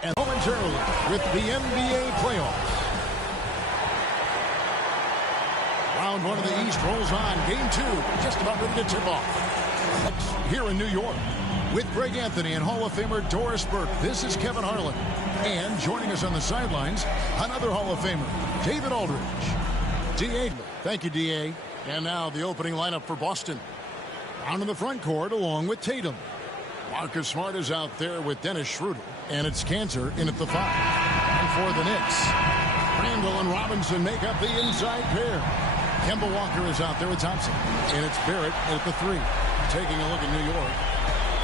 And momentarily with the NBA playoffs. Round one of the East rolls on. Game two just about ready to tip off. Here in New York with Greg Anthony and Hall of Famer Doris Burke. This is Kevin Harlan. And joining us on the sidelines, another Hall of Famer, David Aldridge. D.A. Thank you, D.A. And now the opening lineup for Boston. Down in the front court along with Tatum. Marcus Smart is out there with Dennis Schroeder. And it's Cantor in at the 5. And for the Knicks, Randall and Robinson make up the inside pair. Kemba Walker is out there with Thompson. And it's Barrett at the 3. Taking a look at New York.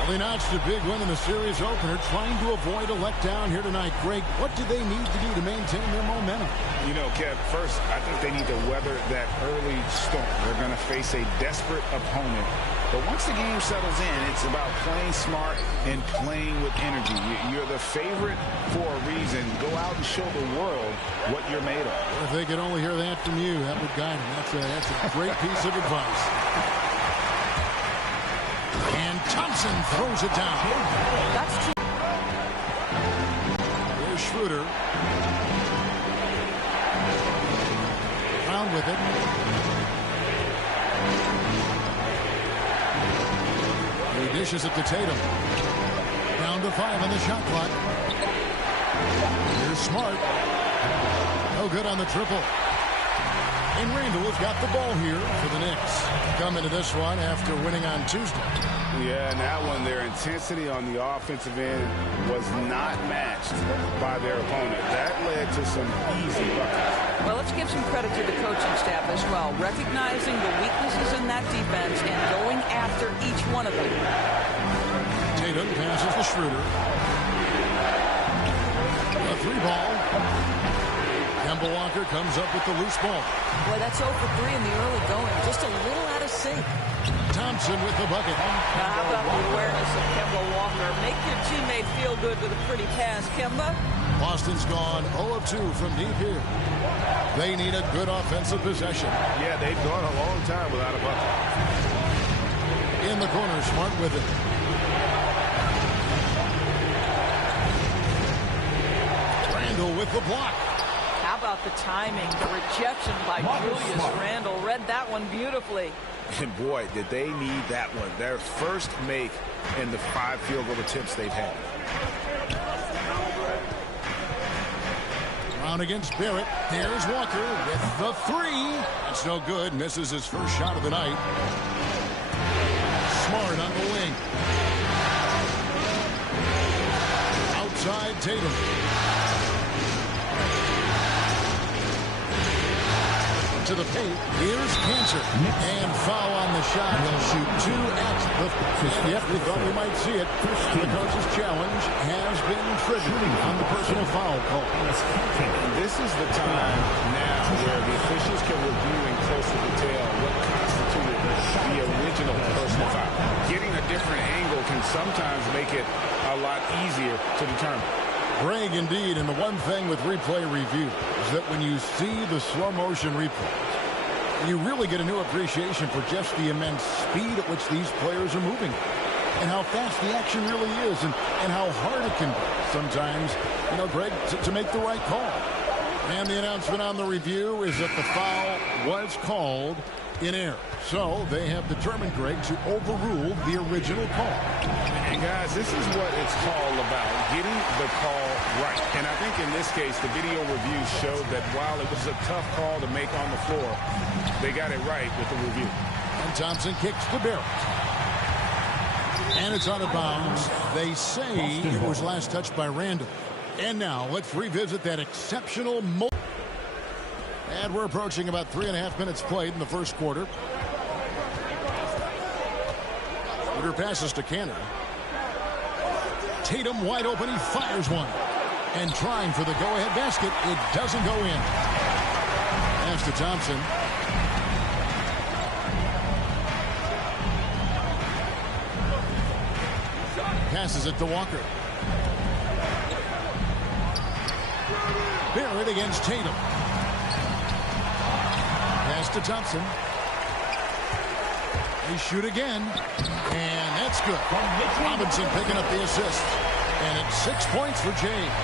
Well, they notched a big win in the series opener, trying to avoid a letdown here tonight. Greg, what do they need to do to maintain their momentum? You know, Kev, first, I think they need to weather that early storm. They're going to face a desperate opponent. But once the game settles in, it's about playing smart and playing with energy. You're the favorite for a reason. Go out and show the world what you're made of. If they could only hear that from you, that would guide them. That's a great piece of advice. And Thompson throws it down. That's true. Here's Schroeder. Brown with it. He dishes it to Tatum. Down to 5 on the shot clock. Here's Smart. No good on the triple. And Randall has got the ball here for the Knicks. Come into this one after winning on Tuesday. Yeah, and that one, their intensity on the offensive end was not matched by their opponent. That led to some easy buckets. Well, let's give some credit to the coaching staff as well, recognizing the weaknesses in that defense and going after each one of them. Tatum passes to Schroeder. A 3-ball. Kemba Walker comes up with the loose ball. Boy, that's 0 for 3 in the early going. Just a little out of sync. Thompson with the bucket. Now, how about the awareness of Kemba Walker? Make your teammate feel good with a pretty pass, Kemba. Boston's gone 0 of 2 from deep here. They need a good offensive possession. Yeah, they've gone a long time without a bucket. In the corner, Smart with it. Randall with the block. How about the timing, the rejection by Julius Randle? Read that one beautifully. And boy, did they need that one. Their first make in the 5 field goal attempts they've had. Brown against Barrett. Here's Walker with the 3. That's no good. Misses his first shot of the night. Smart on the wing. Outside Tatum. To the paint. Here's Cantor. And foul on the shot. He'll shoot 2 at the... Yep, we thought we might see it. And the coach's challenge has been triggered on the personal foul call. And this is the time now where the officials can review in closer detail what constituted the original personal foul. Getting a different angle can sometimes make it a lot easier to determine. Greg, indeed, and the one thing with replay review is that when you see the slow motion replays, you really get a new appreciation for just the immense speed at which these players are moving and how fast the action really is and how hard it can be sometimes, you know, Greg, to make the right call. And the announcement on the review is that the foul was called in error. So they have determined, Greg, to overrule the original call. And guys, this is what it's all about, getting the call right. And I think in this case, the video review showed that while it was a tough call to make on the floor, they got it right with the review. And Thompson kicks to Barrett. And it's out of bounds. They say it was last touched by Randall. And now let's revisit that exceptional moment. And we're approaching about 3.5 minutes played in the first quarter. Schroeder passes to Cantor. Tatum wide open. He fires one. And trying for the go-ahead basket. It doesn't go in. Pass to Thompson. Passes it to Walker. Barrett against Tatum. Pass to Thompson. They shoot again. And that's good. Robinson picking up the assist. And it's 6 points for James.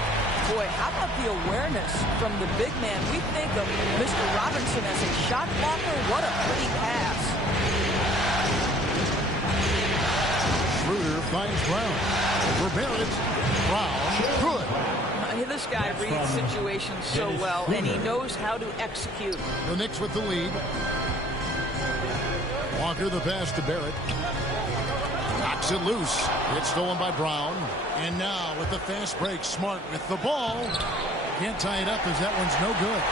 Boy, how about the awareness from the big man? We think of Mr. Robinson as a shot blocker. What a pretty pass. Schroeder finds Brown. For Barrett. Brown, good. This guy reads situations so well, and he knows how to execute. The Knicks with the lead. Walker the pass to Barrett. Knocks it loose. It's stolen by Brown. And now with the fast break, Smart with the ball. Can't tie it up as that one's no good.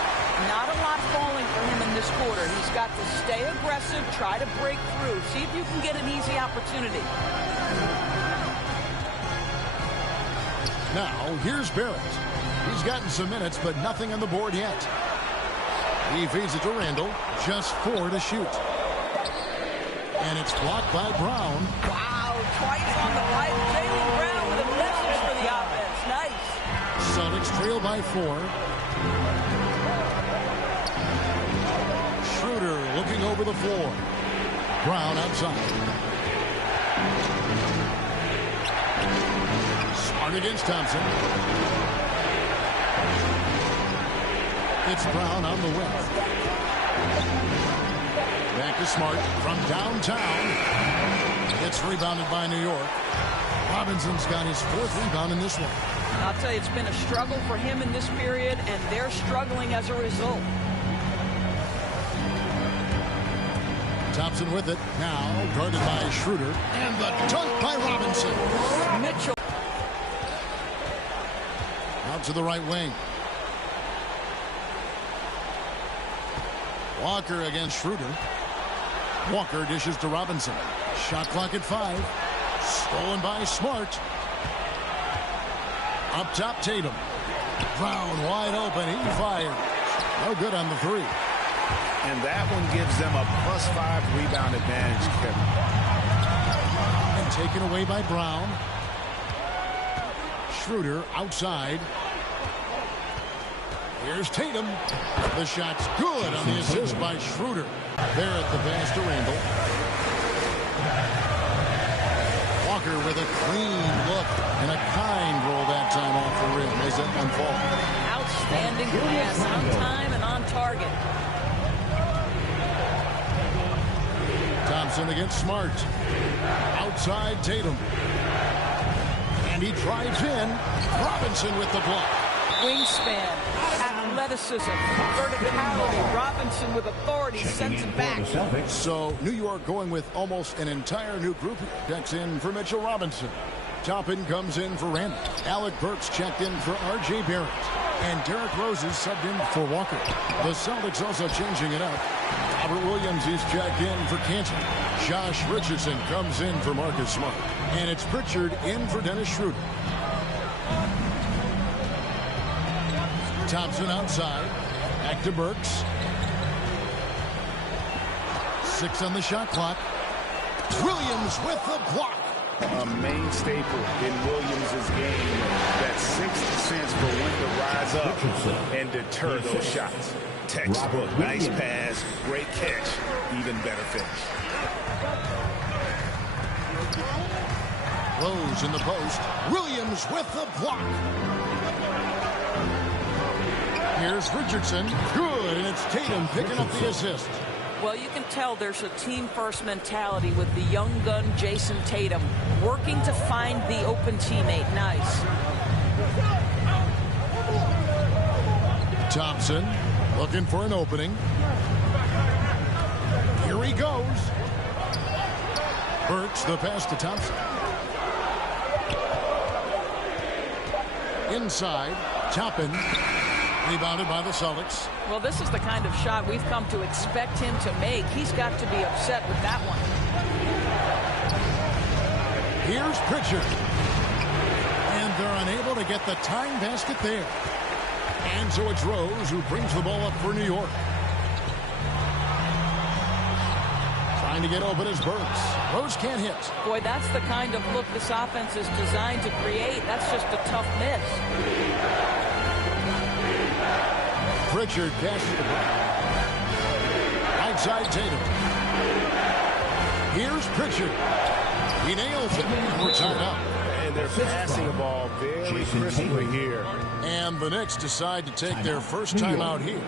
Not a lot falling for him in this quarter. He's got to stay aggressive, try to break through. See if you can get an easy opportunity. Now, here's Barrett. He's gotten some minutes, but nothing on the board yet. He feeds it to Randall. Just 4 to shoot. And it's blocked by Brown. Wow, twice on the pipe. Jaylen Brown with a message for the offense. Nice. Celtics trail by 4. Schroeder looking over the floor. Brown outside. Smart against Thompson. It's Brown on the wing. Back to Smart from downtown. It's rebounded by New York. Robinson's got his 4th rebound in this one. I'll tell you, it's been a struggle for him in this period, and they're struggling as a result. Thompson with it. Now guarded by Schroeder. And the dunk by Robinson. Mitchell. Out to the right wing. Walker against Schroeder. Walker dishes to Robinson. Shot clock at 5. Stolen by Smart. Up top, Tatum. Brown wide open. He fires. No good on the 3. And that one gives them a +5 rebound advantage, Kevin. And taken away by Brown. Schroeder outside. Here's Tatum. The shot's good on the assist by Schroeder. Barrett the pass to Randall. Walker with a clean look and a kind roll that time off the rim as that one falls. Outstanding pass on time and on target. Thompson against Smart. Outside Tatum. And he drives in. Robinson with the block. Wingspan, athleticism, verticality. Robinson with authority sends it back. So New York going with almost an entire new group. Checks in for Mitchell Robinson. Toppin comes in for Randall. Alec Burks checked in for R.J. Barrett. And Derrick Rose is subbed in for Walker. The Celtics also changing it up. Robert Williams is checked in for Cantor. Josh Richardson comes in for Marcus Smart. And it's Pritchard in for Dennis Schroeder. Thompson outside. Back to Burks. 6 on the shot clock. Williams with the block. A main staple in Williams' game. That 6th sense for when to rise up and deter those shots. Textbook. Nice pass. Great catch. Even better finish. Rose in the post. Williams with the block. Here's Richardson. Good, and it's Tatum picking up the assist. Well, you can tell there's a team-first mentality with the young gun Jason Tatum working to find the open teammate. Nice. Thompson looking for an opening. Here he goes. Burks the pass to Thompson. Inside, Toppin. Rebounded by the Celtics. Well, this is the kind of shot we've come to expect him to make. He's got to be upset with that one. Here's Pritchard. And they're unable to get the tying basket there. And so it's Rose who brings the ball up for New York. Trying to get open is Burks. Rose can't hit. Boy, that's the kind of look this offense is designed to create. That's just a tough miss. Pritchard passes the ball. Right side Tatum. Here's Pritchard. He nails it. And we're tied up. And they're passing the ball very crisply here. And the Knicks decide to take their first timeout here.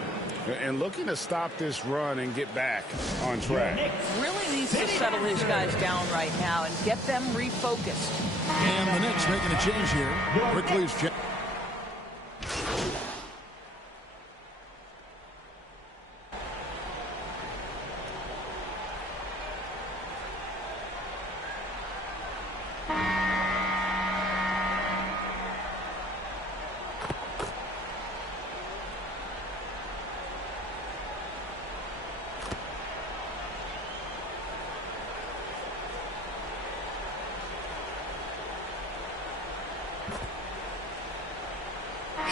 And looking to stop this run and get back on track. Really needs to settle his guys down right now and get them refocused. And the Knicks making a change here. Quickly's check.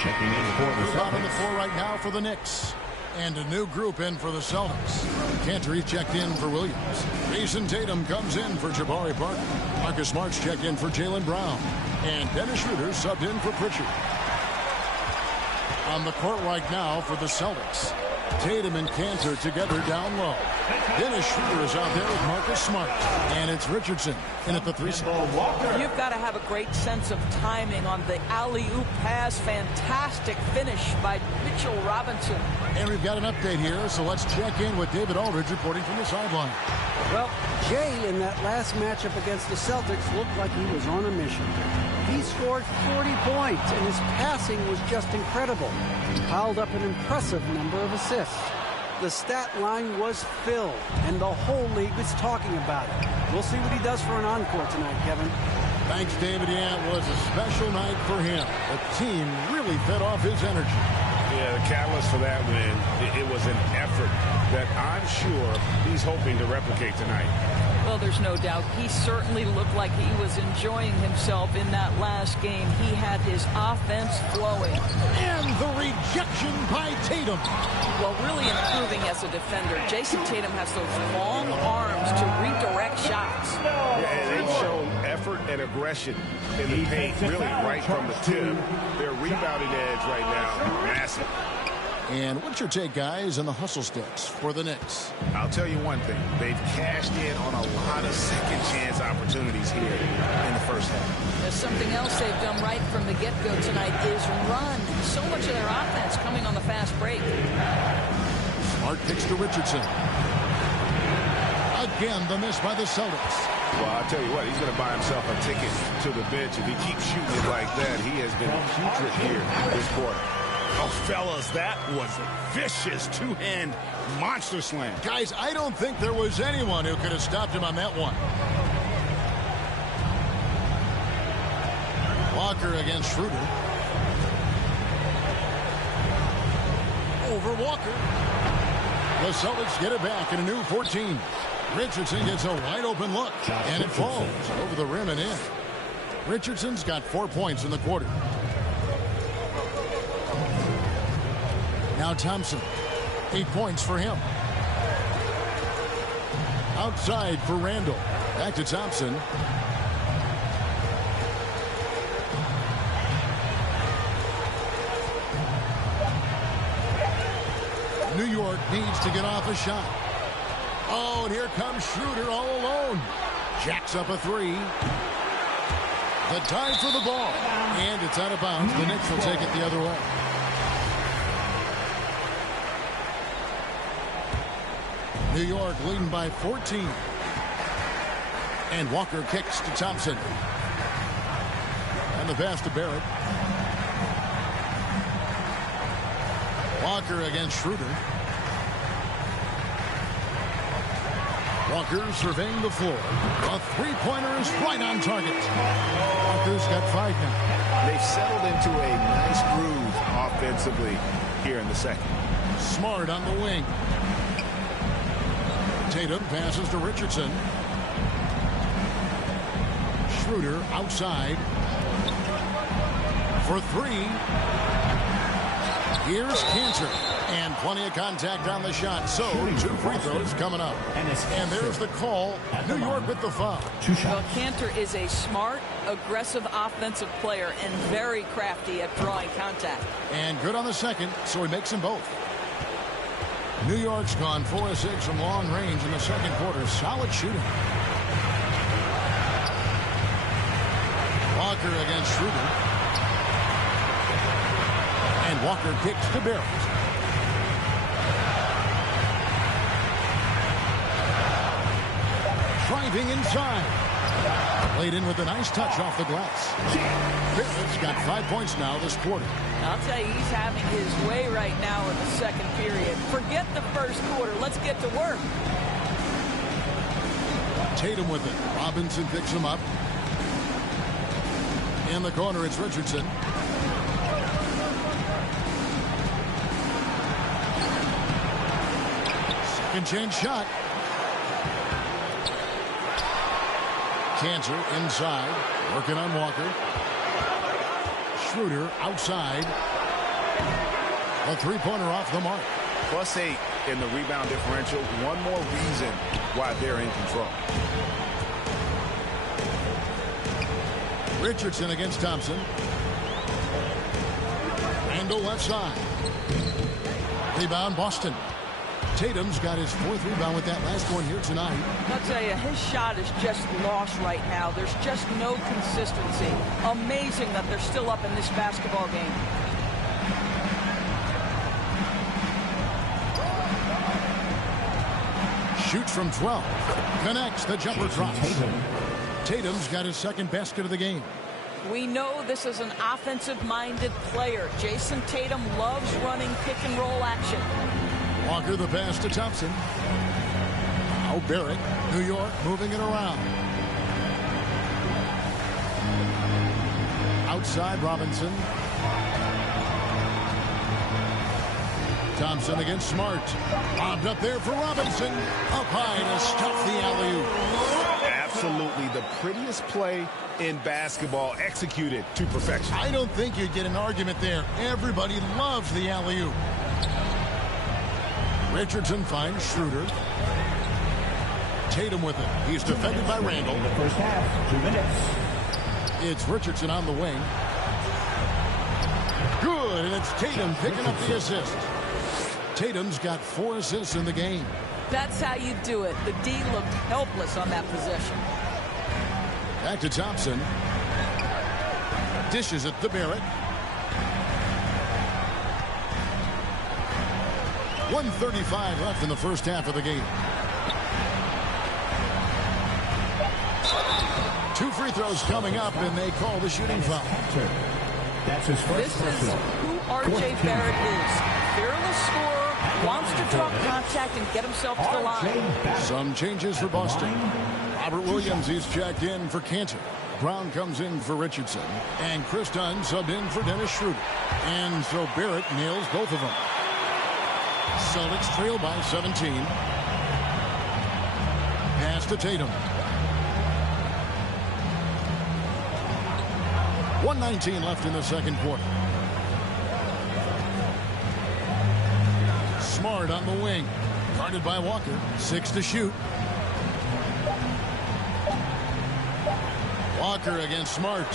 Checking in for the Out on the floor right now for the Knicks. And a new group in for the Celtics. Cantor checked in for Williams. Jason Tatum comes in for Jabari Parker. Marcus Smart's checked in for Jaylen Brown. And Dennis Schroeder subbed in for Pritchard. On the court right now for the Celtics. Tatum and Cantor together down low. Dennis Schroeder is out there with Marcus Smart. And it's Richardson in at the 3 spot. You've got to have a great sense of timing on the alley-oop pass. Fantastic finish by Mitchell Robinson. And we've got an update here, so let's check in with David Aldridge reporting from the sideline. Well, Jay in that last matchup against the Celtics looked like he was on a mission. He scored 40 points, and his passing was just incredible. He piled up an impressive number of assists. The stat line was filled, and the whole league is talking about it. We'll see what he does for an encore tonight, Kevin. Thanks, David. Yeah, it was a special night for him. The team really fed off his energy. Yeah, the catalyst for that win, it was an effort that I'm sure he's hoping to replicate tonight. Well, there's no doubt. He certainly looked like he was enjoying himself in that last game. He had his offense flowing. And the rejection by Tatum. Well, really improving as a defender. Jason Tatum has those long arms to redirect shots. Yeah, and they've shown effort and aggression in the paint, really right from the tip. Their rebounding edge right now, massive. And what's your take, guys, on the hustle sticks for the Knicks? I'll tell you one thing. They've cashed in on a lot of second-chance opportunities here in the first half. There's something else they've done right from the get-go tonight is run. So much of their offense coming on the fast break. Smart kicks to Richardson. Again, the miss by the Celtics. Well, I'll tell you what, he's going to buy himself a ticket to the bench. If he keeps shooting it like that, he has been putrid here this quarter. Oh, fellas, that was a vicious two-hand monster slam. Guys, I don't think there was anyone who could have stopped him on that one. Walker against Schroeder. Over Walker. The Celtics get it back in a new 14. Richardson gets a wide-open look, and it falls over the rim and in. Richardson's got 4 points in the quarter. Now Thompson, 8 points for him. Outside for Randall. Back to Thompson. New York needs to get off a shot. Oh, and here comes Schroeder all alone. Jacks up a 3. The dive for the ball. And it's out of bounds. The Knicks will take it the other way. New York leading by 14. And Walker kicks to Thompson. And the pass to Barrett. Walker against Schroeder. Walker surveying the floor. A three-pointer is right on target. Walker's got 5 now. They've settled into a nice groove offensively here in the second. Smart on the wing. Tatum passes to Richardson. Schroeder outside for 3. Here's Cantor. And plenty of contact on the shot. So 2 free throws coming up. And there's the call. New York with the foul. Well, Cantor is a smart, aggressive offensive player and very crafty at drawing contact. And good on the second, so he makes them both. New York's gone 4 of 6 from long range in the second quarter. Solid shooting. Walker Walker against Schroeder. And Walker kicks to Barrett. Driving inside. Played in with a nice touch off the glass. Barrett's got 5 points now this quarter. I'll tell you, he's having his way right now in the second period. Forget the first quarter. Let's get to work. Tatum with it. Robinson picks him up. In the corner, it's Richardson. Second chance shot. Cantor inside. Working on Walker. Schroeder outside. A three-pointer off the mark. +8 in the rebound differential. One more reason why they're in control. Richardson against Thompson. Randall left side. Rebound Boston. Tatum's got his 4th rebound with that last one here tonight. I'll tell you, his shot is just lost right now. There's just no consistency. Amazing that they're still up in this basketball game. Shoots from 12. Connects. The jumper drops. Tatum's got his 2nd basket of the game. We know this is an offensive-minded player. Jason Tatum loves running pick-and-roll action. Walker the pass to Thompson. Now Barrett. New York moving it around. Outside Robinson. Thompson against Smart. Bobbed up there for Robinson. Up high to stuff the alley-oop. Absolutely the prettiest play in basketball, executed to perfection. I don't think you'd get an argument there. Everybody loves the alley-oop. Richardson finds Schroeder. Tatum with it. He's defended by Randall. In the first half, 2 minutes. It's Richardson on the wing. Good, and it's Tatum picking up the assist. Tatum's got 4 assists in the game. That's how you do it. The D looked helpless on that possession. Back to Thompson. Dishes it to Barrett. 1:35 left in the first half of the game. 2 free throws coming up, and they call the shooting foul. That's his first. This is who R.J. Barrett is. Fearless scorer, wants to draw contact and get himself to the line. Some changes for Boston. Robert Williams is checked in for Cantor. Brown comes in for Richardson. And Chris Dunn subbed in for Dennis Schroeder. And so Barrett nails both of them. Celtics trail by 17. Pass to Tatum. 1:19 left in the second quarter. Smart on the wing. Guarded by Walker. 6 to shoot. Walker against Smart.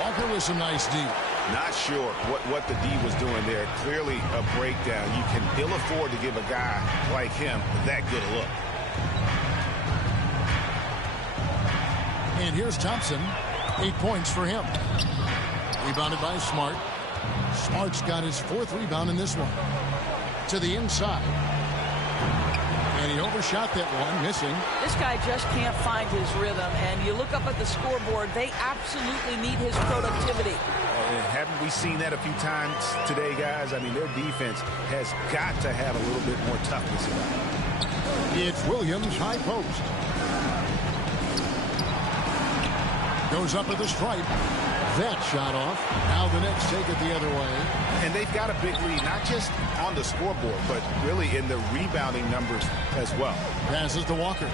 Walker with some nice D. Not sure what the D was doing there. Clearly a breakdown. You can ill afford to give a guy like him that good a look. And here's Thompson. 8 points for him. Rebounded by Smart. Smart's got his 4th rebound in this one. To the inside. And he overshot that one, missing. This guy just can't find his rhythm. And you look up at the scoreboard, they absolutely need his productivity. Haven't we seen that a few times today, guys? I mean, their defense has got to have a little bit more toughness about it. It's Williams, high post. Goes up at the stripe. That shot off. Now the Nets take it the other way. And they've got a big lead, not just on the scoreboard, but really in the rebounding numbers as well. Passes to Walker.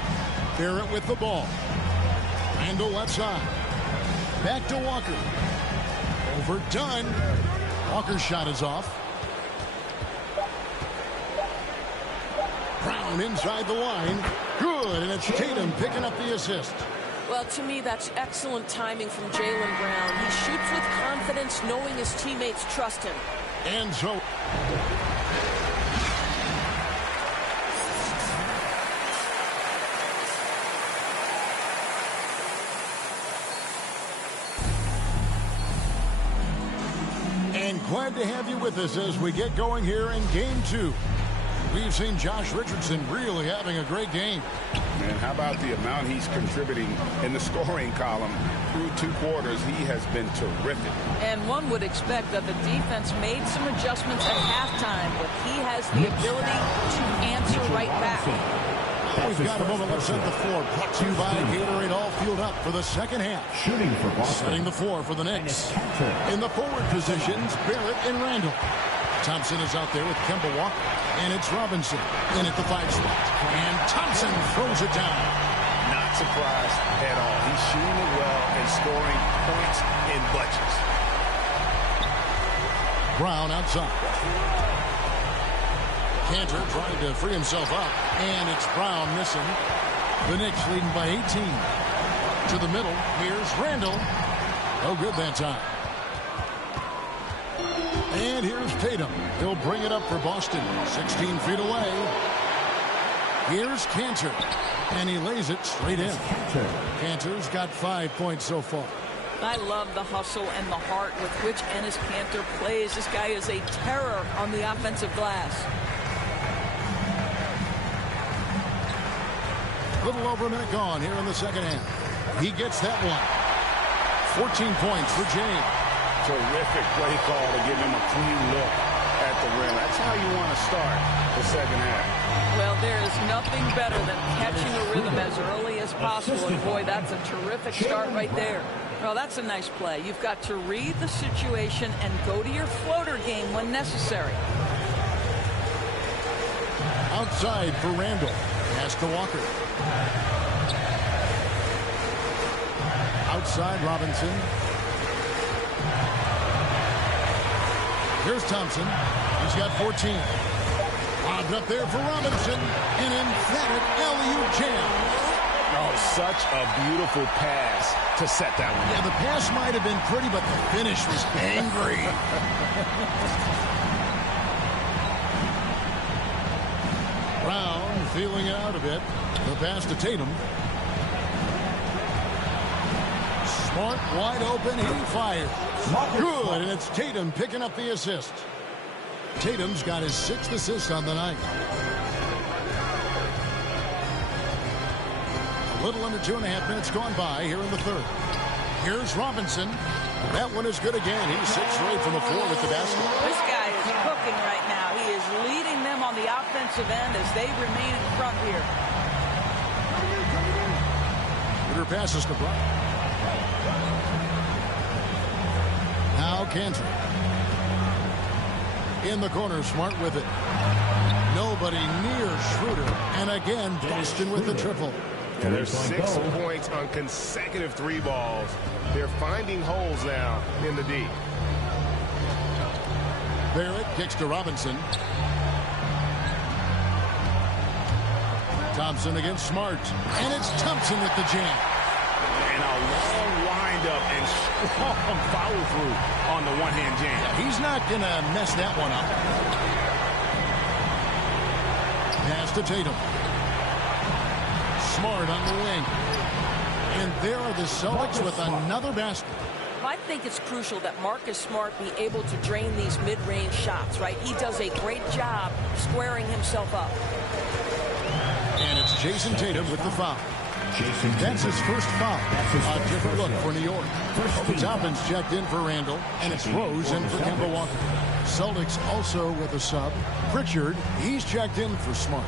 Barrett with the ball. Randall left side. Back to Walker. Overdone. Walker's shot is off. Brown inside the line. Good, and it's Tatum picking up the assist. Well, to me, that's excellent timing from Jaylen Brown. He shoots with confidence, knowing his teammates trust him. And so... And glad to have you with us as we get going here in Game 2. We've seen Josh Richardson really having a great game. Man, how about the amount he's contributing in the scoring column through 2 quarters? He has been terrific. And one would expect that the defense made some adjustments at halftime, but he has the ability to answer right back. We've got a moment left at the floor. Brought to you by Gatorade All Fueled Up for the second half. Shooting for Boston. Setting the floor for the Knicks. In the forward positions, Barrett and Randall. Thompson is out there with Kemba Walker. And it's Robinson in at the 5 spot. And Thompson throws it down. Not surprised at all. He's shooting it well and scoring points in bunches. Brown outside. Cantor trying to free himself up. And it's Brown missing. The Knicks leading by 18. To the middle. Here's Randall. No good that time. And here's Tatum. He'll bring it up for Boston. 16 feet away. Here's Cantor. And he lays it straight in. Cantor's got 5 points so far. I love the hustle and the heart with which Enes Kanter plays. This guy is a terror on the offensive glass. A little over a minute gone here in the second half. He gets that one. 14 points for James. Terrific play call to give him a clean look at the rim. That's how you want to start the second half. Well, there is nothing better than catching a rhythm as early as possible. And boy, that's a terrific start right there. Well, that's a nice play. You've got to read the situation and go to your floater game when necessary. Outside for Randall. Pass to Walker. Outside Robinson. Here's Thompson. He's got 14. Lobbed up there for Robinson. An emphatic alley-oop jam. Oh, such a beautiful pass to set that one. Yeah, the pass might have been pretty, but the finish was angry. Brown feeling it out a bit. The pass to Tatum. Smart, wide open, he fires. Good, and it's Tatum picking up the assist. Tatum's got his 6th assist on the night. A little under 2.5 minutes gone by here in the third. Here's Robinson. That one is good again. He's 6 straight from the floor with the basket. This guy is cooking right now. He is leading them on the offensive end as they remain in front here. Peter passes to Brown. Now Cantor. In the corner, Smart with it. Nobody near Schroeder. And again, Boston with the triple. And there's 6 points on consecutive 3 balls. They're finding holes now in the D. Barrett kicks to Robinson. Thompson against Smart. And it's Thompson with the jam. And a long windup and strong follow through on the one-hand jam. Yeah, he's not going to mess that one up. Pass to Tatum. Smart on the wing. And there are the Celtics with another basket. I think it's crucial that Marcus Smart be able to drain these mid-range shots, right? He does a great job squaring himself up. And it's Jason Tatum with the foul. That's his first foul. A different look for New York. Toppin's checked in for Randall, and it's Rose in for Kemba Walker. Celtics also with a sub. Pritchard, he's checked in for Smart.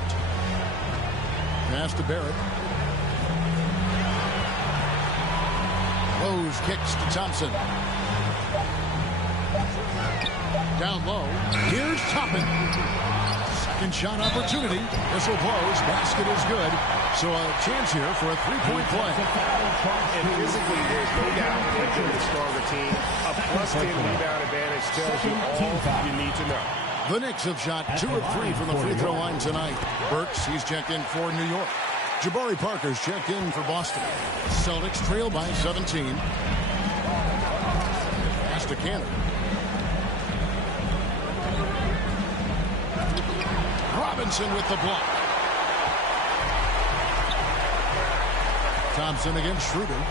Pass to Barrett. Rose kicks to Thompson. Down low. Here's Toppin. Second shot opportunity. Whistle blows. Basket is good. So a chance here for a three-point play. And physically, there's no doubt that they're the stronger team. A +10 rebound advantage tells you all you need to know. The Knicks have shot 2 of 3 from the free throw line tonight. Burks, he's checked in for New York. Jabari Parker's checked in for Boston. Celtics trail by 17. Pass to Cannon. Robinson with the block. Thompson against Schroeder.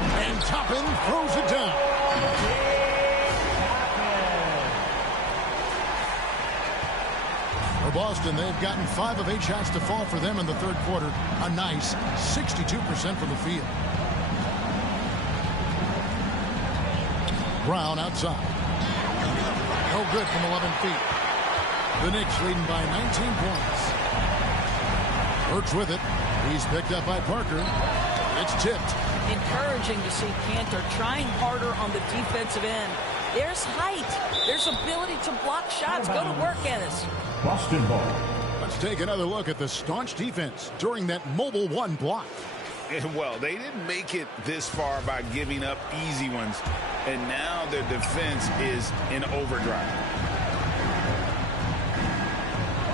And Toppin throws it down. Boston, they've gotten 5 of 8 shots to fall for them in the third quarter. A nice 62% from the field. Brown outside. No good from 11 feet. The Knicks leading by 19 points. Birch with it. He's picked up by Parker. It's tipped. Encouraging to see Kanter trying harder on the defensive end. There's height. There's ability to block shots. Go to work, Ennis. Boston ball. Let's take another look at the staunch defense during that mobile one block. And well, they didn't make it this far by giving up easy ones. And now their defense is in overdrive.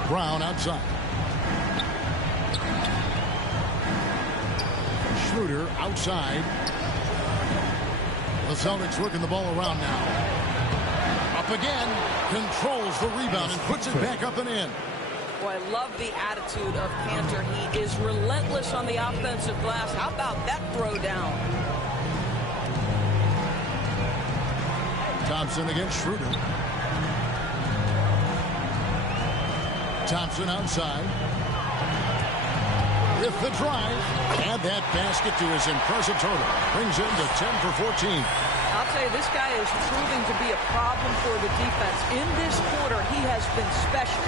Brown outside. Schroeder outside. The Celtics working the ball around now. Up again. Controls the rebound and puts it back up and in. Boy, I love the attitude of Kanter. He is relentless on the offensive glass. How about that throw down? Thompson against Schroeder. Thompson outside. With the drive. Add that basket to his impressive total. Brings him to 10 for 14. I'll tell you, this guy is proving to be a problem for the defense. In this quarter, he has been special.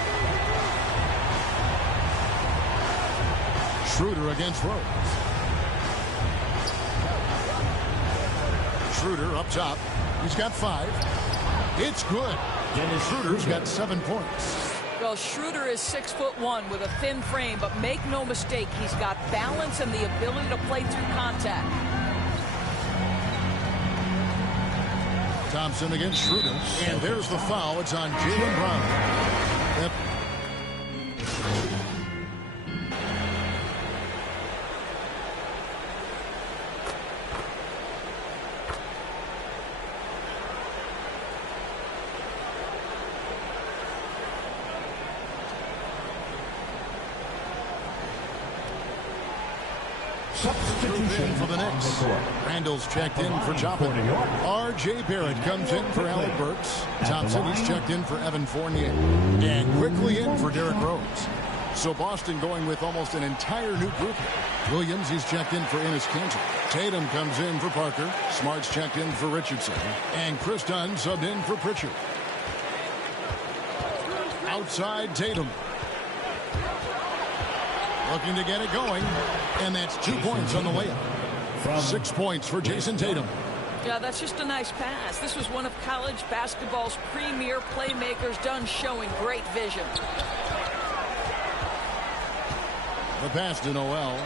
Schroeder against Rose. Schroeder up top. He's got 5. It's good. Dennis Schroeder's got 7 points. Well, Schroeder is 6'1" with a thin frame, but make no mistake, he's got balance and the ability to play through contact. Thompson against Schroeder. And there's the foul. It's on Jaylen Brown. Yep. Substitution for the Knicks. Randall's checked in for Joplin. R.J. Barrett comes in for Alec Burks. Thompson is checked in for Evan Fournier. And quickly in for Derrick Rose. So Boston going with almost an entire new group here. Williams, he's checked in for Enes Kanter. Tatum comes in for Parker. Smart's checked in for Richardson. And Chris Dunn subbed in for Pritchard. Outside Tatum. Looking to get it going. And that's 2 points on the layup. 6 points for Jason Tatum. Yeah, that's just a nice pass. This was one of college basketball's premier playmakers, Dunn showing great vision. The pass to Noel.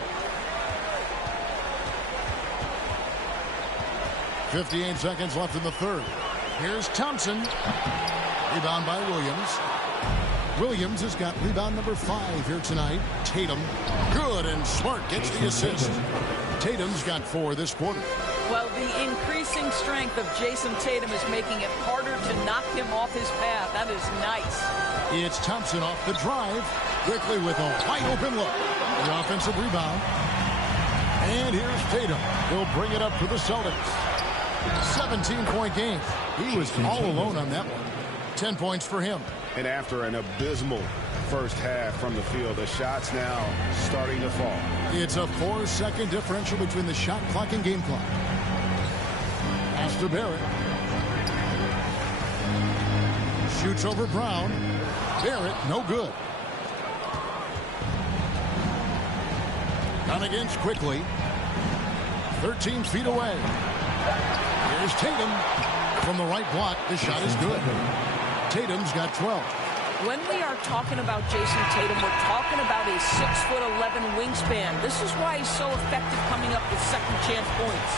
58 seconds left in the third. Here's Thompson. Rebound by Williams. Williams has got rebound number 5 here tonight. Tatum. Good, and Smart gets the assist. Tatum's got 4 this quarter. Well, the increasing strength of Jason Tatum is making it harder to knock him off his path. That is nice. It's Thompson off the drive. Quickly with a wide open look. The offensive rebound. And here's Tatum. He'll bring it up for the Celtics. 17-point game. He was all alone on that one. 10 points for him. And after an abysmal first half from the field, the shots now starting to fall. It's a 4-second differential between the shot clock and game clock. Pass to Barrett. Shoots over Brown. Barrett, no good. Down against quickly. 13 feet away. Here's Tatum. From the right block, the shot is good. Tatum's got 12. When we are talking about Jason Tatum, we're talking about a 6'11" wingspan. This is why he's so effective coming up with second chance points.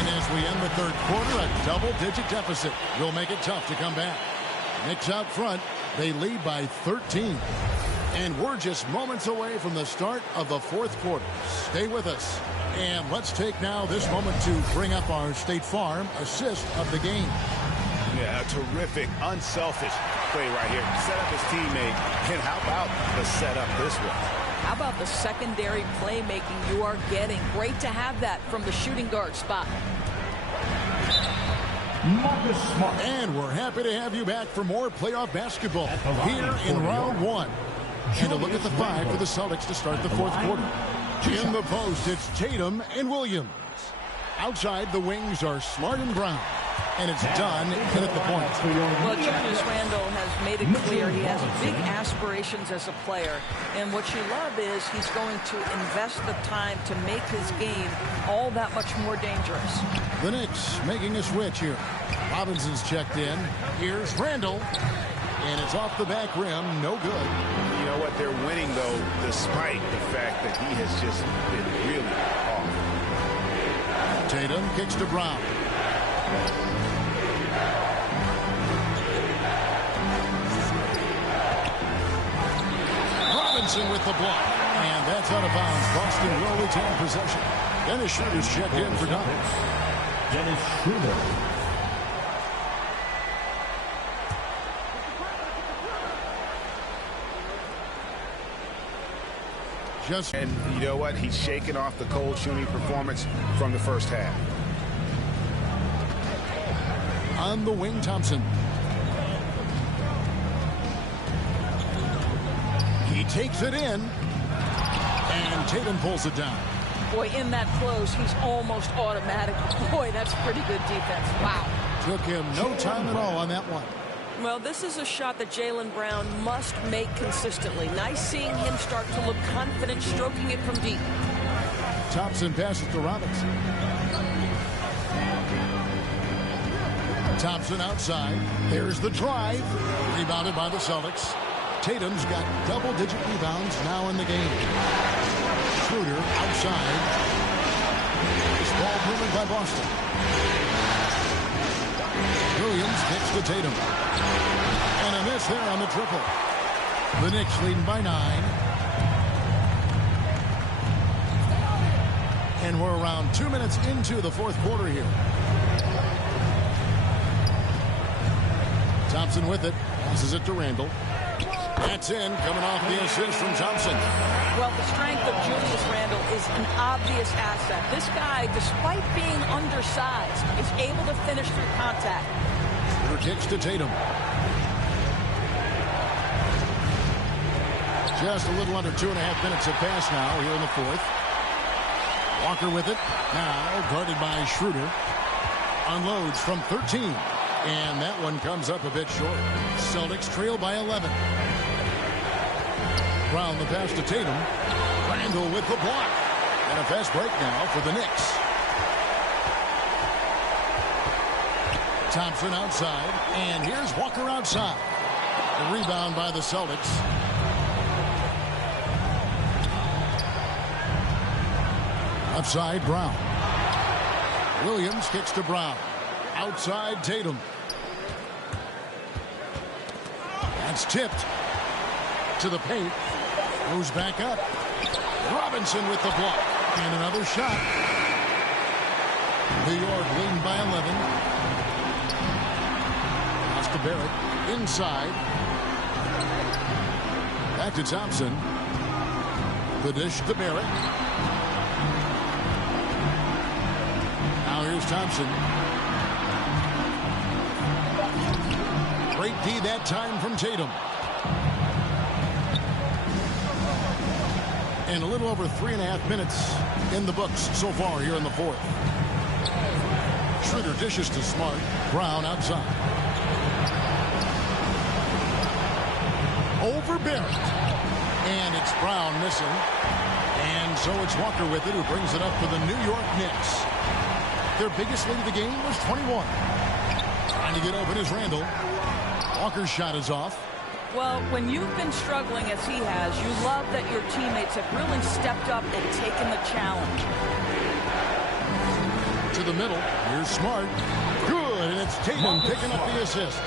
And as we end the third quarter, a double-digit deficit will make it tough to come back. Knicks out front. They lead by 13. And we're just moments away from the start of the fourth quarter. Stay with us. And let's take now this moment to bring up our State Farm assist of the game. Yeah, a terrific, unselfish play right here. Set up his teammate. And how about the setup this way? How about the secondary playmaking you are getting? Great to have that from the shooting guard spot. Marcus Smart. And we're happy to have you back for more playoff basketball here in round 1. And a look at the 5 for the Celtics to start the fourth quarter. In the post, it's Tatum and Williams. Outside, the wings are Smart and Brown. And it's done in at the point. Well, Julius Randle has made it clear he has big aspirations as a player. And what you love is he's going to invest the time to make his game all that much more dangerous. The Knicks making a switch here. Robinson's checked in. Here's Randle. And it's off the back rim. No good. You know what? They're winning, though, despite the fact that he has just been really off. Tatum kicks to Brown. Robinson with the block. And that's out of bounds. Boston will retain possession. Dennis Schroeder's checked in for Dallas. Dennis Schroeder. And you know what? He's shaking off the cold shooting performance from the first half. On the wing, Thompson. He takes it in. And Tatum pulls it down. Boy, in that close, he's almost automatic. Boy, that's pretty good defense. Wow. Took him no time at all on that one. Well, this is a shot that Jaylen Brown must make consistently. Nice seeing him start to look confident, stroking it from deep. Thompson passes to Robinson. Thompson outside. There's the drive. Rebounded by the Celtics. Tatum's got double-digit rebounds now in the game. Schroeder outside. This ball moved by Boston. Williams kicks to Tatum. And a miss there on the triple. The Knicks leading by 9. And we're around 2 minutes into the fourth quarter here. Thompson with it. Passes it to Randle. That's in, coming off the assist from Thompson. Well, the strength of Julius Randle is an obvious asset. This guy, despite being undersized, is able to finish through contact. Schroeder kicks to Tatum. Just a little under 2.5 minutes have passed now here in the fourth. Walker with it. Now guarded by Schroeder. Unloads from 13. And that one comes up a bit short. Celtics trail by 11. Brown the pass to Tatum. Randle with the block. And a fast break now for the Knicks. Thompson outside. And here's Walker outside. The rebound by the Celtics. Outside Brown. Williams kicks to Brown. Outside Tatum. That's tipped to the paint. Goes back up. Robinson with the block. And another shot. New York leading by 11. Pass to Barrett. Inside. Back to Thompson. The dish to Barrett. Now here's Thompson. Great D that time from Tatum. And a little over 3.5 minutes in the books so far here in the fourth. Schroeder dishes to Smart. Brown outside. Over Barrett. And it's Brown missing. And so it's Walker with it, who brings it up for the New York Knicks. Their biggest lead of the game was 21. Trying to get open is Randle. Walker's shot is off. Well, when you've been struggling as he has, you love that your teammates have really stepped up and taken the challenge. To the middle. Here's Smart. Good, and it's Tatum picking up the assist.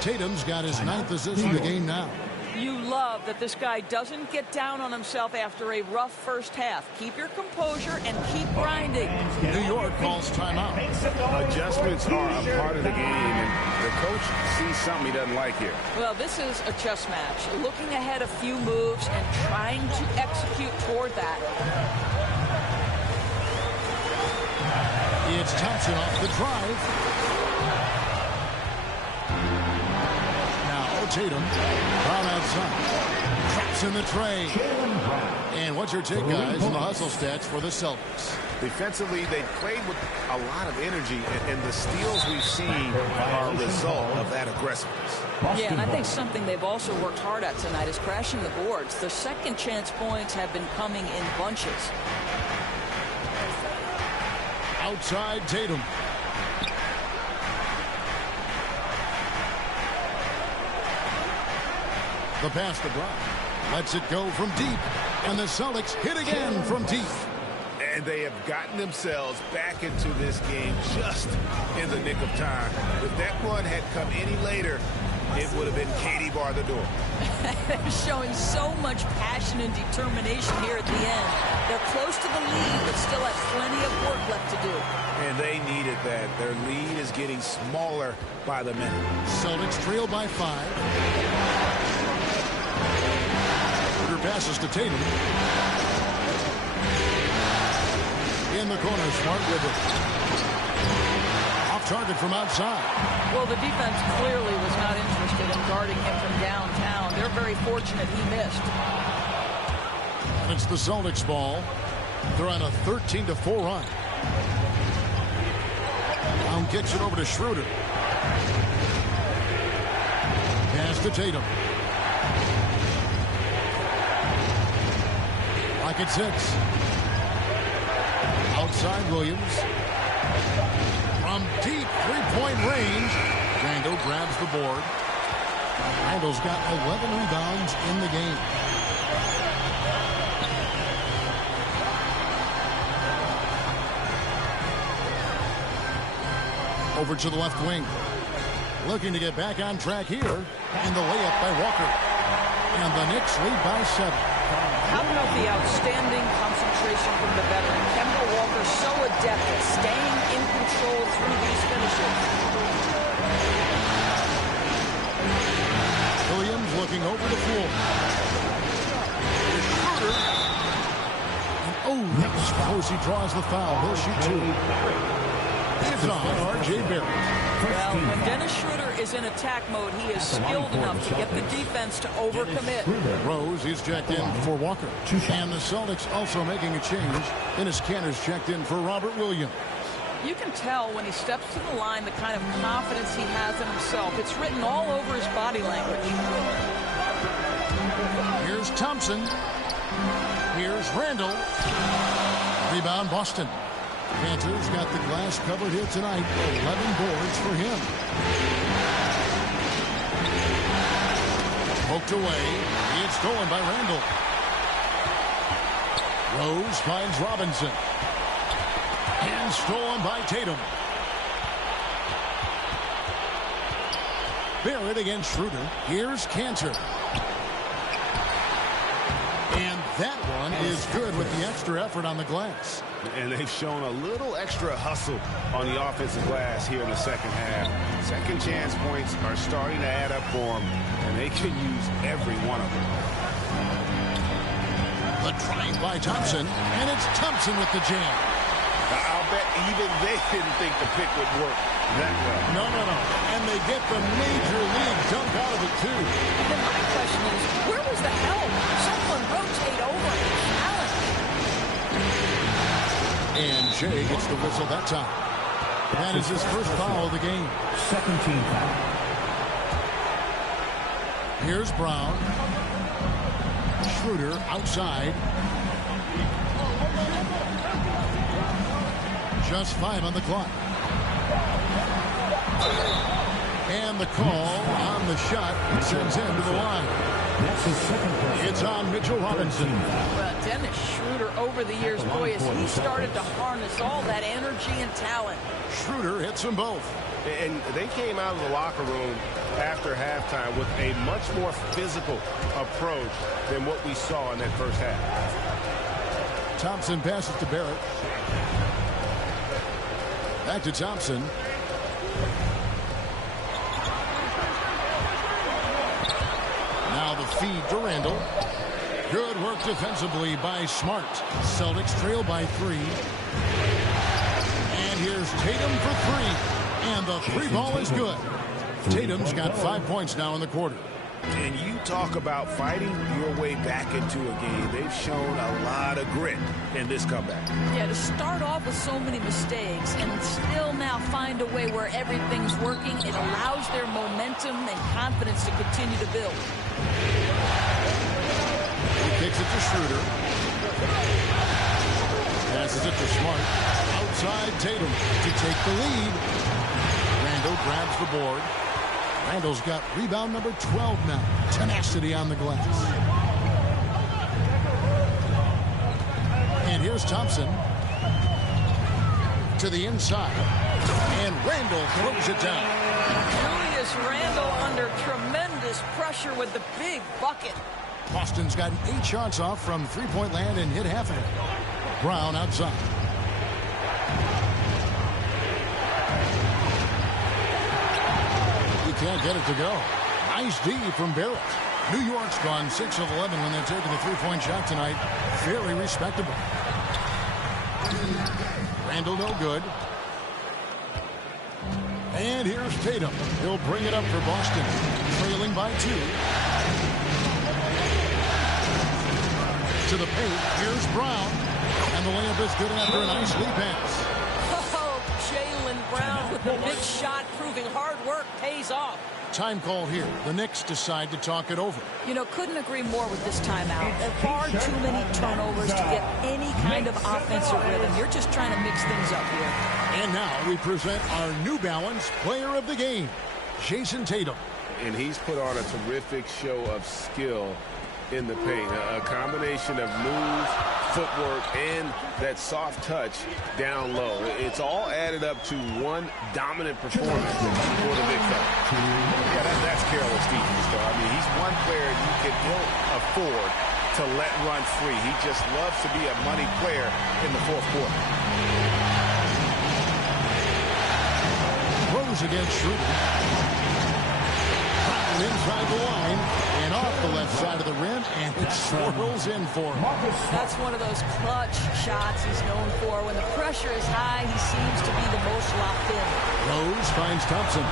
Tatum's got his 9th assist in the game now. You love that this guy doesn't get down on himself after a rough first half. Keep your composure and keep grinding. New York calls timeout. Adjustments are a part of the game, and the coach sees something he doesn't like here. Well, this is a chess match. Looking ahead a few moves and trying to execute toward that. It's Thompson off the drive. Now Tatum. Brown outside. Traps in the tray. And what's your take, guys, on the hustle stats for the Celtics? Defensively, they played with a lot of energy, and the steals we've seen are a result of that aggressiveness. Yeah, and I think something they've also worked hard at tonight is crashing the boards. Their second chance points have been coming in bunches. Outside Tatum. The pass to Brown. Lets it go from deep. And the Celtics hit again from deep. And they have gotten themselves back into this game just in the nick of time. If that run had come any later, it would have been Katie bar the door. They're showing so much passion and determination here at the end. They're close to the lead, but still have plenty of work left to do. And they needed that. Their lead is getting smaller by the minute. Celtics trail by 5. Passes to Tatum. In the corner, Smart with it. Off target from outside. Well, the defense clearly was not interested in guarding him from downtown. They're very fortunate he missed. And it's the Celtics ball. They're on a 13-4 run. Brown kicks it over to Schroeder. Pass to Tatum. At 6. Outside Williams. From deep three-point range. Randle grabs the board. Randle's got 11 rebounds in the game. Over to the left wing. Looking to get back on track here. And the layup by Walker. And the Knicks lead by 7. How about the outstanding concentration from the veteran? Kemba Walker so adept at staying in control through these finishes. Williams looking over the floor. Schroeder. And suppose he draws the foul. He'll shoot 2. It's on R.J. Barrett. Well, when Dennis Schroeder is in attack mode, he is skilled enough to get the defense to overcommit. Rose is checked in for Walker. And the Celtics also making a change. Dennis Kanter's checked in for Robert Williams. You can tell when he steps to the line the kind of confidence he has in himself. It's written all over his body language. Here's Thompson. Here's Randle. Rebound Boston. Kanter's got the glass covered here tonight. 11 boards for him. Poked away. It's stolen by Randle. Rose finds Robinson. And stolen by Tatum. Barrett against Schroeder. Here's Kanter. And that one is good with the extra effort on the glass. And they've shown a little extra hustle on the offensive glass here in the second half. Second chance points are starting to add up for them, and they can use every one of them. The drive by Thompson, and it's Thompson with the jam. I'll bet even they didn't think the pick would work that well. No. And they get the major league dunk out of it, too. And then my question is, where was the help? Someone rotate over Allen. And Jay gets the whistle that time. That is his first foul of the game. Second team foul. Here's Brown. Schroeder outside. Just 5 on the clock. And the call on the shot sends him to the line. That's his second person. It's on Mitchell Robinson. Well, Dennis Schroeder over the years, boy, as he started to harness all that energy and talent. Schroeder hits them both. And they came out of the locker room after halftime with a much more physical approach than what we saw in that first half. Thompson passes to Barrett. Back to Thompson. Now the feed to Randle. Good work defensively by Smart. Celtics trail by 3. And here's Tatum for 3. And the 3 ball is good. Tatum's got 5 points now in the quarter. And you talk about fighting your way back into a game. They've shown a lot of grit in this comeback. Yeah, to start off with so many mistakes and still now find a way where everything's working, it allows their momentum and confidence to continue to build. He kicks it to Schroeder. Passes it to Smart. Outside Tatum to take the lead. Randall grabs the board. Randall's got rebound number 12 now. Tenacity on the glass. And here's Thompson. To the inside. And Randall throws it down. Julius Randle under tremendous pressure with the big bucket. Boston's gotten 8 shots off from three-point land and hit half of it. Brown outside. Can't get it to go. Nice D from Barrett. New York's gone 6 of 11 when they're taking a three-point shot tonight. Very respectable. Randall no good. And here's Tatum. He'll bring it up for Boston. Trailing by 2. To the paint. Here's Brown. And the layup is good after a nice lead pass. Jaylen Brown with the big shot, proving hard work pays off. Time call here. The Knicks decide to talk it over. You know, couldn't agree more with this timeout. Far too many turnovers to get any kind of offensive rhythm. You're just trying to mix things up here. And now we present our New Balance Player of the Game, Jason Tatum. And he's put on a terrific show of skill in the paint. A combination of moves, footwork, and that soft touch down low. It's all added up to one dominant performance for the big fella. Yeah, that's careless defense, though. I mean, he's one player you can ill afford to let run free. He just loves to be a money player in the fourth quarter. Rose against Schroeder. Inside the line and off the left side of the rim, and it swirls in for him. That's one of those clutch shots he's known for. When the pressure is high, he seems to be the most locked in. Rose finds Thompson.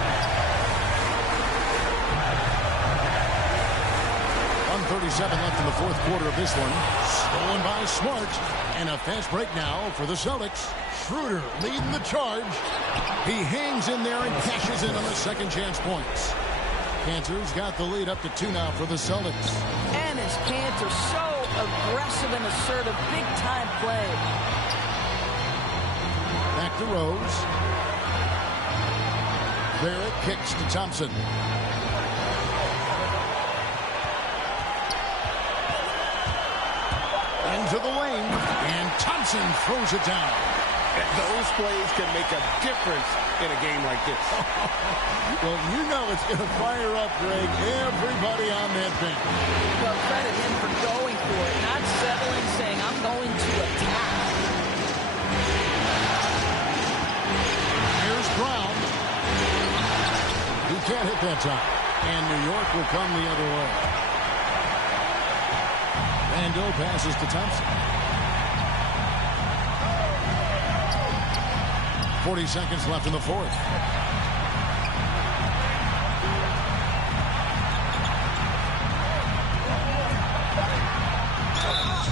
1:37 left in the fourth quarter of this one. Stolen by Smart, and a fast break now for the Celtics. Schroeder leading the charge. He hangs in there and cashes in on the second chance points. Panthers got the lead up to 2 now for the Celtics. And his Panthers so aggressive and assertive, big-time play. Back to Rose. Barrett kicks to Thompson. Into the lane, and Thompson throws it down. Those plays can make a difference in a game like this. Well, you know it's going to fire up, Greg, everybody on that bench. Well, credit him for going for it, not settling, saying, I'm going to attack. Here's Brown. He can't hit that time. And New York will come the other way. Randall passes to Thompson. 40 seconds left in the fourth.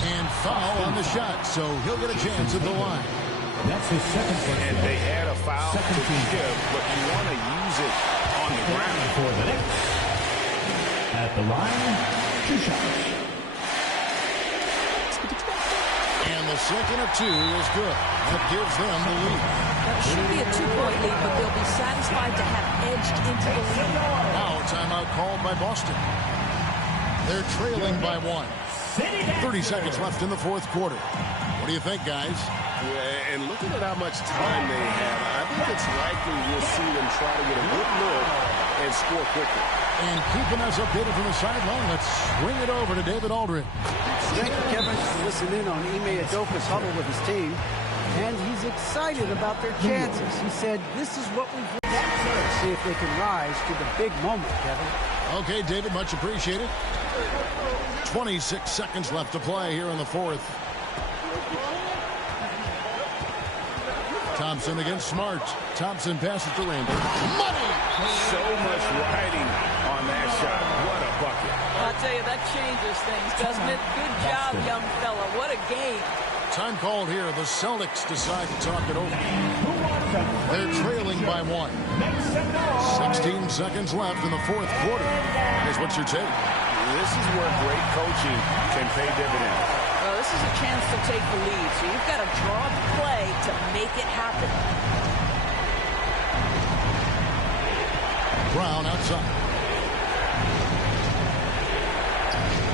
And foul on the shot, so he'll get a chance at the line. That's his second first. And they had a foul to give, but you want to use it on the ground. For the Knicks. At the line, 2 shots. And the second of 2 is good. That gives them the lead. That should be a 2-point lead, but they'll be satisfied to have edged into the lead. Now a timeout called by Boston. They're trailing by 1. 30 seconds left in the fourth quarter. What do you think, guys? Yeah, and looking at how much time they have, I think it's likely we'll see them try to get a good look and score quickly. And keeping us updated from the sideline, let's swing it over to David Aldridge. Thank you, Kevin. Listen in on Ime Udoka's huddle with his team, and he's excited about their chances. He said, this is what we've done. Let's see if they can rise to the big moment, Kevin. Okay, David, much appreciated. 26 seconds left to play here in the fourth. Thompson against Smart. Thompson passes to Randall. Money! So much riding on that shot. What a bucket. that changes things, doesn't it? Good job, young fella. What a game. Time called here. The Celtics decide to talk it over. They're trailing by 1. 16 seconds left in the fourth quarter. Here's what's your take. This is where great coaching can pay dividends. Well, this is a chance to take the lead, so you've got to draw the play to make it happen. Brown outside.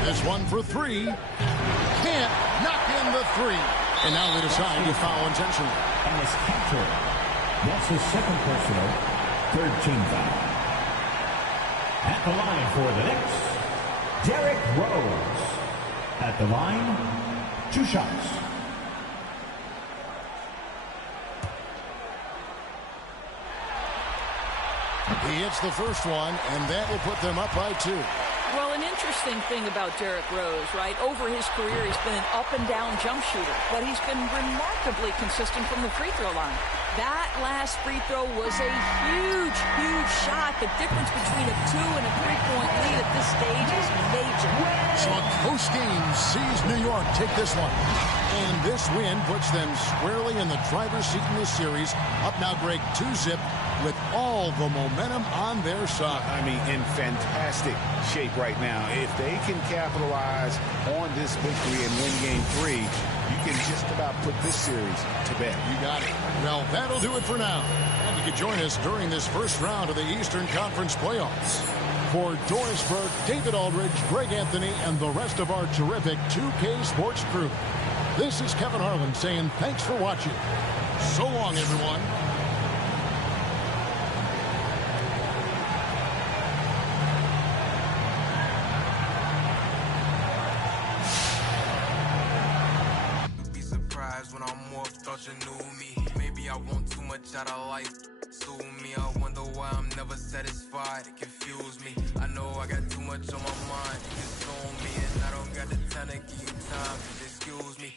This one for 3. Can't knock in the 3. And now they decide to foul intentionally. And it's counted. That's his second personal, third team foul. At the line for the Knicks, Derrick Rose. At the line, 2 shots. He hits the first one, and that will put them up by 2. Well, an interesting thing about Derrick Rose, right? Over his career, he's been an up-and-down jump shooter, but he's been remarkably consistent from the free throw line. That last free throw was a huge, huge shot. The difference between a 2 and a 3-point lead at this stage is major. So a close game sees New York take this one. And this win puts them squarely in the driver's seat in this series. Up now, Greg, 2-zip with all the momentum on their side. I mean, in fantastic shape right now. If they can capitalize on this victory and win game 3, you can just about put this series to bed. You got it. Well, that'll do it for now. And you can join us during this first round of the Eastern Conference playoffs. For Doris Burke, David Aldridge, Greg Anthony, and the rest of our terrific 2K Sports crew, this is Kevin Harlan saying thanks for watching. So long, everyone. You knew me. Maybe I want too much out of life. Sue me, I wonder why I'm never satisfied. It confused me. I know I got too much on my mind. You consume me, and I don't got the time to give you time. Excuse me.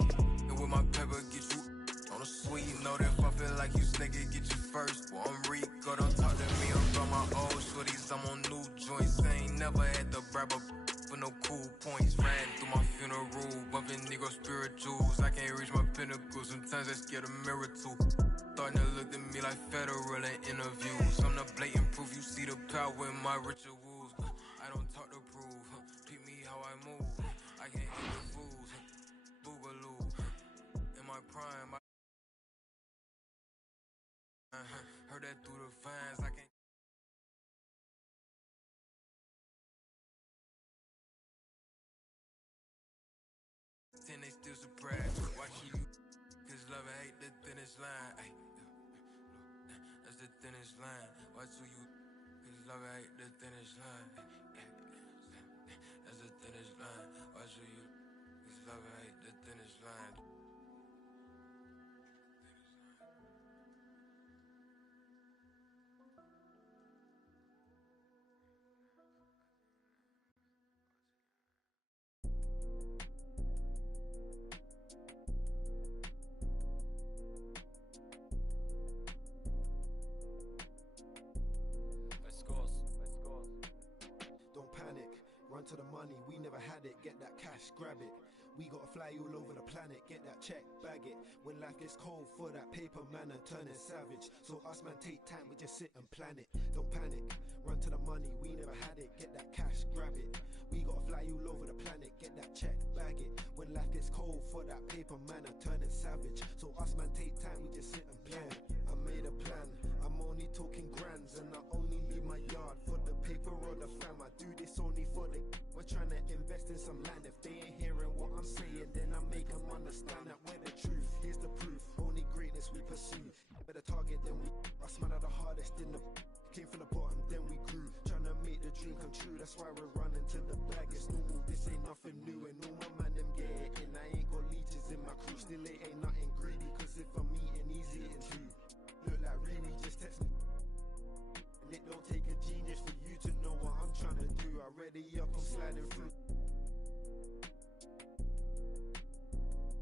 And with my pepper, get you on a sweet note. If I feel like you snake it, get you first. Well, I'm Rico, don't talk to me about my old shorties. I'm on new joints. I ain't never had to bribe a for no cool points. Ran through my funeral, bumping Negro spirituals. I can't reach my pinnacle, sometimes I scared a mirror too. Starting to look at me like federal in interviews. I'm the blatant proof, you see the power in my rituals. I don't talk to prove, peep me how I move. I can't hit the fools, boogaloo. In my prime, I heard that through the fans. I can't. They still surprised. Watching you, cause love and hate the thinnest line. Ay, that's the thinnest line. Watch who you, cause love and hate the thinnest line. That's the thinnest line. Watch who you, cause love and hate the thinnest line. To the money, we never had it, get that cash, grab it. We gotta fly all over the planet, get that check, bag it. When life gets cold for that paper man and turning savage. So us man take time, we just sit and plan it. Don't panic, run to the money, we never had it, get that cash, grab it. We gotta fly all over the planet, get that check, bag it. When life gets cold for that paper man and turning savage. So us man take time, we just sit and plan. I made a plan, I'm only talking grands, and I only leave my yard for the paper or the fam. I do this only for the. We're trying to invest in some land. If they ain't hearing what I'm saying, then I make them understand that we're the truth. Here's the proof, only greatness we pursue. Better target than we. Us man are the hardest in the. Came from the bottom, then we grew. Trying to make the dream come true. That's why we're running to the bag. It's normal, this ain't nothing new. And all my man them get it in. I ain't got leeches in my crew. Still it ain't nothing greedy. Cause if I'm eating easy, it's too. Look like Riri, just text me. And it don't take a genius for you to know what I'm trying to do. I ready up, I'm sliding through.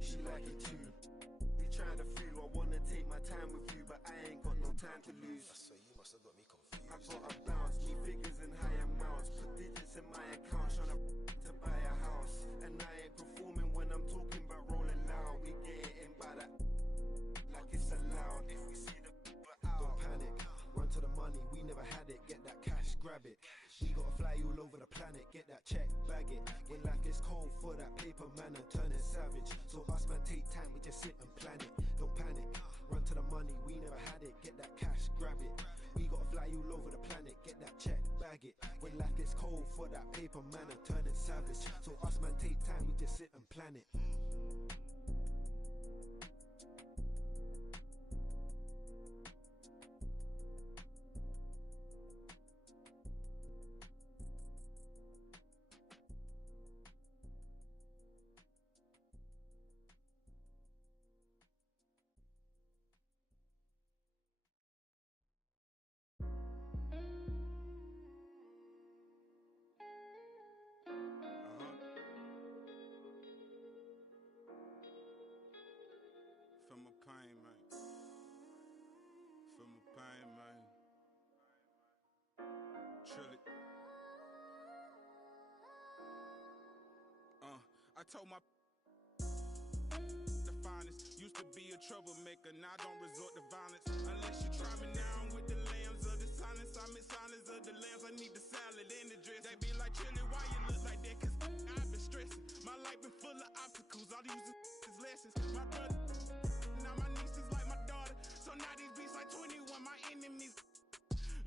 She like it too. We trying to feel, I wanna take my time with you, but I ain't got no time to lose. So you must have got me confused. I got a bounce, me figures in high amounts. Put digits in my account, trying to buy grab it. We gotta fly all over the planet, get that check, bag it. When life gets cold for that paper man and turn it savage. So us man take time, we just sit and plan it. Don't panic, run to the money, we never had it. Get that cash, grab it. We gotta fly all over the planet, get that check, bag it. When life gets cold for that paper man and turn it savage. So us man take time, we just sit and plan it. Feel my pain, man. Feel my pain, man. Truly. I told my the finest used to be a troublemaker. Now I don't resort to violence unless you try me now. I'm with the lambs of the silence. I'm in silence of the lambs. I need the salad and the dress. They be like, Chili, why you look like that? Cause I've been stressing. My life been full of obstacles. All these is lessons. My brother. Now my niece is like my daughter. So now these beats like 21, my enemies.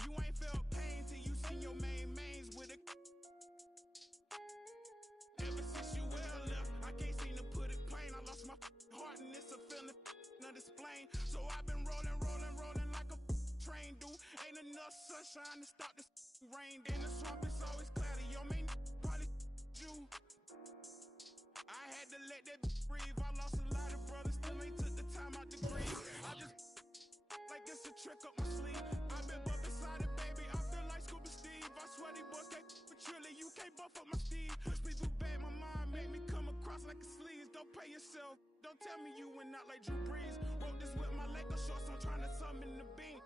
You ain't felt pain till you seen your mains with a. Ever since you well left, I can't seem to put it plain. I lost my heart and it's a feeling not explain. So I've been rolling like a train, dude. Ain't enough sunshine to stop this rain. In the swamp it's always cloudy. Your main probably you. I had to let that breathe. I lost a lot of brothers, still ain't took the time out to grieve. I just like it's a trick up my sleeve. I've been buff beside it, baby. I feel like Scuba Steve. I swear these boys can't but truly you can't buff up my Steve. Push me through bad, my mind made me come across like a sleaze. Don't play yourself. Don't tell me you went out like Drew Brees. Wrote this with my Laker shorts, I'm trying to summon the beam.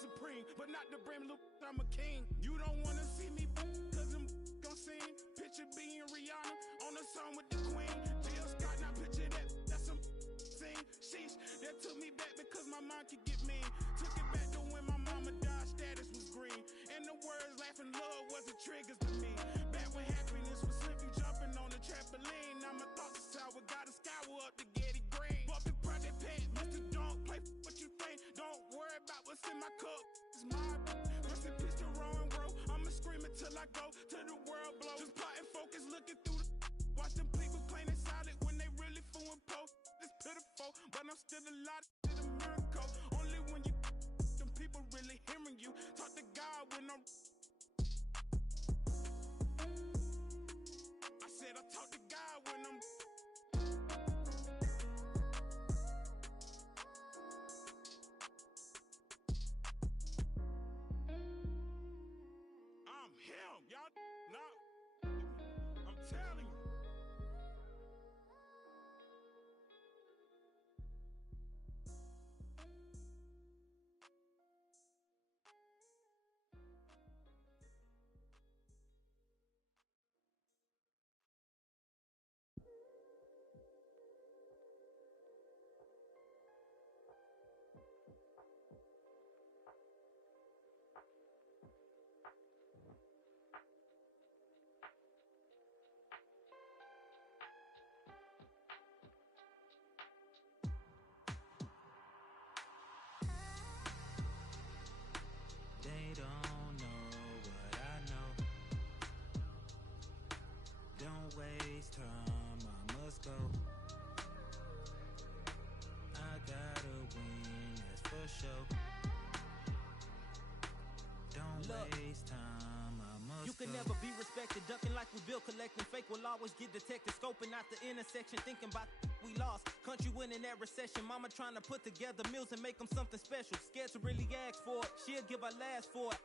Supreme, but not the brim, look, I'm a king. You don't wanna see me, cause I'm gon' sing. Picture being Rihanna on the song with the queen. Jill Scott, now picture that's some scene. Sheesh, that took me back because my mind could get mean. Took it back to when my mama died, status was green. And the words laughing love wasn't triggers to me. Back when happiness was simply jumping on the trampoline. Now my thoughts are sour, gotta scour up to get it green. Buffy Project Pat, Mr. Don't play what you think. Don't worry about what's in my cup, it's my rest in peace to Rowan Road. I'ma scream until I go till the world blow. Just plotting focus, looking through the watch them people plain and solid when they really fool and post. It's pitiful, but I'm still alive to the miracle. Only when you them people really hearing you. Talk to God when I'm I said I talk to God when I'm him, y'all. No, I'm telling you. They don't know what I know. Don't waste time, I must go. I gotta win, that's for sure. Don't waste time, I must You can go. never be respected, ducking like we built, collecting fake will always get detected, scoping out the intersection, thinking about we lost. Country went in that recession, mama trying to put together meals and make them something special. Scared to really ask for it, she'll give her last for it.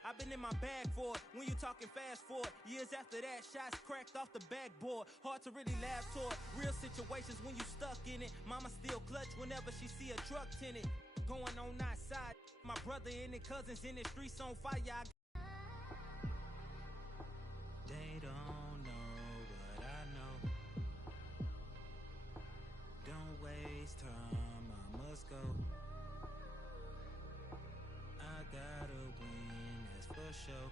I've been in my bag for it, when you talking fast forward. Years after that, shots cracked off the backboard. Hard to really laugh toward, real situations when you stuck in it. Mama still clutch whenever she see a truck tinted. Going on outside, my brother and the cousins in the streets on fire. They don't know what I know. Don't waste time, I must go. I gotta sure.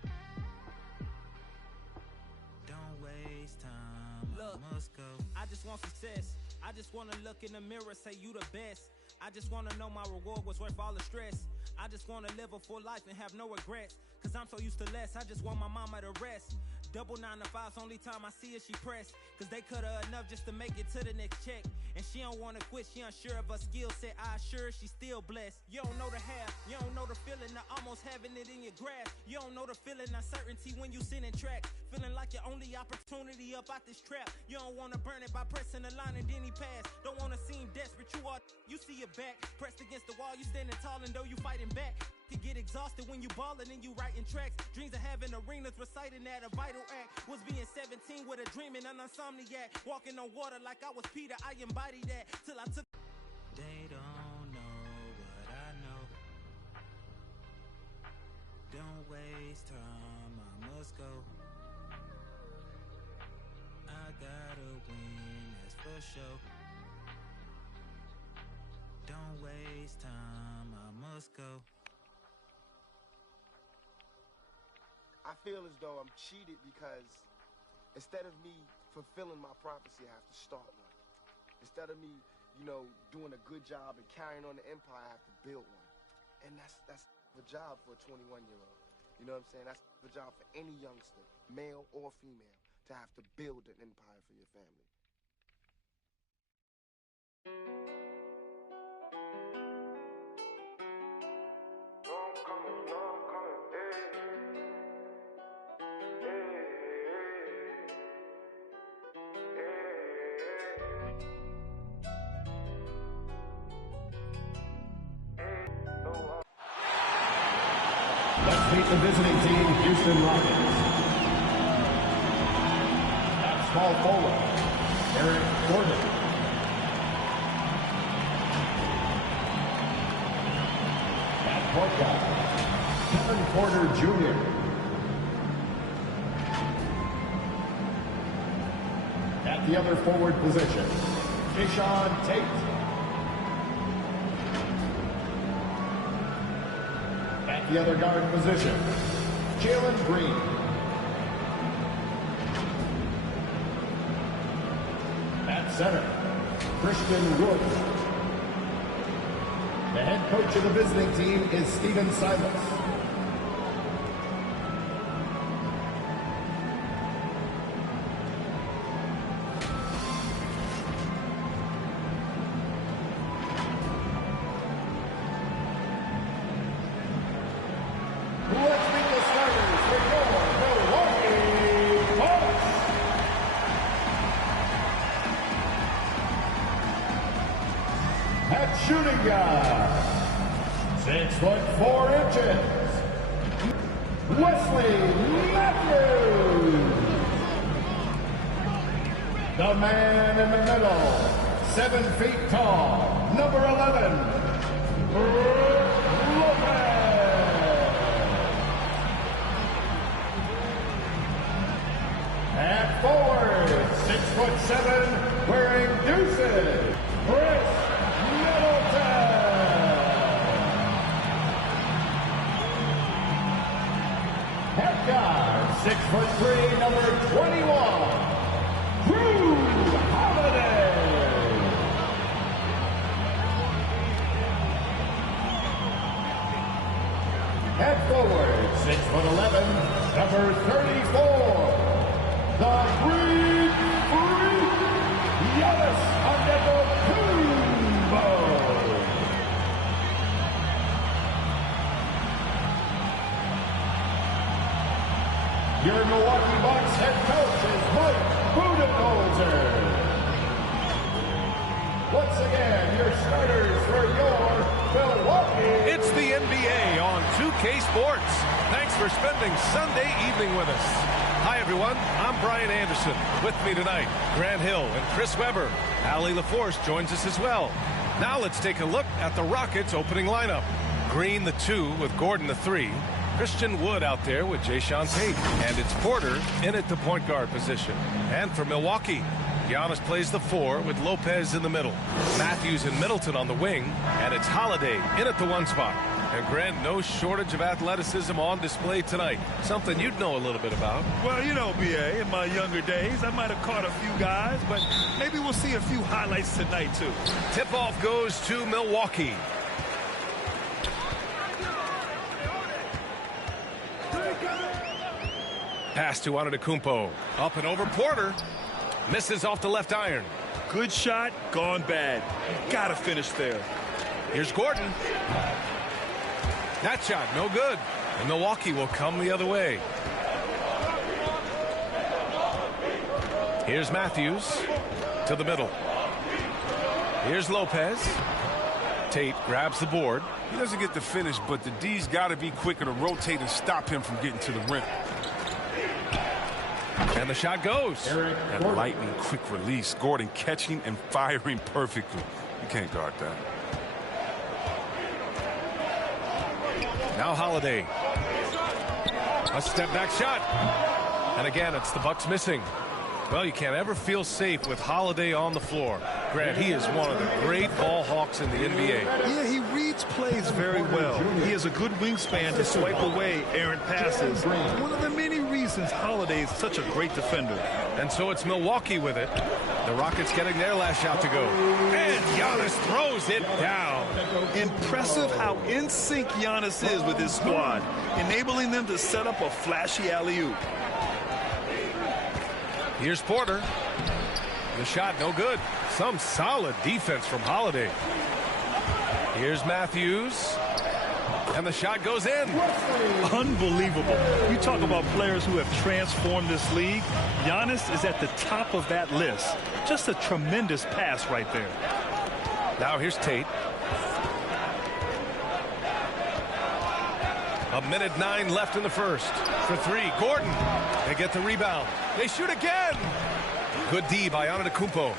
Don't waste time. Look, I must go. I just want success. I just want to look in the mirror, say you the best. I just want to know my reward was worth all the stress. I just want to live a full life and have no regrets. Cause I'm so used to less, I just want my mama to rest. Double 9 to 5's only time I see her, she pressed. Cause they cut her enough just to make it to the next check. And she don't wanna quit, she unsure of her skill set. I assure she's still blessed. You don't know the half, you don't know the feeling of almost having it in your grasp. You don't know the feeling of certainty when you sitting track. Feeling like your only opportunity up out this trap. You don't wanna burn it by pressing the line and then he pass. Don't wanna seem desperate, you see your back pressed against the wall, you standing tall and though you fighting back. You get exhausted when you ballin' and you writing tracks. Dreams of having arenas, reciting that a vital act. Was being 17 with a dream and an insomniac. Walking on water like I was Peter, I embodied that. Till I took. They don't know what I know. Don't waste time, I must go. I gotta win, that's for sure. Don't waste time, I must go. I feel as though I'm cheated because instead of me fulfilling my prophecy, I have to start one. Instead of me, doing a good job and carrying on the empire, I have to build one. And that's the job for a 21-year-old. You know what I'm saying? That's the job for any youngster, male or female, to have to build an empire for your family. Let's meet the visiting team, Houston Rockets. At small forward, Eric Gordon. At point guard, Kevin Porter Jr. At the other forward position, Jayshawn Tate. At the other guard position, Jalen Green. At center, Christian Wood. The head coach of the visiting team is Stephen Silas. Shooting guard, 6'4", Wesley Matthews. The man in the middle, 7 feet tall, number 11, Lopez. At forward, 6'7", wearing deuces, Chris Head guard, 6'3", number 21, Drew Holiday. Head forward, 6'11", number 34, the Greek Freak, Giannis Antetokounmpo. Your Milwaukee Bucks head coach is Mike Budenholzer. Once again, your starters for your Milwaukee. It's the NBA on 2K Sports. Thanks for spending Sunday evening with us. Hi, everyone. I'm Brian Anderson. With me tonight, Grant Hill and Chris Webber. Allie LaForce joins us as well. Now let's take a look at the Rockets' opening lineup. Green, the 2, with Gordon, the 3. Christian Wood out there with Jayshawn Tate. And it's Porter in at the point guard position. And for Milwaukee, Giannis plays the 4 with Lopez in the middle. Matthews and Middleton on the wing. And it's Holiday in at the 1 spot. And Grant, no shortage of athleticism on display tonight. Something you'd know a little bit about. Well, you know, B.A., in my younger days, I might have caught a few guys, but maybe we'll see a few highlights tonight, too. Tip-off goes to Milwaukee. Pass to Antetokounmpo. Up and over Porter. Misses off the left iron. Good shot, gone bad. Gotta finish there. Here's Gordon. That shot, no good. And Milwaukee will come the other way. Here's Matthews to the middle. Here's Lopez. Tate grabs the board. He doesn't get the finish, but the D's got to be quicker to rotate and stop him from getting to the rim. And the shot goes. That lightning quick release. Gordon catching and firing perfectly. You can't guard that. Now Holiday. A step back shot. And again, it's the Bucks missing. Well, you can't ever feel safe with Holiday on the floor. Grant, he is one of the great ball hawks in the NBA. Yeah, he reads plays very well. He has a good wingspan to swipe away errant passes. One of the many reasons Holiday is such a great defender. And so it's Milwaukee with it. The Rockets getting their last shot to go. And Giannis throws it down. Impressive how in sync Giannis is with his squad, enabling them to set up a flashy alley-oop. Here's Porter. The shot no good. Some solid defense from Holiday. Here's Matthews. And the shot goes in. Unbelievable. You talk about players who have transformed this league. Giannis is at the top of that list. Just a tremendous pass right there. Now here's Tate. A minute 9 left in the first. For three, Gordon. They get the rebound. They shoot again. Good D by Antetokounmpo.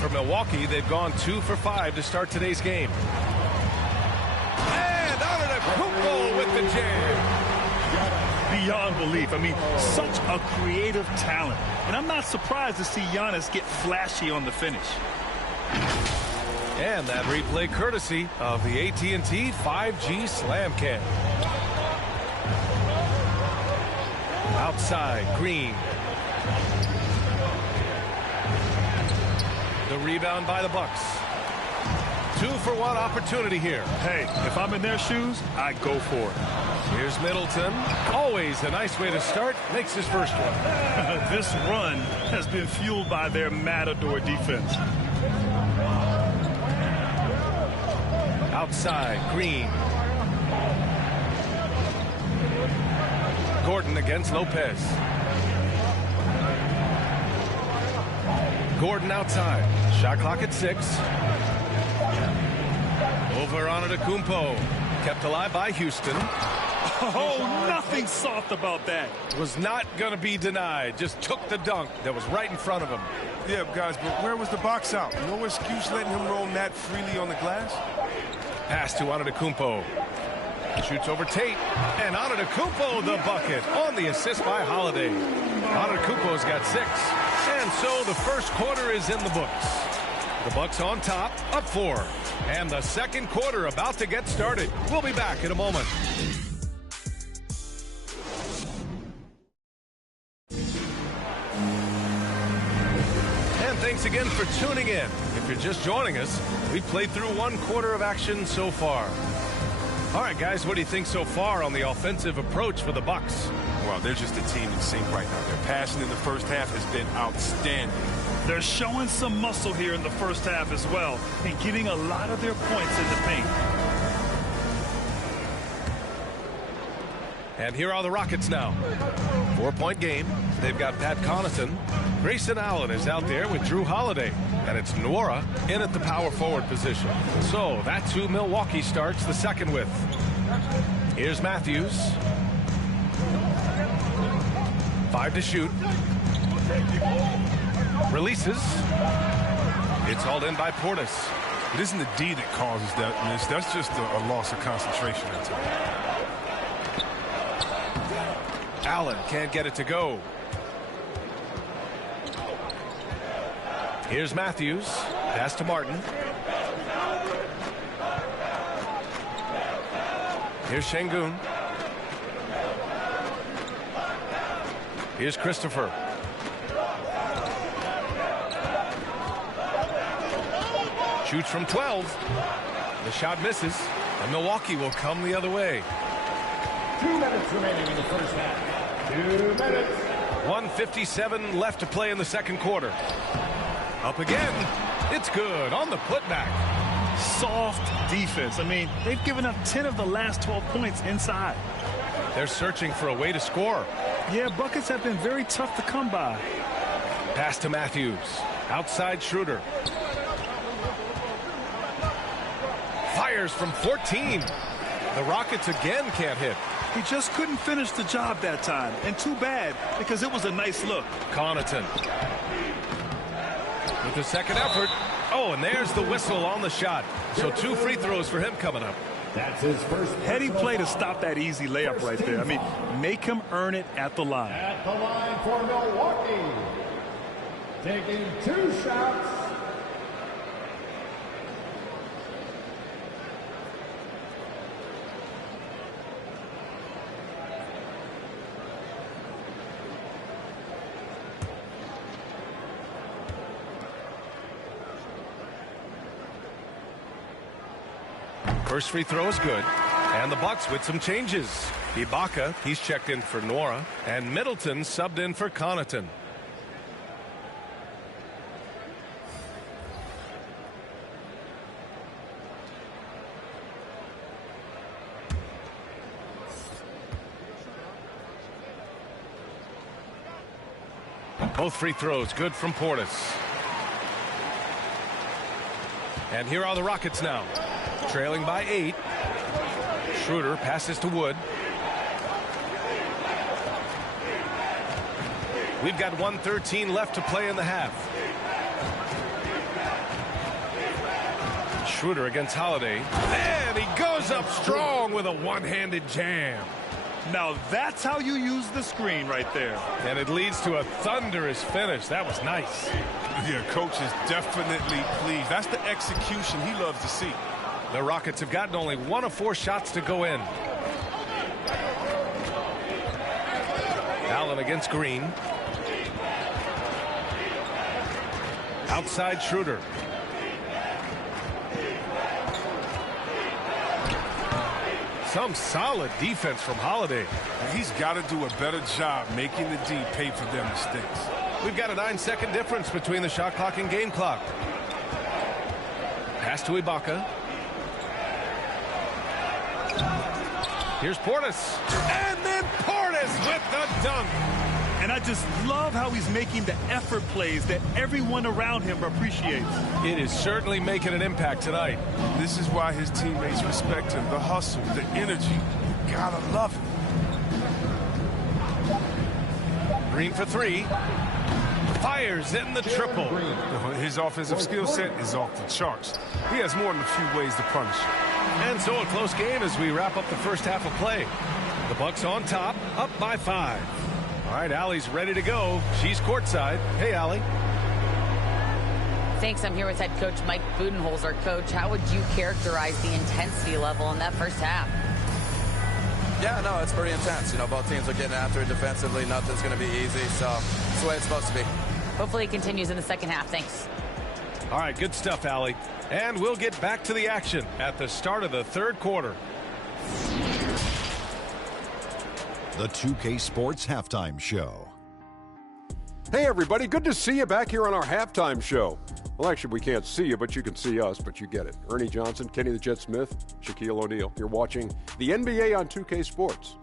For Milwaukee, they've gone 2 for 5 to start today's game. And Antetokounmpo with the jam. Beyond belief. I mean, such a creative talent. And I'm not surprised to see Giannis get flashy on the finish. And that replay courtesy of the AT&T 5G Slam Cam. Outside, Green. The rebound by the Bucks. 2-for-1 opportunity here. Hey, if I'm in their shoes, I go for it. Here's Middleton. Always a nice way to start. Makes his first one. This run has been fueled by their Matador defense. Outside, Green. Gordon against Lopez. Gordon outside. Shot clock at 6. Over Antetokounmpo. Kept alive by Houston. Oh, nothing soft about that. Was not going to be denied. Just took the dunk that was right in front of him. Yeah, guys, but where was the box out? No excuse letting him roam that freely on the glass. Pass to Antetokounmpo. Shoots over Tate. And Antetokounmpo the bucket on the assist by Holiday. Antetokounmpo's got 6. And so the first quarter is in the books. The Bucks on top, up 4. And the second quarter about to get started. We'll be back in a moment. And thanks again for tuning in. If you're just joining us, we've played through 1 quarter of action so far. All right, guys, what do you think so far on the offensive approach for the Bucks? Well, they're just a team in sync right now. Their passing in the first half has been outstanding. They're showing some muscle here in the first half as well and getting a lot of their points in the paint. And here are the Rockets now. 4-point game. They've got Pat Connaughton. Grayson Allen is out there with Drew Holiday. And it's Nwora in at the power forward position. So that's who Milwaukee starts the second with. Here's Matthews. 5 to shoot. Releases. It's hauled in by Portis. It isn't the D that causes that miss. That's just a loss of concentration at times. Allen can't get it to go. Here's Matthews. Pass to Martin. Here's Şengün. Here's Christopher. Shoots from 12. The shot misses, and Milwaukee will come the other way. 2 minutes remaining in the first half. 2 minutes. 1:57 left to play in the second quarter. Up again. It's good on the putback. Soft defense. I mean, they've given up 10 of the last 12 points inside. They're searching for a way to score. Yeah, buckets have been very tough to come by. Pass to Matthews. Outside Schroeder. Fires from 14. The Rockets again can't hit. He just couldn't finish the job that time. And too bad, because it was a nice look. Connaughton. With the second effort. Oh, and there's the whistle on the shot. So 2 free throws for him coming up. That's his first. Heady play to stop that easy layup right there. I mean, make him earn it at the line. At the line for Milwaukee. Taking 2 shots. First free throw is good. And the Bucks with some changes. Ibaka, he's checked in for Nora. And Middleton subbed in for Connaughton. Both free throws good from Portis. And here are the Rockets now. Trailing by 8. Schroeder passes to Wood. We've got 1:13 left to play in the half. Schroeder against Holiday. And he goes up strong with a one-handed jam. Now that's how you use the screen right there. And it leads to a thunderous finish. That was nice. Yeah, coach is definitely pleased. That's the execution he loves to see. The Rockets have gotten only 1 of 4 shots to go in. Allen against Green. Outside Schroeder. Some solid defense from Holiday. He's got to do a better job making the D pay for their mistakes. We've got a 9-second difference between the shot clock and game clock. Pass to Ibaka. Here's Portis. And then Portis with the dunk. And I just love how he's making the effort plays that everyone around him appreciates. It is certainly making an impact tonight. This is why his teammates respect him. The hustle, the energy. You gotta love it. Green for 3. Fires in the triple. His offensive skill set is off the charts. He has more than a few ways to punish. And so a close game as we wrap up the first half of play. The Bucks on top, up by 5. All right, Allie's ready to go. She's courtside. Hey, Allie. Thanks. I'm here with head coach Mike Budenholzer. Coach, how would you characterize the intensity level in that first half? Yeah, no, it's pretty intense. You know, both teams are getting after it defensively. Nothing's going to be easy, so it's the way it's supposed to be. Hopefully it continues in the second half. Thanks. All right, good stuff, Allie. And we'll get back to the action at the start of the third quarter. The 2K Sports Halftime Show. Hey, everybody. Good to see you back here on our halftime show. Well, actually, we can't see you, but you can see us, but you get it. Ernie Johnson, Kenny the Jet Smith, Shaquille O'Neal. You're watching the NBA on 2K Sports.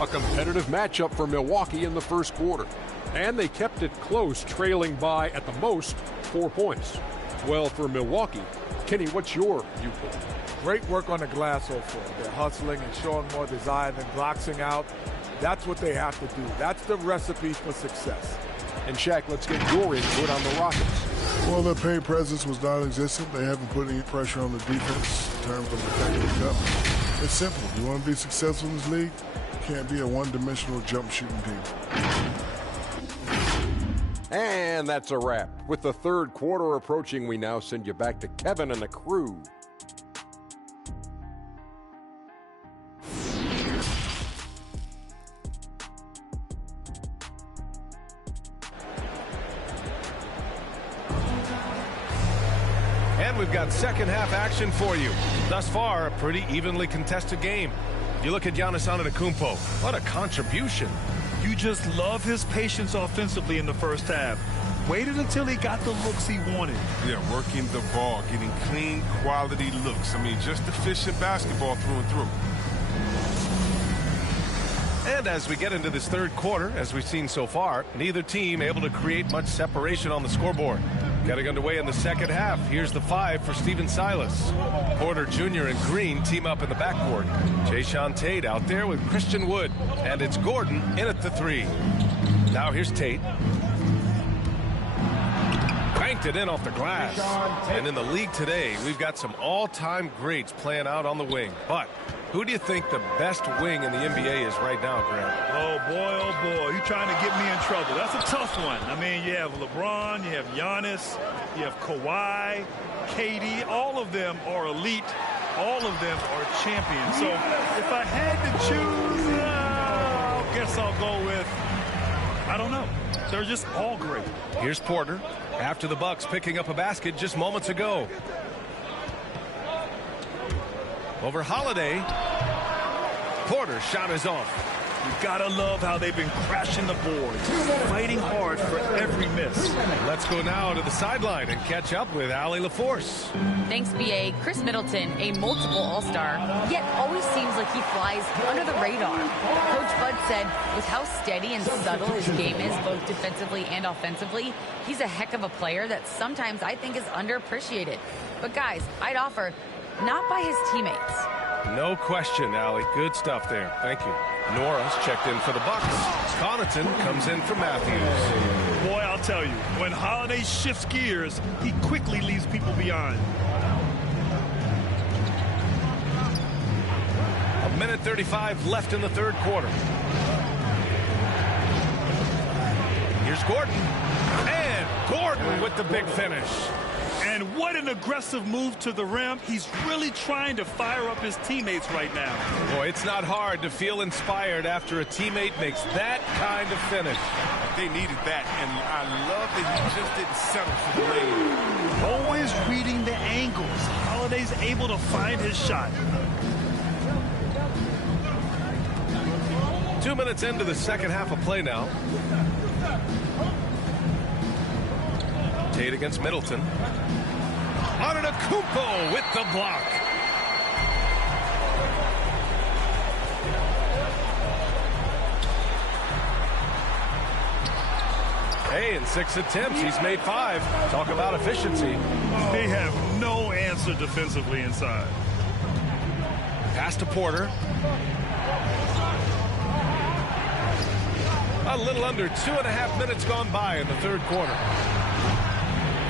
A competitive matchup for Milwaukee in the first quarter. And they kept it close, trailing by, at the most, 4 points. Well, for Milwaukee, Kenny, what's your viewpoint? Great work on the glass so far. They're hustling and showing more desire than boxing out. That's what they have to do. That's the recipe for success. And Shaq, let's get your input on the Rockets. Well, their paint presence was non-existent. They haven't put any pressure on the defense in terms of protecting the cup. It's simple. You want to be successful in this league, you can't be a one-dimensional jump shooting team. And that's a wrap. With the third quarter approaching, we now send you back to Kevin and the crew. And we've got second half action for you. Thus far, a pretty evenly contested game. You look at Giannis Antetokounmpo. What a contribution. You just love his patience offensively in the first half. Waited until he got the looks he wanted. Yeah, working the ball, getting clean, quality looks. I mean, just efficient basketball through and through. And as we get into this third quarter, as we've seen so far, neither team able to create much separation on the scoreboard. Getting underway in the second half. Here's the 5 for Stephen Silas. Porter Jr. and Green team up in the backcourt. Jayshawn Tate out there with Christian Wood. And it's Gordon in at the 3. Now here's Tate. Banked it in off the glass. And in the league today, we've got some all-time greats playing out on the wing. But who do you think the best wing in the NBA is right now, Grant? Oh, boy, you're trying to get me in trouble. That's a tough one. I mean, you have LeBron, you have Giannis, you have Kawhi, KD. All of them are elite. All of them are champions. So if I had to choose, I guess I'll go with, I don't know. They're just all great. Here's Porter after the Bucks picking up a basket just moments ago. Over Holiday. Porter's shot is off. You gotta love how they've been crashing the boards, fighting hard for every miss. Let's go now to the sideline and catch up with Allie LaForce. Thanks, B.A. Chris Middleton, a multiple All-Star, yet always seems like he flies under the radar. Coach Bud said with how steady and subtle his game is, both defensively and offensively, he's a heck of a player that sometimes I think is underappreciated. But guys, I'd offer, not by his teammates. No question, Allie. Good stuff there. Thank you. Norris checked in for the Bucks. Connaughton comes in for Matthews. Boy, I'll tell you, when Holiday shifts gears, he quickly leaves people behind. A minute 35 left in the third quarter. Here's Gordon. And Gordon with the big finish. And what an aggressive move to the rim. He's really trying to fire up his teammates right now. Boy, it's not hard to feel inspired after a teammate makes that kind of finish. They needed that, and I love that he just didn't settle for the lane. Always reading the angles. Holiday's able to find his shot. 2 minutes into the second half of play now. Tate against Middleton. Antetokounmpo with the block. Hey, in 6 attempts, he's made 5. Talk about efficiency. They have no answer defensively inside. Pass to Porter. A little under 2.5 minutes gone by in the third quarter.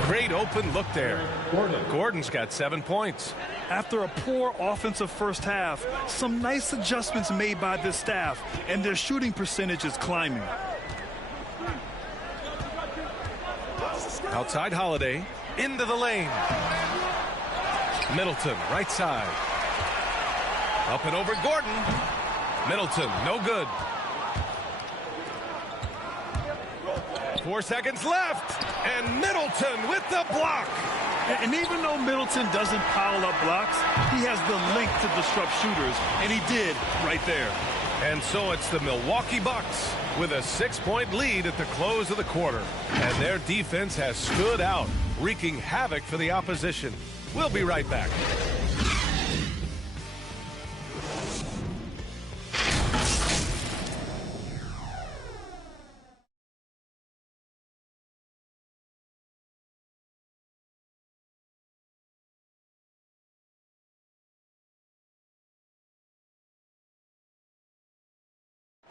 Great open look there. Gordon's got 7 points. After a poor offensive first half, some nice adjustments made by this staff, and their shooting percentage is climbing. Outside Holiday, into the lane. Middleton, right side. Up and over Gordon. Middleton, no good. 4 seconds left, and Middleton with the block. And even though Middleton doesn't pile up blocks, he has the length to disrupt shooters, and he did right there. And so it's the Milwaukee Bucks with a 6-point lead at the close of the quarter. And their defense has stood out, wreaking havoc for the opposition. We'll be right back.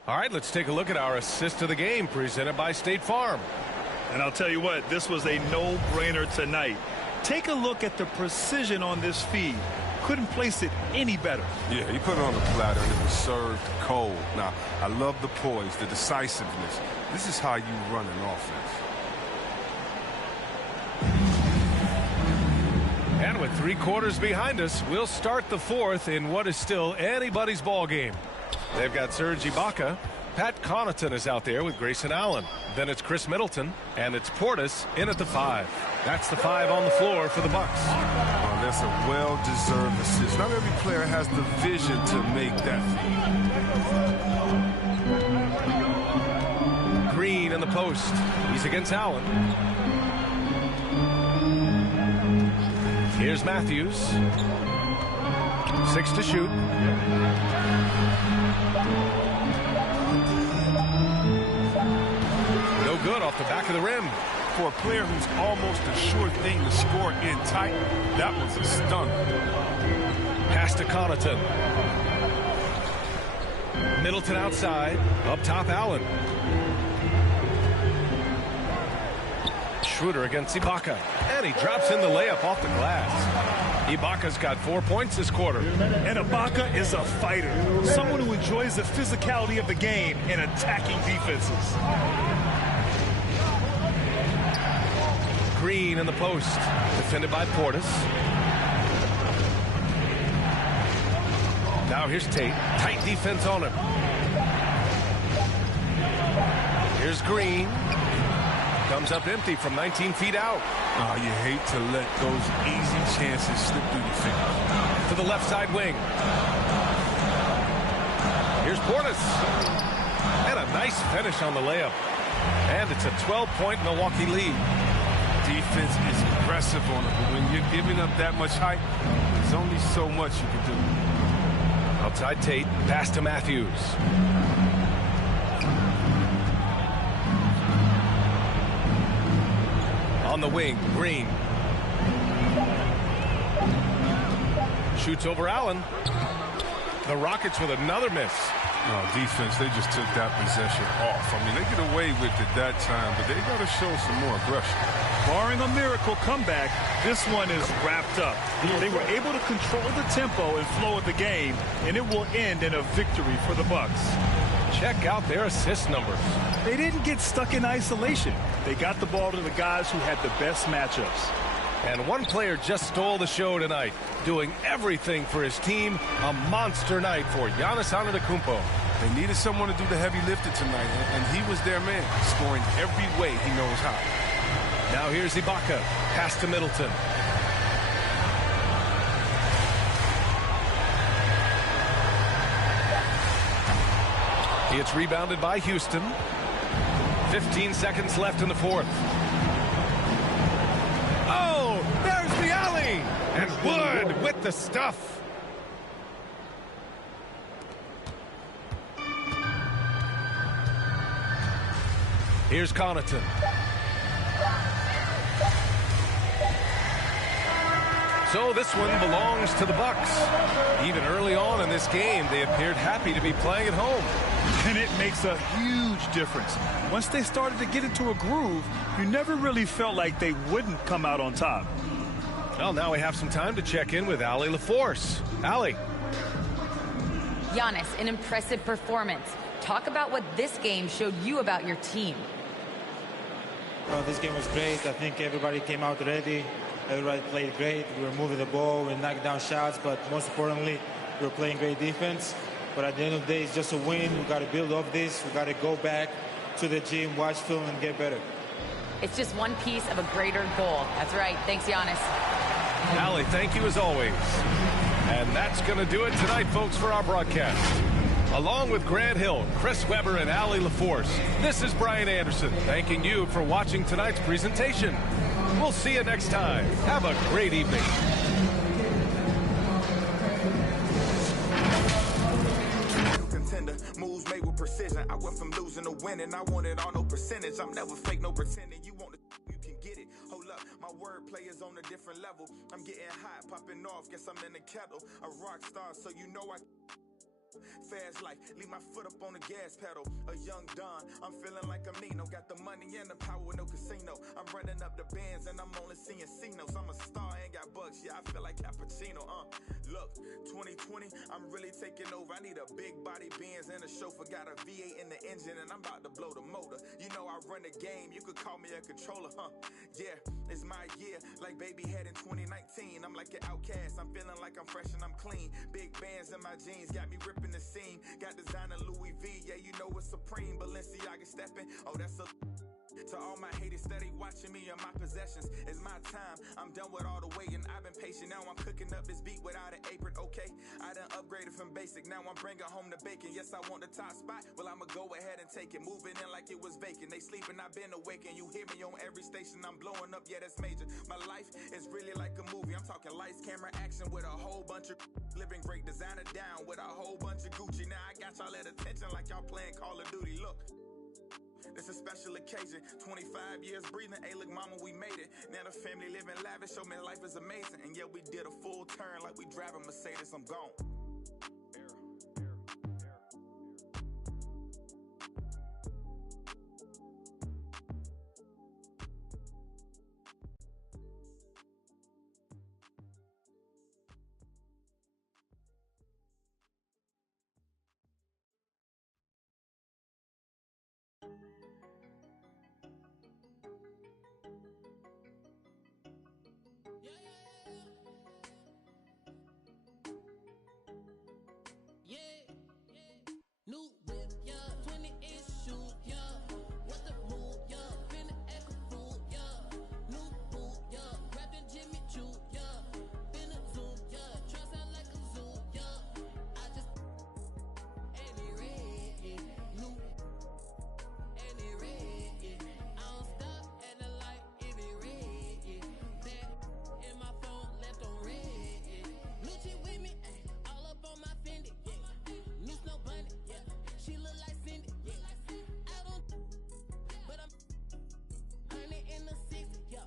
All right, let's take a look at our assist of the game presented by State Farm. And I'll tell you what, this was a no-brainer tonight. Take a look at the precision on this feed. Couldn't place it any better. Yeah, he put it on the platter and it was served cold. Now, I love the poise, the decisiveness. This is how you run an offense. And with 3 quarters behind us, we'll start the fourth in what is still anybody's ball game. They've got Serge Ibaka Pat Connaughton is out there with Grayson Allen. Then it's Chris Middleton, and it's Portis in at the 5. That's the 5 on the floor for the Bucks. Oh, that's a well-deserved assist. Not every player has the vision to make that feed. Green in the post. He's against Allen. Here's Matthews. 6 to shoot. No good off the back of the rim. For a player who's almost a sure thing to score in tight, that was a stunner. Pass to Connaughton. Middleton outside. Up top, Allen. Schroeder against Ibaka. And he drops in the layup off the glass. Ibaka's got 4 points this quarter. And Ibaka is a fighter. Someone who enjoys the physicality of the game and attacking defenses. Green in the post. Defended by Portis. Now here's Tate. Tight defense on him. Here's Green. Comes up empty from 19 feet out. Oh, you hate to let those easy chances slip through your fingers. To the left side wing. Here's Portis. And a nice finish on the layup. And it's a 12-point Milwaukee lead. Defense is aggressive on it, but when you're giving up that much height, there's only so much you can do. Outside Tate. Pass to Matthews. On the wing, Green. Shoots over Allen. The Rockets with another miss. Oh, defense, they just took that possession off. I mean, they get away with it that time, but they got to show some more aggression. Barring a miracle comeback, this one is wrapped up. They were able to control the tempo and flow of the game, and it will end in a victory for the Bucks. Check out their assist numbers. They didn't get stuck in isolation. They got the ball to the guys who had the best matchups. And one player just stole the show tonight, doing everything for his team. A monster night for Giannis Antetokounmpo. They needed someone to do the heavy lifting tonight, and he was their man, scoring every way he knows how. Now here's Ibaka. Pass to Middleton. It's rebounded by Houston. 15 seconds left in the fourth. Oh, there's the alley. And Wood with the stuff. Here's Connaughton. So this one belongs to the Bucks. Even early on in this game, they appeared happy to be playing at home. And it makes a huge difference. Once they started to get into a groove, you never really felt like they wouldn't come out on top. Well, now we have some time to check in with Allie LaForce. Allie. Giannis, an impressive performance. Talk about what this game showed you about your team. This game was great. I think everybody came out ready. Everybody played great. We were moving the ball. We knocked down shots. But most importantly, we were playing great defense. But at the end of the day, it's just a win. We got to build off this. We got to go back to the gym, watch film, and get better. It's just one piece of a greater goal. That's right. Thanks, Giannis. Allie, thank you as always. And that's going to do it tonight, folks, for our broadcast. Along with Grant Hill, Chris Webber, and Allie LaForce, this is Brian Anderson thanking you for watching tonight's presentation. We'll see you next time. Have a great evening. Contender, moves made with precision. I went from losing to winning. I wanted all no percentage. I'm never fake, no pretending. You want it, you can get it. Hold up, my wordplay is on a different level. I'm getting hot, popping off. Guess I'm in the kettle. A rock star, so you know I. Fast life, leave my foot up on the gas pedal. A young Don, I'm feeling like I'm Nino. Got the money and the power, no casino. I'm running up the bands and I'm only seeing C-notes. I'm a star, ain't got bucks, yeah, I feel like Cappuccino. Look, 2020, I'm really taking over. I need a big body Benz and a chauffeur. Got a V8 in the engine and I'm about to blow the motor. You know I run the game, you could call me a controller, Yeah, it's my year, like baby had in 2019. I'm like an outcast, I'm feeling like I'm fresh and I'm clean. Big bands in my jeans, got me ripping the scene. Got designer Louis V, yeah, you know it's a Supreme, Balenciaga stepping. Oh, that's a... To all my haters steady watching me and my possessions. It's my time, I'm done with all the waiting. I've been patient, now I'm cooking up this beat without an apron, okay? I done upgraded from basic, now I'm bringing home the bacon. Yes, I want the top spot, well I'ma go ahead and take it. Moving in like it was vacant, they sleeping, I've been awake. And you hear me on every station, I'm blowing up, yeah that's major. My life is really like a movie, I'm talking lights, camera, action with a whole bunch of living great, designer down with a whole bunch of Gucci. Now I got y'all at attention like y'all playing Call of Duty, look. It's a special occasion, 25 years breathing, hey look mama we made it. Now the family living lavish, show me life is amazing. And yeah, we did a full turn like we driving Mercedes, I'm gone. New whip, yeah, 20-inch shoes, yeah. What the move, yeah. Finna act a fool, yeah. New boot, yeah. Rapping Jimmy Choo, yeah. Finna zoom, yeah. Try sound like a zoo, yeah. I just and it red, yeah. New and it red, yeah. I don't stop at the light if it red, yeah. Back in my phone, left on red, yeah. Lucci with me, ay, all up on my Fendi, yeah. New Snow Bunny, yeah. She look like Cindy, yeah. I don't, but I'm 100 in the 60, yeah.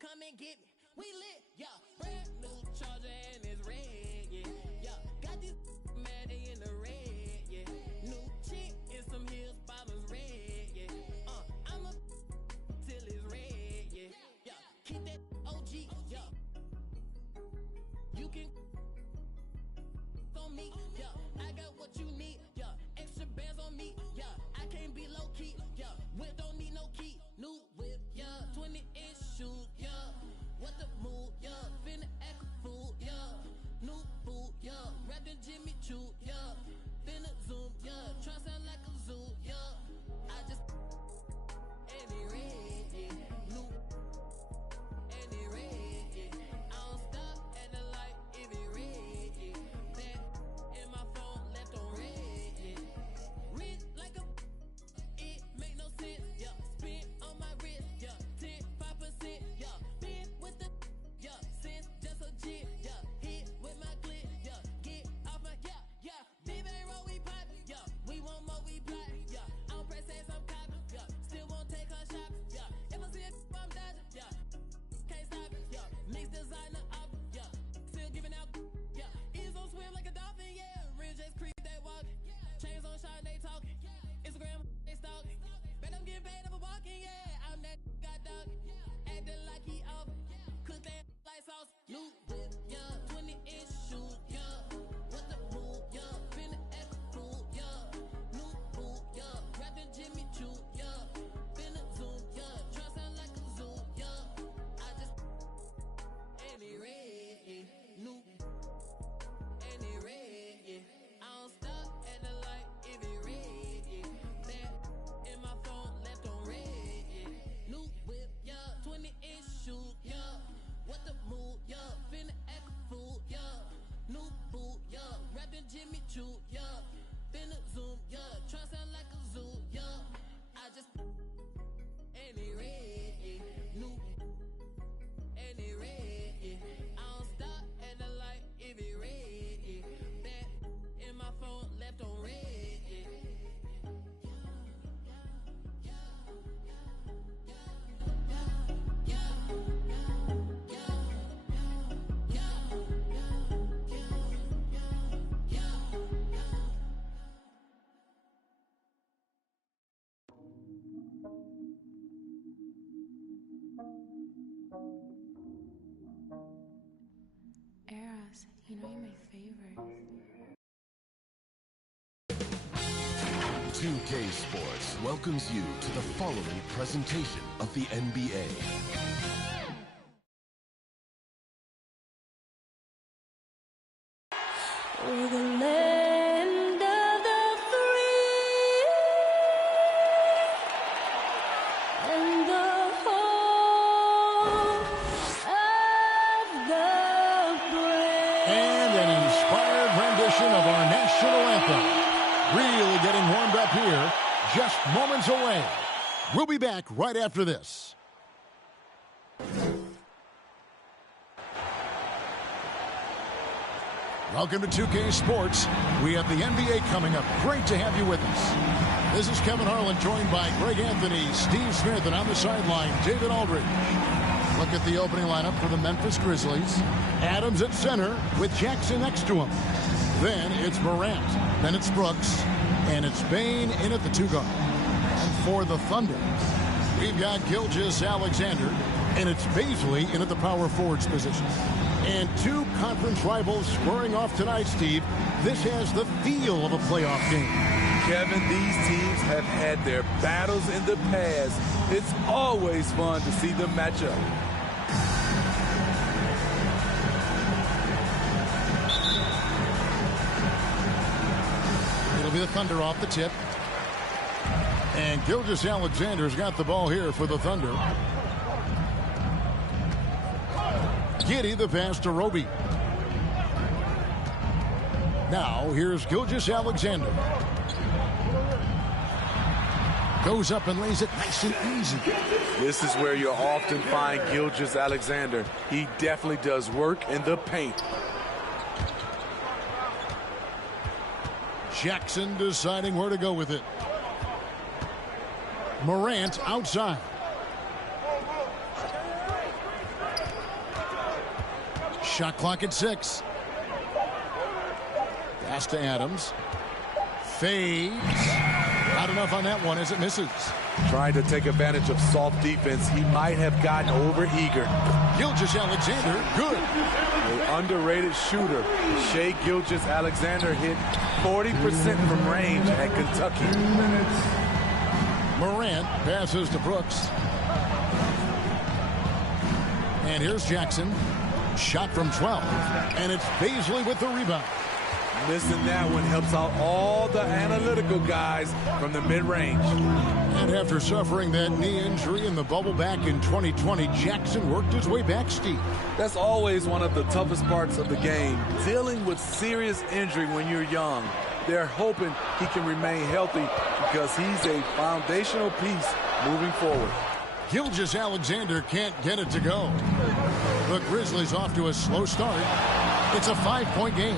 Come and get me, we lit, yeah. Brand new Charger and it's red, yeah. Yeah, got this mad in the red, yeah. New chick in some heels, bottoms red, yeah. I'm a till it's red, yeah. Yeah, keep that OG, yeah. You can on me, yeah. I got what you need, yeah. Extra bands on me, yeah. I can't be low key, yeah. Whip don't need no key. New whip, yeah. 20-inch shoes, yeah. What the move, yeah. Finna act a fool, yeah. New boot, yeah. Rapping Jimmy Choo, yeah. Finna zoom, yeah. Try sound like a zoo, yeah. I just and it red, yeah. New and it red, yeah. I don't stop at the light if it red, yeah. Back in my phone, left on red, yeah. Rich like a it make no sense, yeah. Spin on my wrist, yeah. 10-5%, yeah. Been with the yeah. Since just a jit, yeah. Hit with my clip, yeah. Get off my yeah, yeah. Deep ain't roll, we pop, yeah. We want more, we plot, yeah. I'm press ass, I'm copping, yeah. Still won't take her shopping, yeah. If I see it, I'm dodging, yeah. Can't stop it, yeah. Mix designer up, yeah. Still giving out, yeah. Ears on swim like a dolphin, yeah. Real just creep, they walking. Chains on shot, they talking. Instagram, they stalking. Bet I'm getting paid for walking, yeah. I'm that got dog. Acting like he off. Cook that like sauce. New whip, yeah. 20-inch shoes, yeah. What the move, yeah. Finna act a fool, yeah. New boot, yeah. Rapping Jimmy Choo, yeah. Finna zoom, yeah. Try sound like a zoo, yeah. I just and it red, yeah. New and it red, yeah. I don't stop at the light if it red, yeah. Back in my phone, left on red, yeah. New whip, yeah. 20-inch shoes, yeah. What the move, yeah. Finna act a fool, yeah. New boot, yeah. Rapping Jimmy Choo, yeah. Finna zoom, yeah. Try sound like a zoo, yeah. I just and it red, yeah. New and it red, yeah. I don't stop at the light if it red, yeah. Back in my phone, left on red, yeah. Eras, you know you're my favorite. 2K Sports welcomes you to the following presentation of the NBA. We're the land of the free. Really getting warmed up here. Just moments away. We'll be back right after this. Welcome to 2K Sports. We have the NBA coming up. Great to have you with us. This is Kevin Harlan, joined by Greg Anthony, Steve Smith, and on the sideline, David Aldridge. Look at the opening lineup for the Memphis Grizzlies. Adams at center with Jackson next to him. Then it's Morant. Then it's Brooks. And it's Bane in at the 2 guard. And for the Thunder, we've got Gilgeous-Alexander. And it's Bazley in at the power forwards position. And 2 conference rivals squaring off tonight, Steve. This has the feel of a playoff game. Kevin, these teams have had their battles in the past. It's always fun to see them match up. It'll be the Thunder off the tip. And Gilgeous-Alexander's got the ball here for the Thunder. Giddey the pass to Roby. Now here's Gilgeous-Alexander. Goes up and lays it nice and easy. This is where you'll often find Gilgeous-Alexander. He definitely does work in the paint. Jackson deciding where to go with it. Morant outside. Shot clock at 6. Pass to Adams. Fades. Not enough on that one as it misses. Trying to take advantage of soft defense. He might have gotten over-eager. Gilgeous-Alexander, good. An underrated shooter. Shai Gilgeous-Alexander hit 40% from range at Kentucky. Morant passes to Brooks. And here's Jackson. Shot from 12. And it's Bazley with the rebound. Missing that one helps out all the analytical guys from the mid-range. And after suffering that knee injury in the bubble back in 2020, Jackson worked his way back, Steve. That's always one of the toughest parts of the game, dealing with serious injury when you're young. They're hoping he can remain healthy because he's a foundational piece moving forward. Gilgeous-Alexander can't get it to go. The Grizzlies off to a slow start. It's a 5-point game.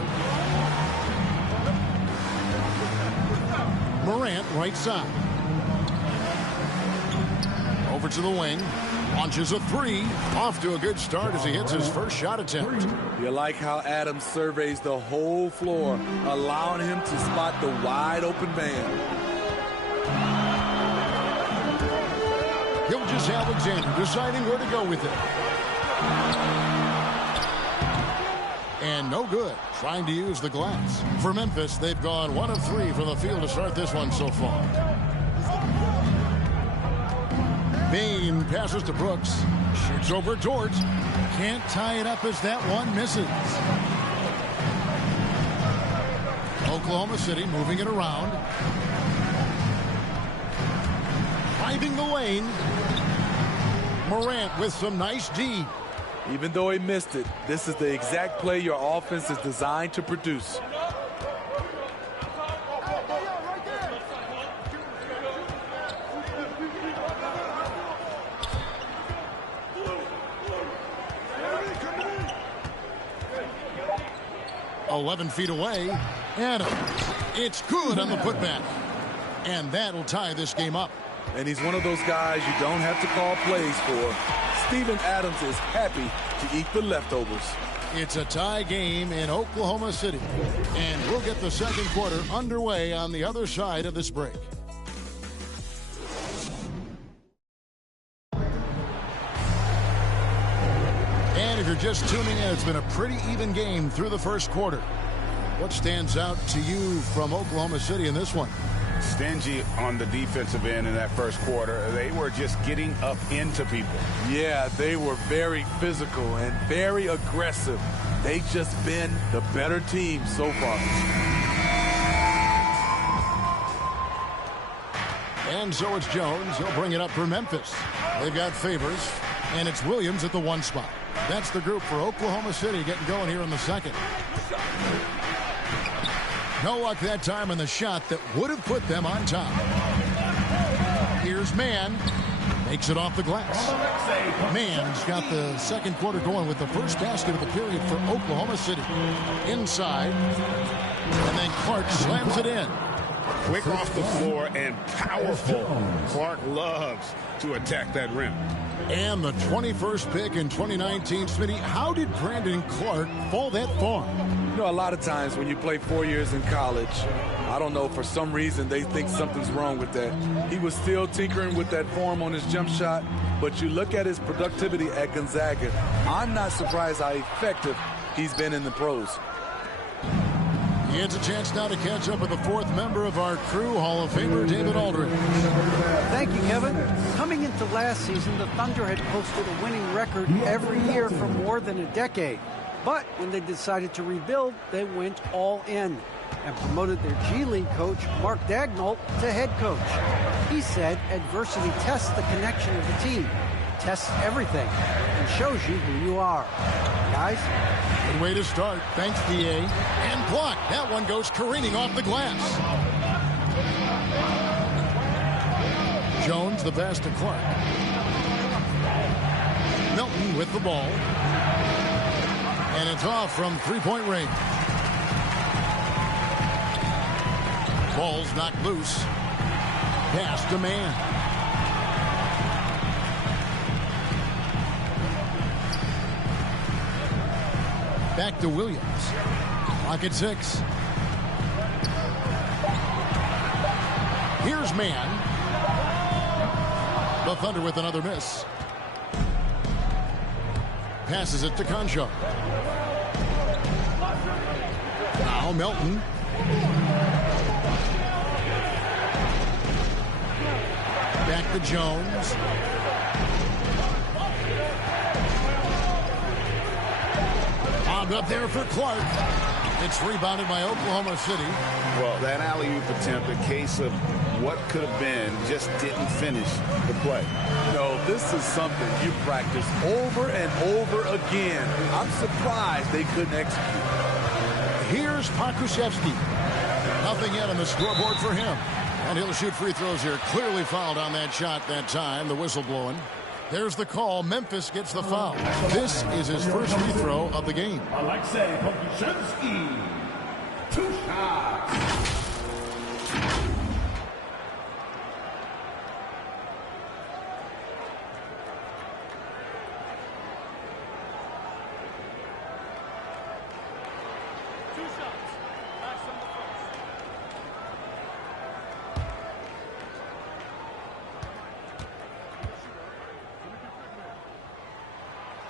Morant right side. Over to the wing. Launches a 3. Off to a good start as he hits his first shot attempt. You like how Adams surveys the whole floor, allowing him to spot the wide open man. Gilgeous-Alexander deciding where to go with it. And no good. Trying to use the glass. For Memphis, they've gone 1 of 3 from the field to start this one so far. Bane passes to Brooks. Shoots over Dort. Can't tie it up as that one misses. Oklahoma City moving it around. Driving the lane. Morant with some nice D. Even though he missed it, this is the exact play your offense is designed to produce. "11 feet away. Adams. It's good on the putback. And that'll tie this game up. And he's one of those guys you don't have to call plays for. Steven Adams is happy to eat the leftovers. It's a tie game in Oklahoma City. And we'll get the second quarter underway on the other side of this break. And if you're just tuning in, it's been a pretty even game through the first quarter. What stands out to you from Oklahoma City in this one? Stingy on the defensive end in that first quarter. They were just getting up into people. Yeah, they were very physical and very aggressive. They've just been the better team so far. And so it's Jones. He'll bring it up for Memphis. They've got Favors, and it's Williams at the 1 spot. That's the group for Oklahoma City getting going here in the second. No luck that time on the shot that would have put them on top. Here's Mann. Makes it off the glass. Mann's got the second quarter going with the first basket of the period for Oklahoma City. Inside. And then Clark slams it in. Quick off the floor and powerful. Clark loves to attack that rim. And the 21st pick in 2019. Smitty, how did Brandon Clark fall that far? You know, a lot of times when you play 4 years in college, I don't know, for some reason they think something's wrong with that. He was still tinkering with that form on his jump shot, but you look at his productivity at Gonzaga, I'm not surprised how effective he's been in the pros. He has a chance now to catch up with the fourth member of our crew, Hall of Famer David Aldridge. Thank you, Kevin. Coming into last season, the Thunder had posted a winning record every year for more than a decade. But when they decided to rebuild, they went all in and promoted their G League coach, Mark Daigneault, to head coach. He said adversity tests the connection of the team, tests everything, and shows you who you are. Guys? Good way to start. Thanks, DA. And blocked. That one goes careening off the glass. Jones, the pass to Clark. Milton with the ball. And it's off from three-point range. Ball's knocked loose. Pass to Mann. Back to Williams. Clock at 6. Here's Mann. The Thunder with another miss. Passes it to Concho. Now Melton. Back to Jones. Bobbed up there for Clark. It's rebounded by Oklahoma City. Well, that alley-oop attempt, a case of what could have been, just didn't finish the play. No, this is something you practice over and over again. I'm surprised they couldn't execute. Here's Pokusevski. Nothing yet on the scoreboard for him. And he'll shoot free throws here. Clearly fouled on that shot that time. The whistle blowing. There's the call. Memphis gets the foul. This is his first free throw of the game. Alexei Pokusevski. 2 shots.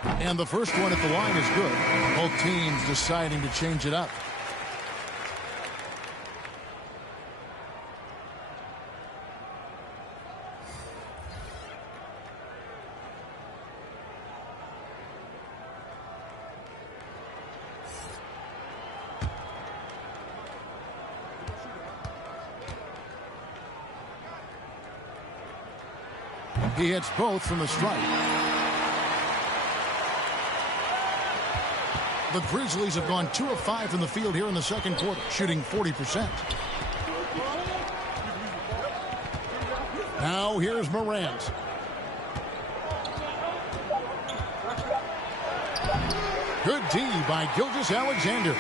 And the first one at the line is good. Both teams deciding to change it up. He hits both from the stripe. The Grizzlies have gone 2 of 5 from the field here in the second quarter, shooting 40%. Now here's Morant. Good D by Gilgeous-Alexander.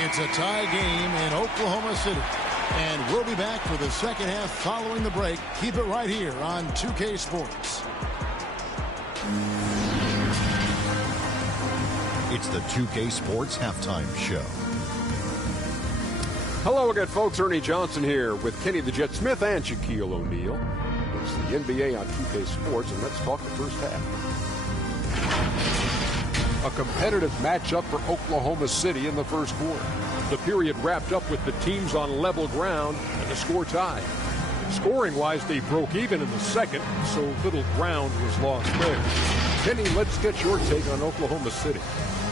It's a tie game in Oklahoma City. And we'll be back for the second half following the break. Keep it right here on 2K Sports. It's the 2K Sports Halftime Show. Hello again, folks. Ernie Johnson here with Kenny the Jet Smith and Shaquille O'Neal. It's the NBA on 2K Sports, and let's talk the first half. A competitive matchup for Oklahoma City in the first quarter. The period wrapped up with the teams on level ground and the score tied. Scoring-wise, they broke even in the second, so little ground was lost there. Kenny, let's get your take on Oklahoma City.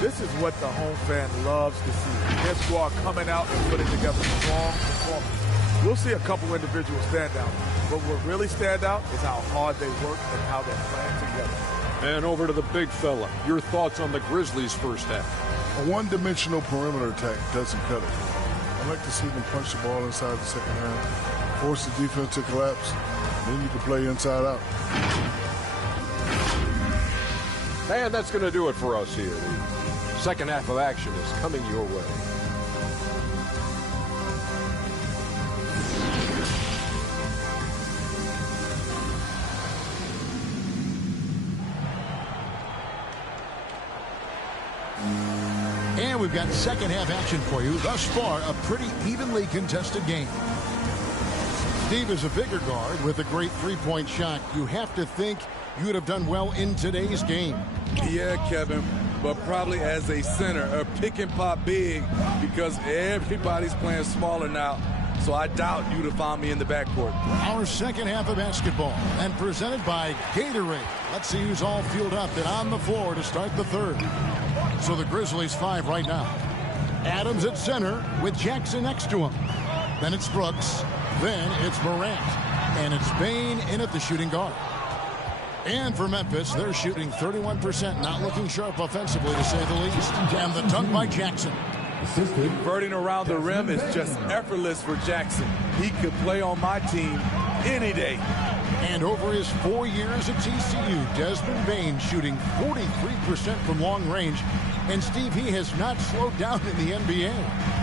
This is what the home fan loves to see. Their squad coming out and putting together strong performance. We'll see a couple individuals stand out, but what really stand out is how hard they work and how they're playing together. And over to the big fella. Your thoughts on the Grizzlies' first half? A one-dimensional perimeter attack doesn't cut it. I like to see them punch the ball inside the second half, force the defense to collapse, and then you can play inside out. And that's going to do it for us here. The second half of action is coming your way. And we've got second half action for you. Thus far, a pretty evenly contested game. Steve is a bigger guard with a great three-point shot. You have to think you would have done well in today's game. Yeah, Kevin, but probably as a center, a pick and pop big, because everybody's playing smaller now. So I doubt you'd have found me in the backcourt. Our second half of basketball, and presented by Gatorade. Let's see who's all fueled up and on the floor to start the third. So the Grizzlies 5 right now. Adams at center with Jackson next to him. Then it's Brooks. Then it's Morant. And it's Bane in at the shooting guard. And for Memphis, they're shooting 31%, not looking sharp offensively to say the least. And the dunk by Jackson. Converting around the rim is just effortless for Jackson. He could play on my team any day. And over his 4 years at TCU, Desmond Bane shooting 43% from long range. And Steve, he has not slowed down in the NBA.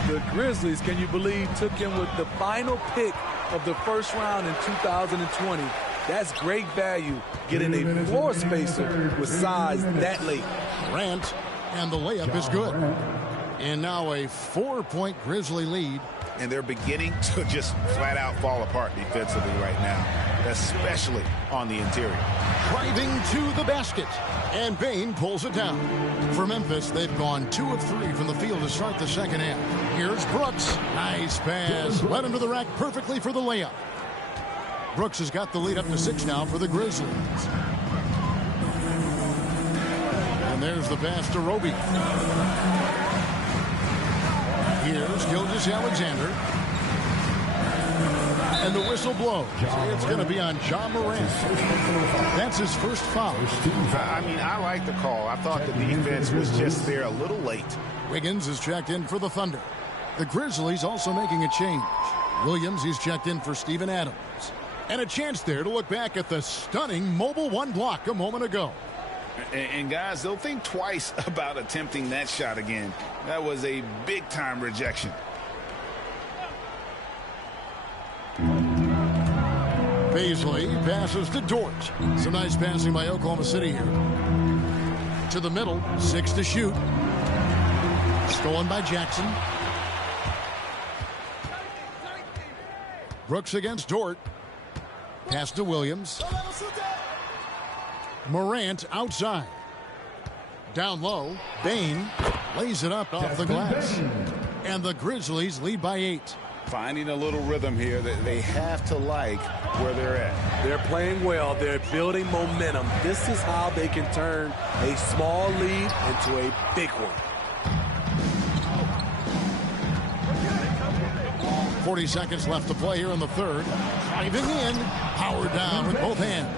The Grizzlies, can you believe, took him with the final pick of the first round in 2020. That's great value, getting a floor spacer with size that late. Morant, and the layup is good. And now a 4-point Grizzly lead. And they're beginning to just flat out fall apart defensively right now, especially on the interior. Driving to the basket, and Bane pulls it down. For Memphis, they've gone 2 of 3 from the field to start the second half. Here's Brooks. Nice pass. Led him to the rack perfectly for the layup. Brooks has got the lead up to 6 now for the Grizzlies. And there's the pass to Roby. Here's Gilgeous-Alexander. And the whistle blows. It's going to be on Ja Morant. That's his first foul. I mean, I like the call. I thought the defense was just there a little late. Wiggins is checked in for the Thunder. The Grizzlies also making a change. Williams, he's checked in for Steven Adams. And a chance there to look back at the stunning Mobile One block a moment ago. And guys, they'll think twice about attempting that shot again. That was a big-time rejection. Paisley passes to Dort. Some nice passing by Oklahoma City here. To the middle, 6 to shoot. Stolen by Jackson. Brooks against Dort. Pass to Williams. Morant outside. Down low, Bane lays it up off the glass. And the Grizzlies lead by 8. Finding a little rhythm here that they have to like where they're at. They're playing well. They're building momentum. This is how they can turn a small lead into a big one. 40 seconds left to play here in the third. Driving in, powered down with both hands.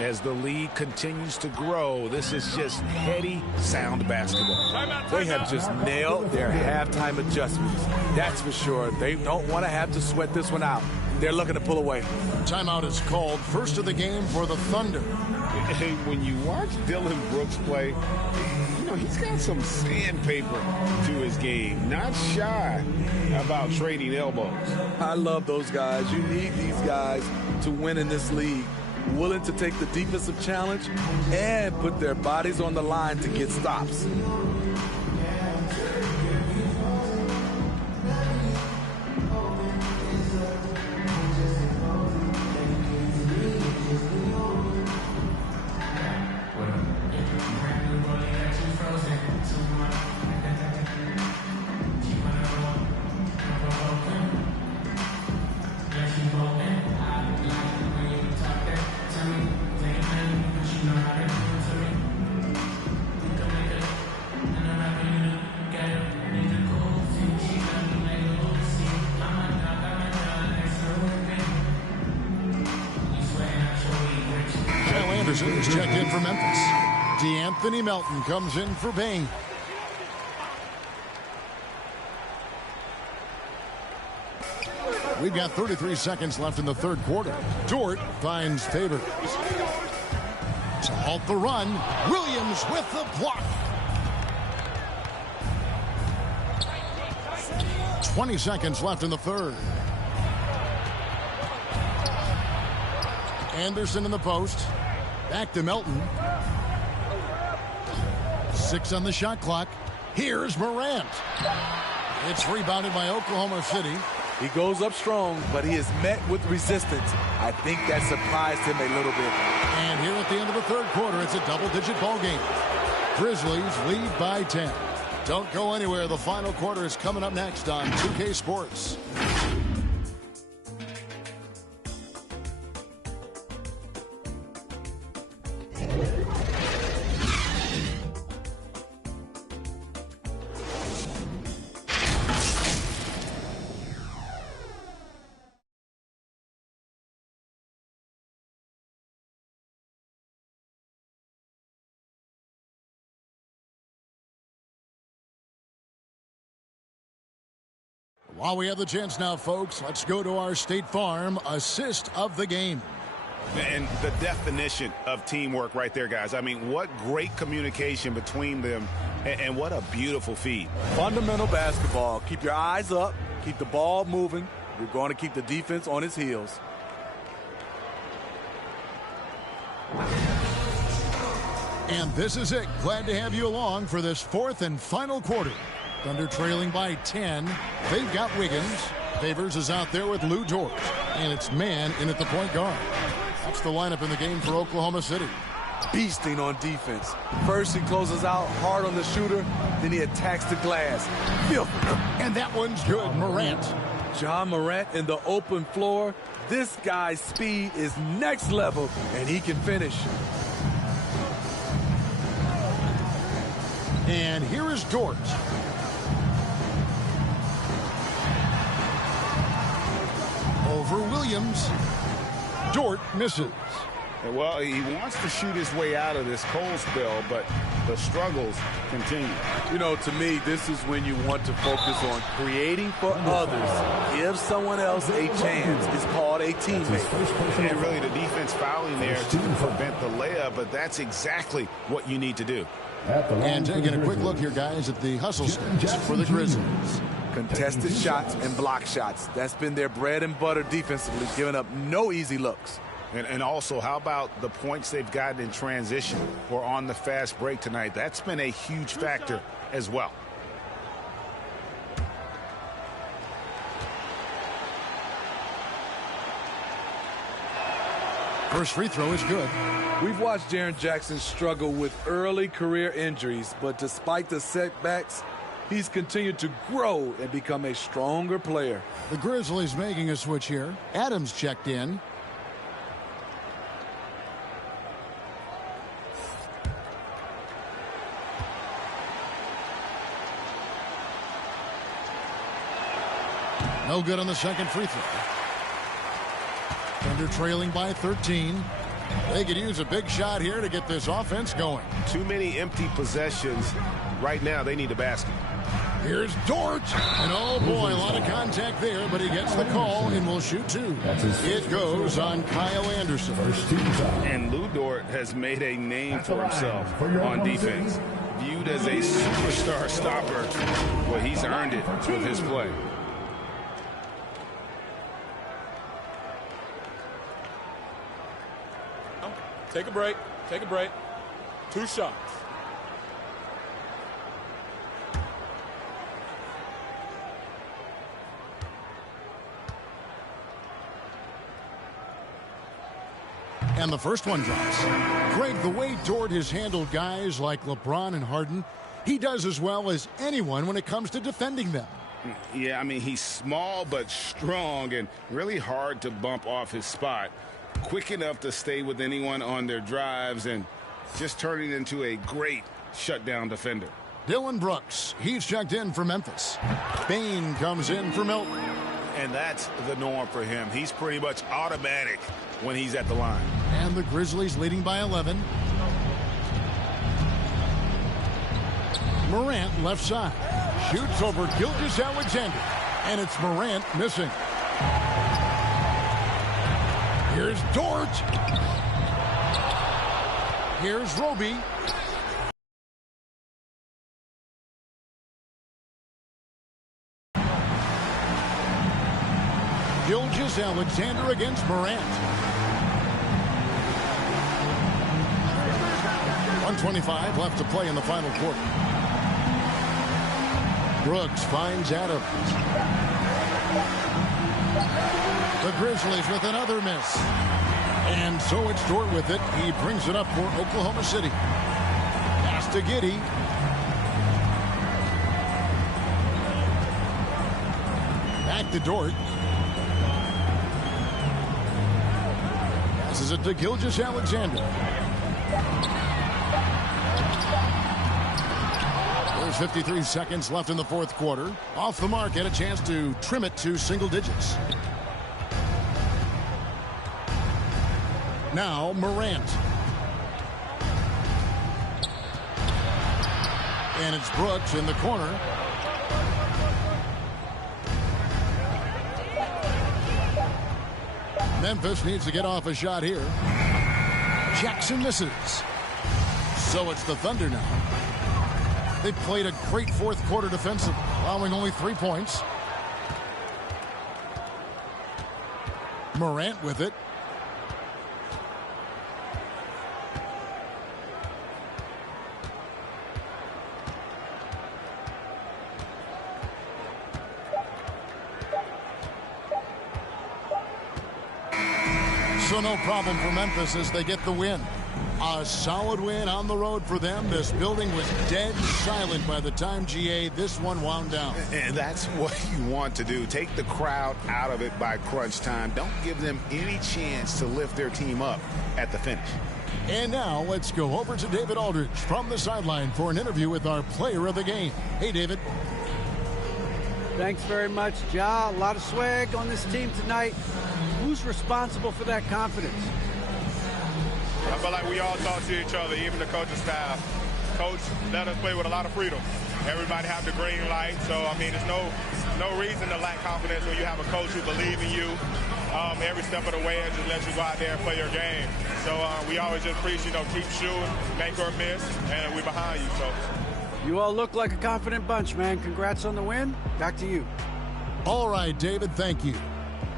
As the lead continues to grow, this is just heady, sound basketball. They have just nailed their halftime adjustments. That's for sure. They don't want to have to sweat this one out. They're looking to pull away. Timeout is called. First of the game for the Thunder. When you watch Dillon Brooks play, you know, he's got some sandpaper to his game. Not shy about trading elbows. I love those guys. You need these guys to win in this league. Willing to take the defensive challenge and put their bodies on the line to get stops. Is checked in for Memphis. DeAnthony Melton comes in for Bane. We've got 33 seconds left in the third quarter. Dort finds Favors. To halt the run, Williams with the block. 20 seconds left in the third. Anderson in the post. Back to Melton. 6 on the shot clock. Here's Morant. It's rebounded by Oklahoma City. He goes up strong, but he is met with resistance. I think that surprised him a little bit. And here at the end of the third quarter, it's a double-digit ball game. Grizzlies lead by 10. Don't go anywhere. The final quarter is coming up next on 2K Sports. While we have the chance now, folks, let's go to our State Farm assist of the game. And the definition of teamwork right there, guys. I mean, what great communication between them, and what a beautiful feed. Fundamental basketball. Keep your eyes up. Keep the ball moving. You're going to keep the defense on its heels. And this is it. Glad to have you along for this fourth and final quarter. Thunder trailing by 10. They've got Wiggins. Favors is out there with Lou Dort. And it's man in at the point guard. That's the lineup in the game for Oklahoma City. Beasting on defense. First he closes out hard on the shooter, then he attacks the glass. And that one's good. Morant. John Morant in the open floor. This guy's speed is next level, and he can finish. And here is Dort. Over Williams. Dort misses. Well, he wants to shoot his way out of this cold spell, but the struggles continue. You know, to me, this is when you want to focus on creating for others. Give someone else a chance. It's called a teammate. And really the defense fouling there to prevent the layup, but that's exactly what you need to do. And taking a quick look here, guys, at the hustle stats for the Grizzlies. Contested shots and block shots. That's been their bread and butter defensively, giving up no easy looks. And also, how about the points they've gotten in transition or on the fast break tonight? That's been a huge factor as well. First free throw is good. We've watched Jaren Jackson struggle with early career injuries, but despite the setbacks, he's continued to grow and become a stronger player. The Grizzlies making a switch here. Adams checked in. No good on the second free throw. Thunder trailing by 13. They could use a big shot here to get this offense going. Too many empty possessions. Right now, they need a basket. Here's Dort. And oh boy, a lot of contact there, but he gets the call and will shoot two. It goes on Kyle Anderson. And Lou Dort has made a name for himself on defense. Viewed as a superstar stopper. Well, he's earned it with his play. Take a break. Take a break. 2 shots. And the first one drops. Greg, the way Dort has handled guys like LeBron and Harden, he does as well as anyone when it comes to defending them. Yeah, I mean, he's small but strong and really hard to bump off his spot. Quick enough to stay with anyone on their drives and just turning into a great shutdown defender. Dylan Brooks, he's checked in for Memphis. Bane comes in for Melton. And that's the norm for him. He's pretty much automatic when he's at the line. And the Grizzlies leading by 11. Morant left side. Shoots over Gilgeous-Alexander. And it's Morant missing. Here's Dort. Here's Roby. Gilgeous-Alexander against Morant. 1:25 left to play in the final quarter. Brooks finds Adams. The Grizzlies with another miss. And so it's Dort with it. He brings it up for Oklahoma City. Pass to Giddey. Back to Dort. Passes it to Gilgeous-Alexander. There's 53 seconds left in the fourth quarter. Off the mark, had a chance to trim it to single digits. Now Morant. And it's Brooks in the corner. Memphis needs to get off a shot here. Jackson misses. So it's the Thunder now. They played a great fourth quarter defensive, allowing only 3 points. Morant with it. So no problem for Memphis as they get the win. A solid win on the road for them. This building was dead silent by the time, GA, this one wound down. And that's what you want to do. Take the crowd out of it by crunch time. Don't give them any chance to lift their team up at the finish. And now let's go over to David Aldridge from the sideline for an interview with our player of the game. Hey, David. Thanks very much, Ja. A lot of swag on this team tonight. Who's responsible for that confidence? I feel like we all talk to each other, even the coaching staff. Coach let us play with a lot of freedom. Everybody have the green light, so I mean, there's no reason to lack confidence when you have a coach who believes in you every step of the way and just lets you go out there and play your game. So we always just preach, keep shooting, make or miss, and we're behind you. So you all look like a confident bunch, man. Congrats on the win. Back to you. All right, David, thank you.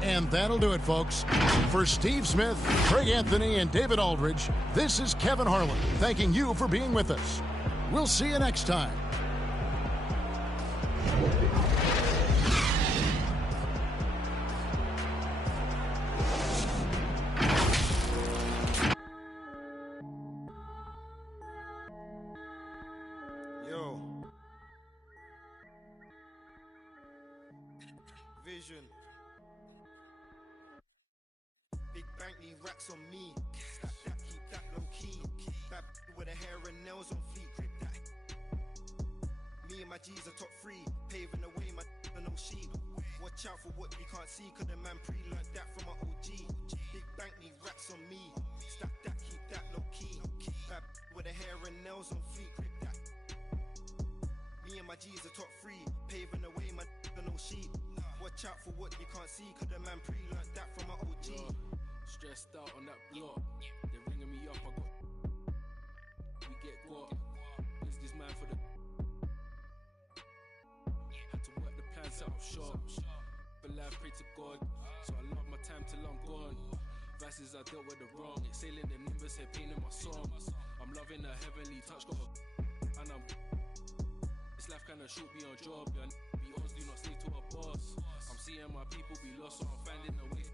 And that'll do it, folks. For Steve Smith, Craig Anthony, and David Aldridge, this is Kevin Harlan thanking you for being with us. We'll see you next time. Yo. Vision. Big bank need racks on me. Stack that, keep that low key. Bad with the hair and nails on fleek. Grip that. Me and my G's are top 3. Paving the way, my no sheep. Watch out for what you can't see, cause the man pre-learned that from my OG. Big bank need racks on me. Stack that, keep that low key. Bad with the hair and nails on fleek. Grip that. Me and my G's are top 3. Paving the way, my no sheep. Watch out for what you can't see, cause the man pre-learned that from my OG. Stressed out on that block. They're ringing me up. We get guap. Is this man for the? Had to work the plan, set up shop. But life, pray to God. So I love my time till I'm gone. Vices I dealt with the wrong. Exhaling them nimbus, head pain in my songs. I'm loving a heavenly touch, got a and I'm. This life kinda short, be on job. Yeah, be honest, do not stay to a boss. I'm seeing my people be lost, so I'm finding a way.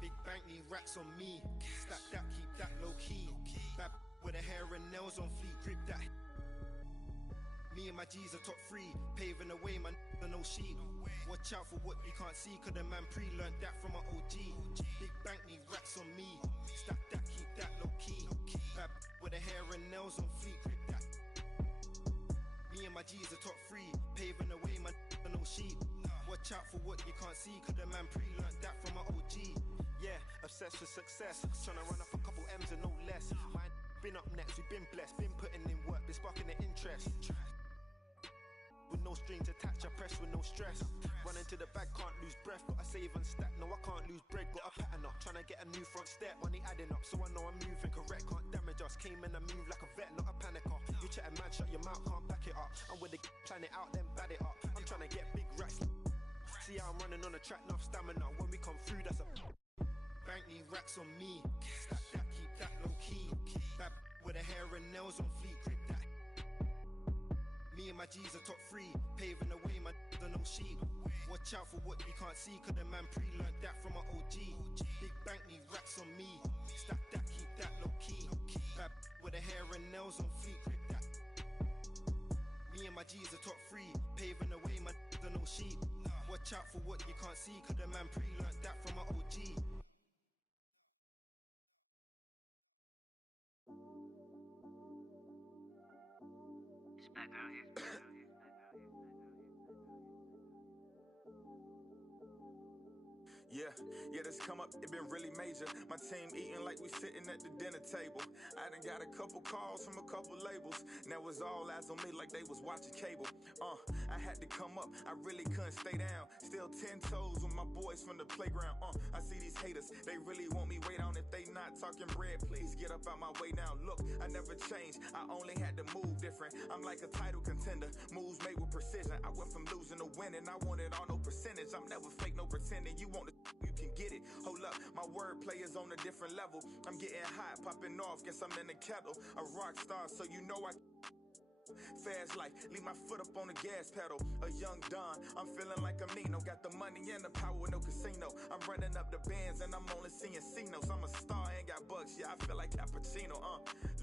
Big bank need racks on me. Stack that, keep that low key. Bad with the hair and nails on fleek. Grip that. Me and my G's are top 3. Paving the way, man, no sheep. Watch out for what you can't see, cause the man pre-learned that from my OG. Big bank need racks on me. Stack that, keep that low key. Bad with the hair and nails on fleek. Grip that. Me and my G's are top 3. Paving the way, man, no sheep. Watch out for what you can't see, cause the man pre-learned that from my OG. Yeah, obsessed with success. Trying to run off a couple M's and no less. Mine been up next, we've been blessed. Been putting in work, been sparking the interest. With no strings attached, I press with no stress. Running to the bag, can't lose breath. Gotta save and stack, no I can't lose bread. Got a pattern up, trying to to get a new front step, money adding up, so I know I'm moving correct. Can't damage us, came in and move like a vet, not a panicker. You chatting man, shut your mouth, can't back it up. I'm with the plan it out, then bad it up. I'm trying to get big racks. See how I'm running on the track, enough stamina. When we come through, that's a bank need racks on me. Stack that, keep that low key. Bad with the hair and nails on fleek, grip that. Me and my G's are top 3, paving the way, my no sheep. Watch out for what you can't see, cause the man pre-learned that from my OG. Big bank need racks on me. Stack that, keep that low key. Bad with the hair and nails on fleek, grip that. Me and my G's are top 3, paving the way, my no sheep. Watch out for what you can't see, cause the man pre-learned that from my OG. Yeah, this come up, it been really major. My team eating like we sitting at the dinner table. I done got a couple calls from a couple labels. Now it's all eyes on me like they was watching cable. I had to come up, I really couldn't stay down. Still 10 toes with my boys from the playground. I see these haters, they really want me way down. If they not talking bread, please get up out my way now. Look, I never changed, I only had to move different. I'm like a title contender, moves made with precision. I went from losing to winning, I wanted all no percentage. I'm never fake, no pretending. You want to, you can get it. Hold up, my wordplay is on a different level. I'm getting hot, popping off, guess I'm in the kettle. A rock star, so you know I fast life, leave my foot up on the gas pedal. A young Don, I'm feeling like I'm Nino. Got the money and the power, no casino. I'm running up the bands and I'm only seeing C-notes. I'm a star, ain't got bucks, yeah, I feel like Al Pacino.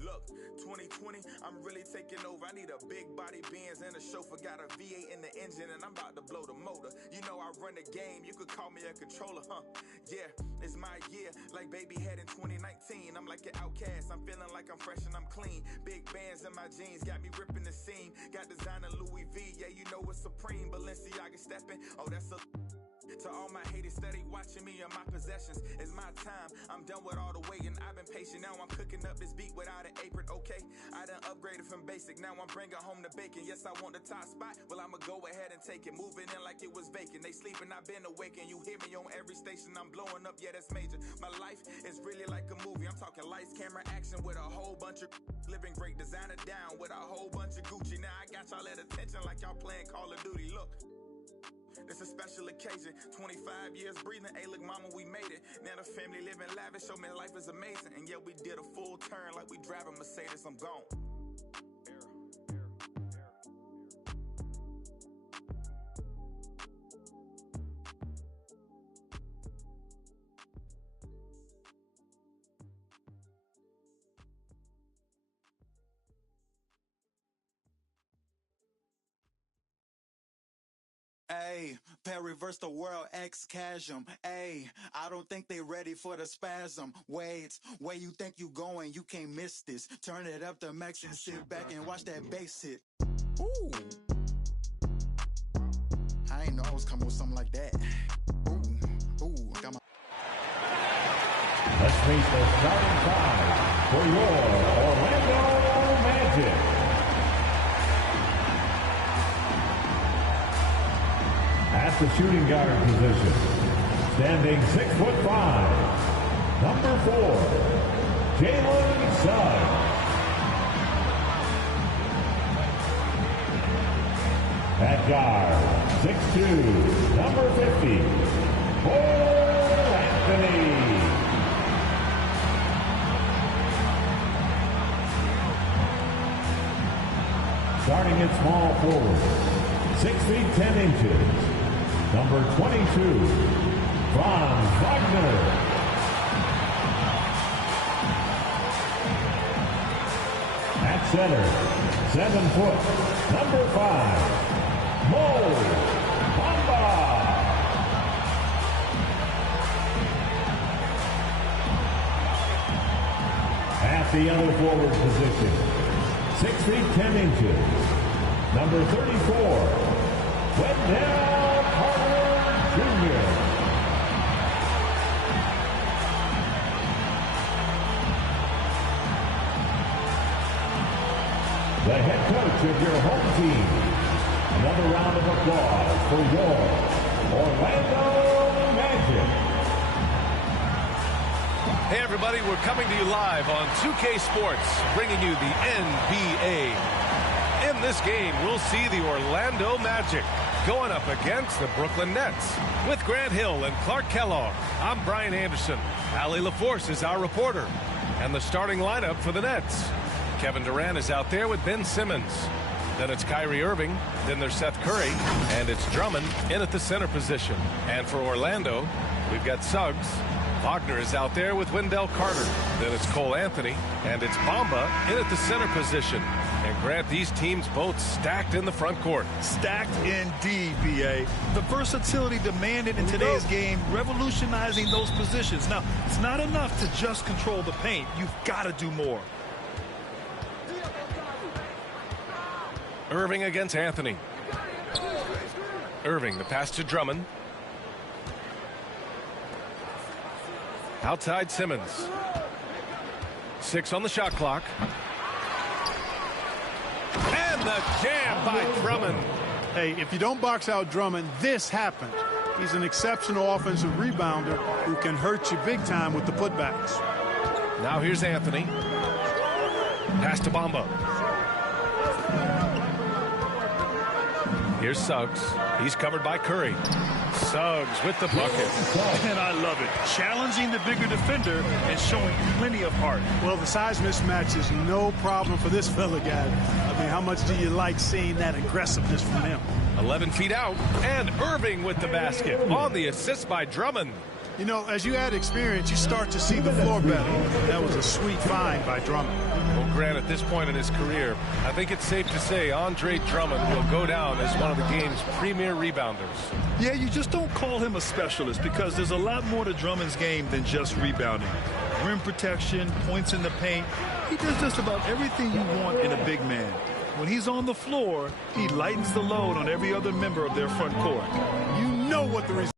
Look, 2020, I'm really taking over. I need a big body Benz and a chauffeur. Got a V8 in the engine and I'm about to blow the motor. You know I run the game, you could call me a controller, Yeah, it's my year, like baby had in 2019. I'm like an outcast, I'm feeling like I'm fresh and I'm clean. Big bands in my jeans, got me ripping the scene. Got designer Louis V, yeah, you know it's supreme. Balenciaga stepping, oh, that's a... To all my haters steady watching me and my possessions, it's my time. I'm done with all the waiting, I've been patient. Now I'm cooking up this beat without an apron, okay? I done upgraded from basic, now I'm bringing home the bacon. Yes, I want the top spot, well, I'ma go ahead and take it. Moving in like it was vacant. They sleeping, I've been awakened. You hear me on every station, I'm blowing up, yeah, that's major. My life is really like a movie. I'm talking lights, camera, action with a whole bunch of living great. Designer down with a whole bunch of Gucci. Now I got y'all at attention like y'all playing Call of Duty. Look, it's a special occasion, 25 years breathing, hey look mama, we made it. Now the family living lavish, show me life is amazing. And yeah, we did a full turn like we driving Mercedes, I'm gone. Ayy, reverse the world, X-Chasm. Ayy, I don't think they ready for the spasm. Wait, where you think you going? You can't miss this. Turn it up to max and sit back and watch that bass hit. Ooh. I ain't know I was coming with something like that. Ooh, I got my... Let's face the starting five for your Orlando Magic. At the shooting guard position, standing 6'5", number 4, Jalen Suggs. At guard, 6'2", number 50, Cole Anthony. Starting at small forward, 6 feet 10 inches. Number 22, Franz Wagner. At center, 7 foot, number 5, Mo Bamba. At the other forward position, 6 feet 10 inches, number 34, Wendell Jr. The head coach of your home team. Another round of applause for your Orlando Magic. Hey, everybody, we're coming to you live on 2K Sports, bringing you the NBA. In this game, we'll see the Orlando Magic going up against the Brooklyn Nets. With Grant Hill and Clark Kellogg, I'm Brian Anderson. Allie LaForce is our reporter. And the starting lineup for the Nets. Kevin Durant is out there with Ben Simmons. Then it's Kyrie Irving. Then there's Seth Curry. And it's Drummond in at the center position. And for Orlando, we've got Suggs. Wagner is out there with Wendell Carter. Then it's Cole Anthony. And it's Bamba in at the center position. And Grant, these teams both stacked in the front court. Stacked indeed, B.A. The versatility demanded in today's game, revolutionizing those positions. Now, it's not enough to just control the paint. You've got to do more. Irving against Anthony. Irving, the pass to Drummond. Outside Simmons. 6 on the shot clock. And the jam by Drummond. Hey, if you don't box out Drummond, this happens. He's an exceptional offensive rebounder who can hurt you big time with the putbacks. Now here's Anthony. Pass to Bamba. Here's Suggs. He's covered by Curry. Suggs with the bucket. And I love it. Challenging the bigger defender and showing plenty of heart. Well, the size mismatch is no problem for this fella, guy. I mean, how much do you like seeing that aggressiveness from him? 11 feet out. And Irving with the basket on the assist by Drummond. You know, as you add experience, you start to see the floor better. That was a sweet find by Drummond. Well, Grant, at this point in his career, I think it's safe to say Andre Drummond will go down as one of the game's premier rebounders. Yeah, you just don't call him a specialist because there's a lot more to Drummond's game than just rebounding. Rim protection, points in the paint. He does just about everything you want in a big man. When he's on the floor, he lightens the load on every other member of their front court. You know what the result is.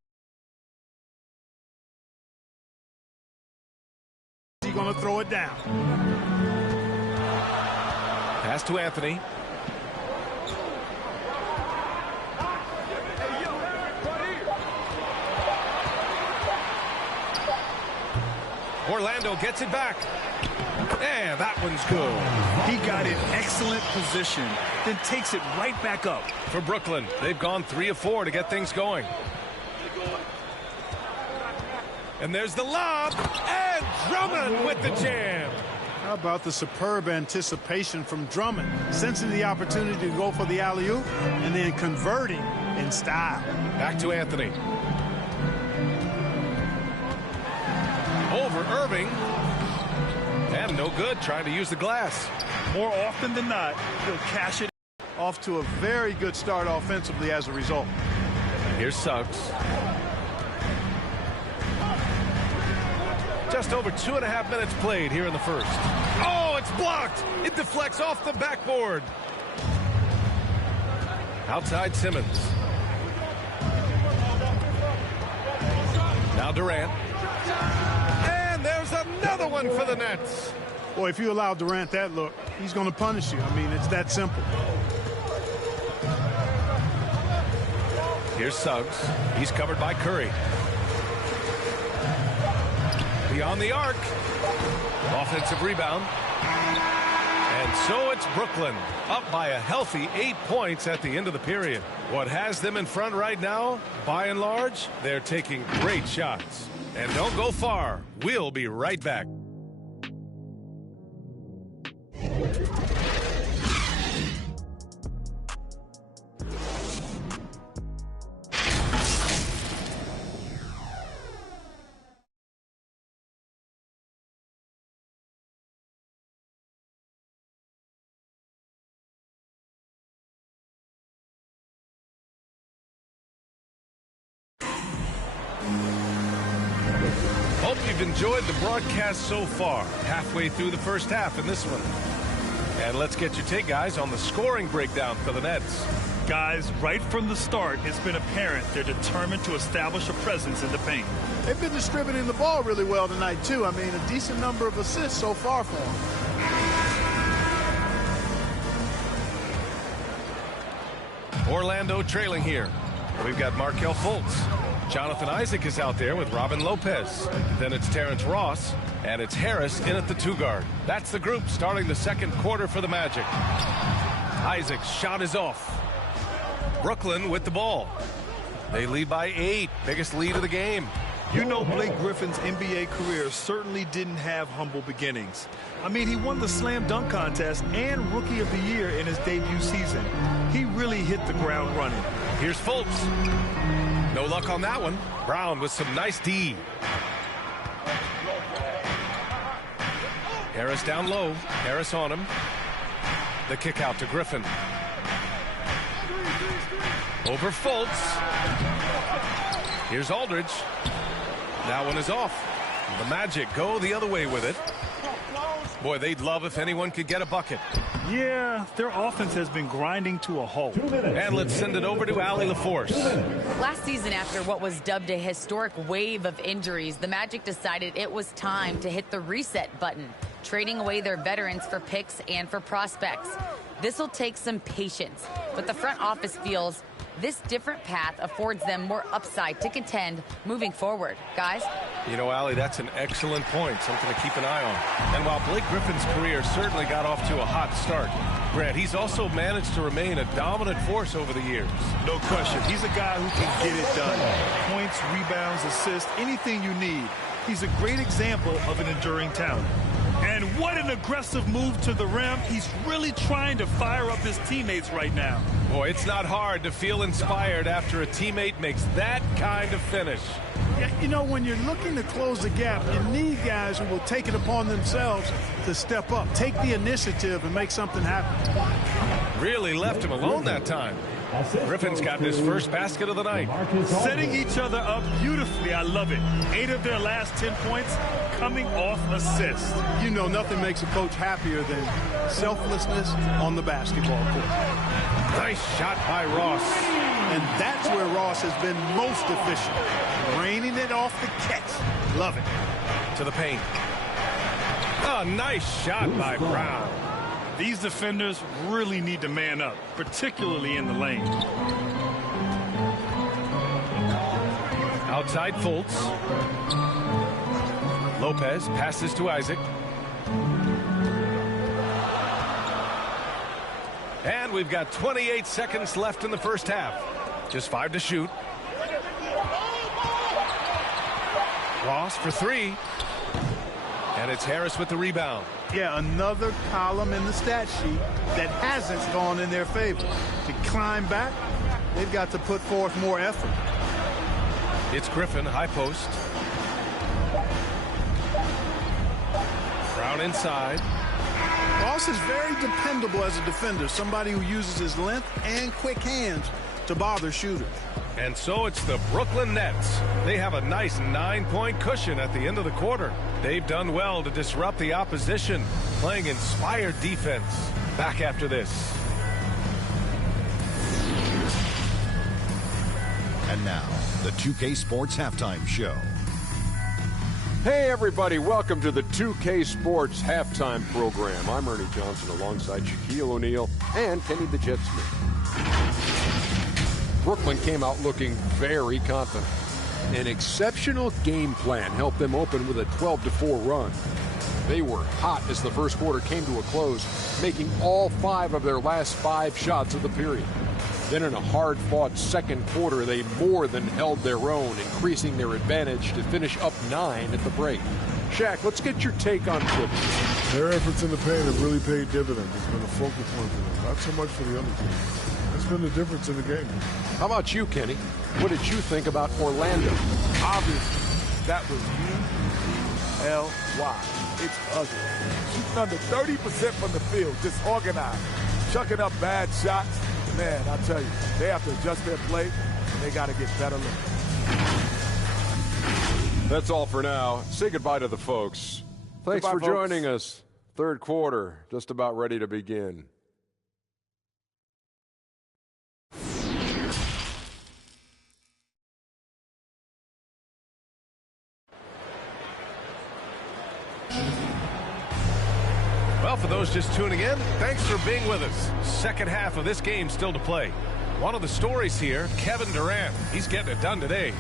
He's going to throw it down. Pass to Anthony. Orlando gets it back. And that one's good. He got in excellent position, then takes it right back up. For Brooklyn, they've gone 3 of 4 to get things going. And there's the lob. And Drummond with the jam. How about the superb anticipation from Drummond, sensing the opportunity to go for the alley-oop and then converting in style. Back to Anthony. Over Irving. And no good, trying to use the glass. More often than not, he'll cash it. Off to a very good start offensively as a result. Here's Suggs. Just over 2.5 minutes played here in the first. Oh, it's blocked. It deflects off the backboard. Outside Simmons. Now Durant. And there's another one for the Nets. Boy, if you allow Durant that look, he's going to punish you. I mean, it's that simple. Here's Suggs. He's covered by Curry. Beyond the arc. Offensive rebound. And so it's Brooklyn, up by a healthy 8 points at the end of the period. What has them in front right now, by and large, they're taking great shots. And don't go far. We'll be right back. Hope you've enjoyed the broadcast so far. Halfway through the first half in this one. And let's get your take, guys, on the scoring breakdown for the Nets. Guys, right from the start, it's been apparent they're determined to establish a presence in the paint. They've been distributing the ball really well tonight, too. I mean, a decent number of assists so far for them. Orlando trailing here. We've got Markelle Fultz. Jonathan Isaac is out there with Robin Lopez. Then it's Terrence Ross, and it's Harris in at the 2 guard. That's the group starting the second quarter for the Magic. Isaac's shot is off. Brooklyn with the ball. They lead by 8, biggest lead of the game. You know, Blake Griffin's NBA career certainly didn't have humble beginnings. I mean, he won the slam dunk contest and Rookie of the Year in his debut season. He really hit the ground running. Here's Fultz. No luck on that one. Brown with some nice D. Harris down low. Harris on him. The kick out to Griffin. Over Fultz. Here's Aldridge. That one is off. The Magic go the other way with it. Boy, they'd love if anyone could get a bucket. Yeah, their offense has been grinding to a halt. And let's send it over to Allie LaForce. Last season, after what was dubbed a historic wave of injuries, the Magic decided it was time to hit the reset button, trading away their veterans for picks and for prospects. This will take some patience, but the front office feels this different path affords them more upside to contend moving forward. Guys? You know, Allie, that's an excellent point, something to keep an eye on. And while Blake Griffin's career certainly got off to a hot start, Grant, he's also managed to remain a dominant force over the years. No question. He's a guy who can get it done. Points, rebounds, assists, anything you need. He's a great example of an enduring talent. And what an aggressive move to the rim. He's really trying to fire up his teammates right now. Boy, it's not hard to feel inspired after a teammate makes that kind of finish. Yeah, you know, when you're looking to close the gap, you need guys who will take it upon themselves to step up, take the initiative, and make something happen. Really left him alone that time. Griffin's got his first basket of the night. Setting each other up beautifully. I love it. 8 of their last 10 points coming off assists. You know, nothing makes a coach happier than selflessness on the basketball court. Nice shot by Ross. And that's where Ross has been most efficient. Raining it off the catch. Love it. To the paint. Oh, nice shot by Brown. These defenders really need to man up, particularly in the lane. Outside Fultz. Lopez passes to Isaac. And we've got 28 seconds left in the first half. Just 5 to shoot. Ross for 3. And it's Harris with the rebound. Yeah, another column in the stat sheet that hasn't gone in their favor. To climb back, they've got to put forth more effort. It's Griffin, high post. Brown inside. Ross is very dependable as a defender, somebody who uses his length and quick hands to bother shooters. And so it's the Brooklyn Nets. They have a nice 9-point cushion at the end of the quarter. They've done well to disrupt the opposition, playing inspired defense. Back after this. And now, the 2K Sports Halftime Show. Hey, everybody. Welcome to the 2K Sports Halftime Program. I'm Ernie Johnson alongside Shaquille O'Neal and Kenny the Jet Smith. Brooklyn came out looking very confident. An exceptional game plan helped them open with a 12-4 run. They were hot as the first quarter came to a close, making all 5 of their last 5 shots of the period. Then in a hard-fought second quarter, they more than held their own, increasing their advantage to finish up 9 at the break. Shaq, let's get your take on Brooklyn. Their efforts in the paint have really paid dividends. It's been a focal point for them, not so much for the other team. That's been the difference in the game. How about you, Kenny? What did you think about Orlando? Obviously, that was U-L-Y. It's ugly. Shooting under 30% from the field, disorganized, chucking up bad shots. Man, I tell you, they have to adjust their play, and they got to get better looking. That's all for now. Say goodbye to the folks. Thanks for joining us. Third quarter, just about ready to begin. Well, for those just tuning in, thanks for being with us. Second half of this game still to play. One of the stories here, Kevin Durant. He's getting it done today.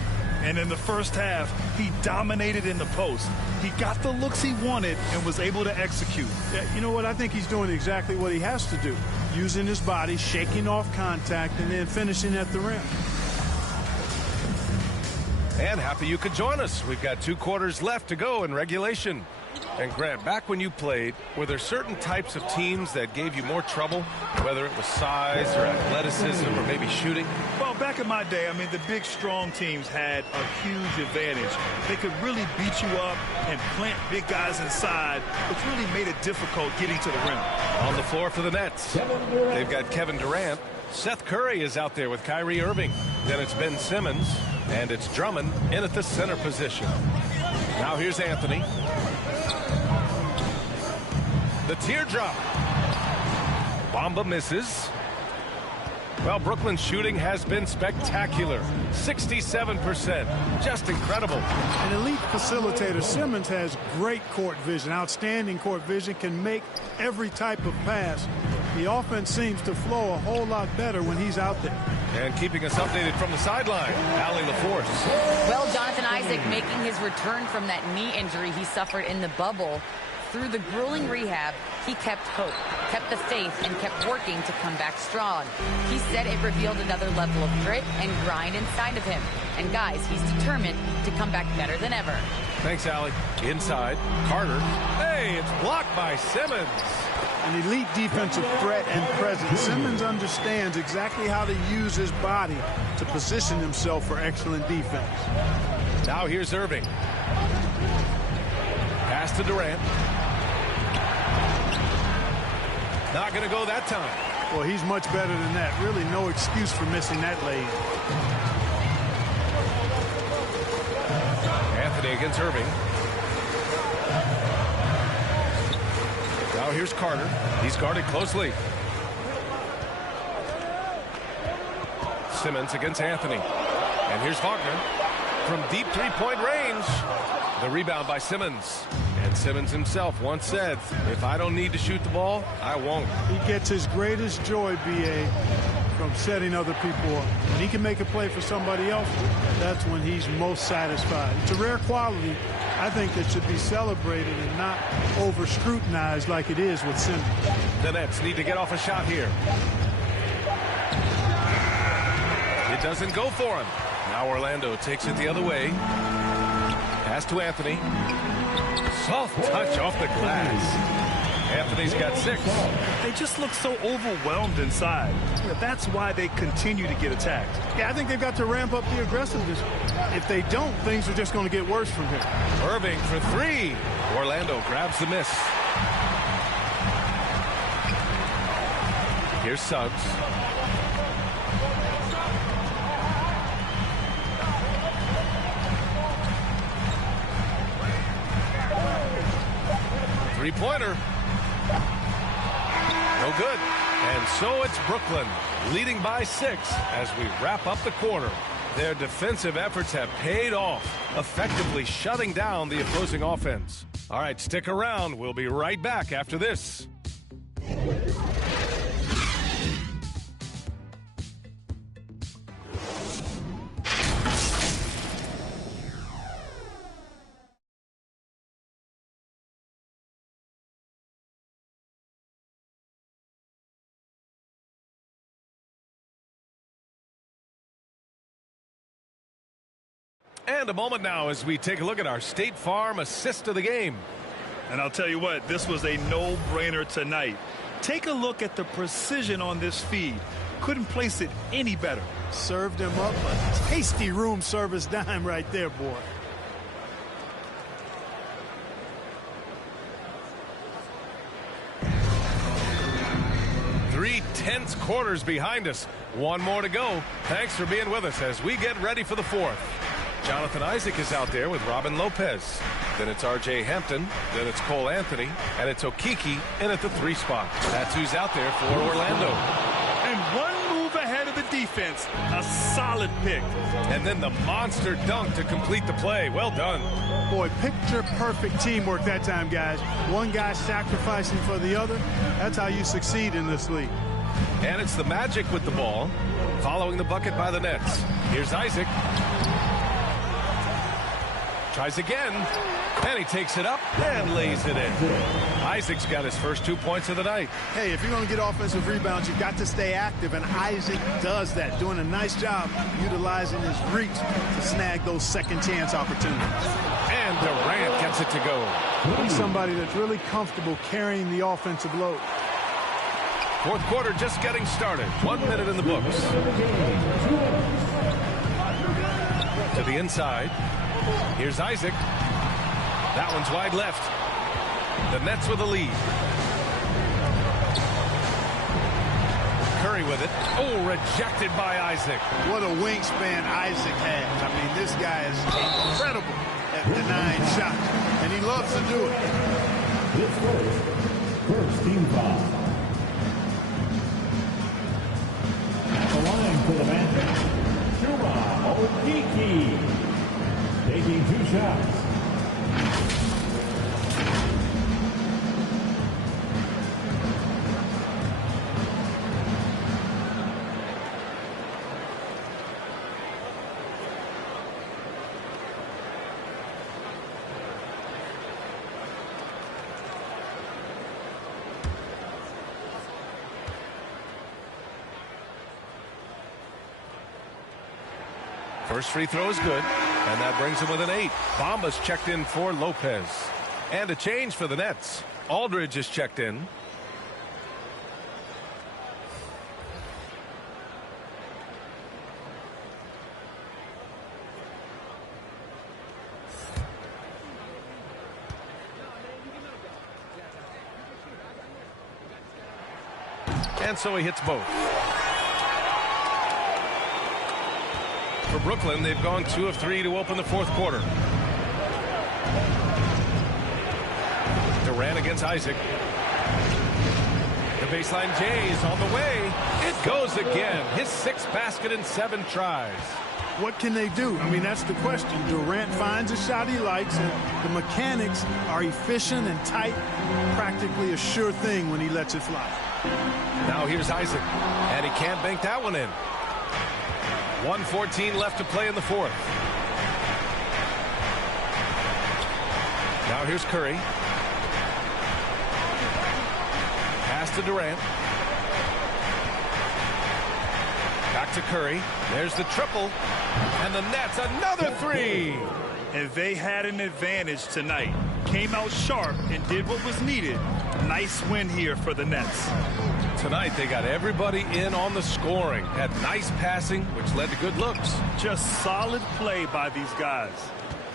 And in the first half, he dominated in the post. He got the looks he wanted and was able to execute. Yeah, you know what? I think he's doing exactly what he has to do. Using his body, shaking off contact, and then finishing at the rim. And happy you could join us. We've got 2 quarters left to go in regulation. And Grant, back when you played, were there certain types of teams that gave you more trouble, whether it was size or athleticism or maybe shooting? Well, back in my day, I mean, the big, strong teams had a huge advantage. They could really beat you up and plant big guys inside, which really made it difficult getting to the rim. On the floor for the Nets, they've got Kevin Durant. Seth Curry is out there with Kyrie Irving. Then it's Ben Simmons, and it's Drummond in at the center position. Now here's Anthony. The teardrop. Bamba misses. Well, Brooklyn's shooting has been spectacular. 67%. Just incredible. An elite facilitator, Simmons has great court vision, outstanding court vision, can make every type of pass. The offense seems to flow a whole lot better when he's out there. And keeping us updated from the sideline, Allie LaForce. Well, Jonathan Isaac making his return from that knee injury he suffered in the bubble. Through the grueling rehab, he kept hope, kept the faith, and kept working to come back strong. He said it revealed another level of grit and grind inside of him. And guys, he's determined to come back better than ever. Thanks, Allie. Inside, Carter. Hey, it's blocked by Simmons. An elite defensive threat and presence. Simmons understands exactly how to use his body to position himself for excellent defense. Now here's Irving. Pass to Durant. Not going to go that time. Well, he's much better than that. Really no excuse for missing that lane. Anthony against Irving. Now here's Carter. He's guarded closely. Simmons against Anthony. And here's Wagner from deep three-point range. The rebound by Simmons. And Simmons himself once said, if I don't need to shoot the ball, I won't. He gets his greatest joy, B.A., from setting other people up. When he can make a play for somebody else, that's when he's most satisfied. It's a rare quality, I think, that should be celebrated and not over-scrutinized like it is with Simmons. The Nets need to get off a shot here. It doesn't go for him. Now Orlando takes it the other way. Pass to Anthony. Soft touch off the glass. Anthony's got 6. They just look so overwhelmed inside. That's why they continue to get attacked. Yeah, I think they've got to ramp up the aggressiveness. If they don't, things are just going to get worse from here. Irving for 3. Orlando grabs the miss. Here's Suggs. Three-pointer. No good. And so it's Brooklyn leading by 6 as we wrap up the quarter. Their defensive efforts have paid off, effectively shutting down the opposing offense. All right, stick around. We'll be right back after this. And a moment now as we take a look at our State Farm assist of the game. And I'll tell you what, this was a no-brainer tonight. Take a look at the precision on this feed. Couldn't place it any better. Served him up a tasty room service dime right there, boy. Three tense quarters behind us. One more to go. Thanks for being with us as we get ready for the 4th. Jonathan Isaac is out there with Robin Lopez. Then it's R.J. Hampton. Then it's Cole Anthony. And it's Okeke in at the 3 spot. That's who's out there for Orlando. And one move ahead of the defense. A solid pick. And then the monster dunk to complete the play. Well done. Boy, picture-perfect teamwork that time, guys. One guy sacrificing for the other. That's how you succeed in this league. And it's the Magic with the ball, following the bucket by the Nets. Here's Isaac. Tries again, and he takes it up and lays it in. Isaac's got his first 2 points of the night. Hey, if you're going to get offensive rebounds, you've got to stay active, and Isaac does that, doing a nice job utilizing his reach to snag those second-chance opportunities. And Durant gets it to go. He's somebody that's really comfortable carrying the offensive load. Fourth quarter just getting started. 1 minute in the books. To the inside. Here's Isaac. That one's wide left. The Nets with a lead. Curry with it. Oh, rejected by Isaac. What a wingspan Isaac has. I mean, this guy is incredible at denying shots, and he loves to do it. First team foul. At the line for the Magic, Chuma Okeke. Taking 2 shots. First free throw is good, and that brings him with an 8. Bamba's checked in for Lopez. And a change for the Nets. Aldridge is checked in. And so he hits both. For Brooklyn, they've gone 2 of 3 to open the fourth quarter. Durant against Isaac. The baseline J is on the way. It goes again. His 6th basket in 7 tries. What can they do? I mean, that's the question. Durant finds a shot he likes, and the mechanics are efficient and tight. Practically a sure thing when he lets it fly. Now here's Isaac, and he can't bank that one in. 1:14 left to play in the fourth. Now here's Curry. Pass to Durant. Back to Curry. There's the triple. And the Nets, another 3. And they had an advantage tonight. Came out sharp and did what was needed. Nice win here for the Nets. Tonight they got everybody in on the scoring. Had nice passing, which led to good looks. Just solid play by these guys.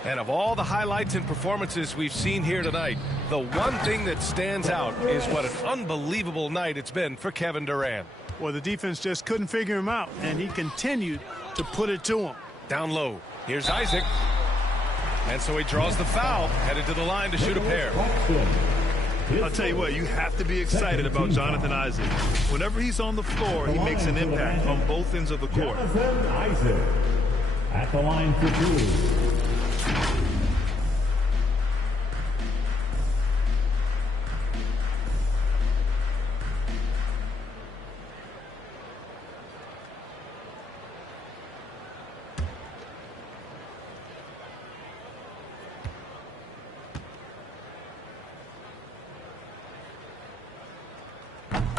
And of all the highlights and performances we've seen here tonight, the one thing that stands out is what an unbelievable night it's been for Kevin Durant. Well, the defense just couldn't figure him out, and he continued to put it to him. Down low. Here's Isaac. And so he draws the foul, headed to the line to shoot a pair. I'll tell you what, you have to be excited about Jonathan Isaac. Whenever he's on the floor, he makes an impact on both ends of the court. Jonathan Isaac at the line for 2.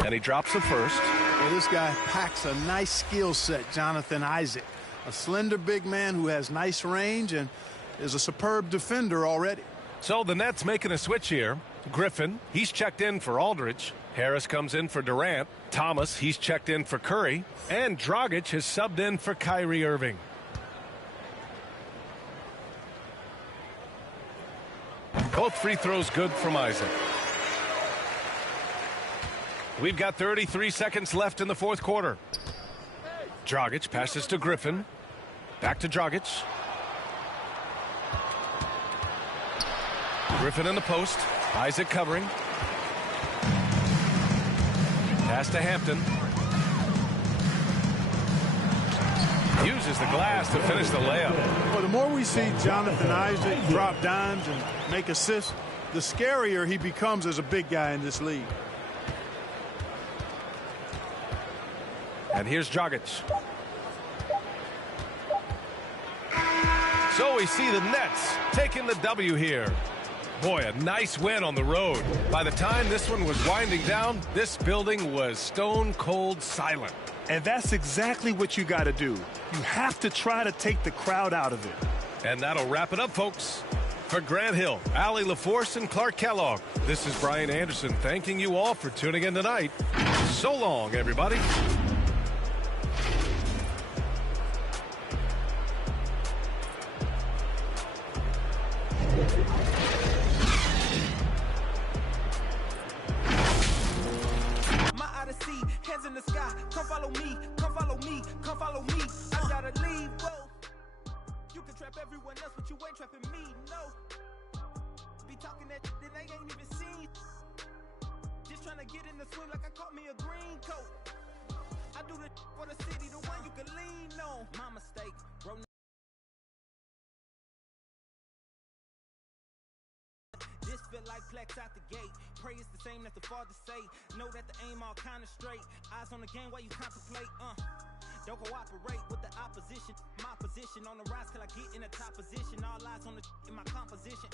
And he drops the first. Well, this guy packs a nice skill set, Jonathan Isaac. A slender big man who has nice range and is a superb defender already. So the Nets making a switch here. Griffin, he's checked in for Aldridge. Harris comes in for Durant. Thomas, he's checked in for Curry. And Dragic has subbed in for Kyrie Irving. Both free throws good from Isaac. We've got 33 seconds left in the fourth quarter. Dragic passes to Griffin. Back to Dragic. Griffin in the post. Isaac covering. Pass to Hampton. Uses the glass to finish the layup. Well, the more we see Jonathan Isaac drop dimes and make assists, the scarier he becomes as a big guy in this league. And here's Dragic. So we see the Nets taking the W here. Boy, a nice win on the road. By the time this one was winding down, this building was stone cold silent. And that's exactly what you got to do. You have to try to take the crowd out of it. And that'll wrap it up, folks. For Grant Hill, Allie LaForce, and Clark Kellogg, this is Brian Anderson thanking you all for tuning in tonight. So long, everybody. My Odyssey, hands in the sky. Come follow me, come follow me, come follow me. I gotta leave, whoa. You can trap everyone else, but you ain't trapping me, no. Be talking that they ain't even seen. Just trying to get in the swim like I caught me a green coat. I do the for the city, the one you can lean on. My mistake, bro. This feel like plex out the gate. Pray it's the same that the father say. Know that the aim all kinda straight. Eyes on the game while you contemplate. Don't cooperate with the opposition. My position on the rise till I get in the top position. All eyes on the in my composition.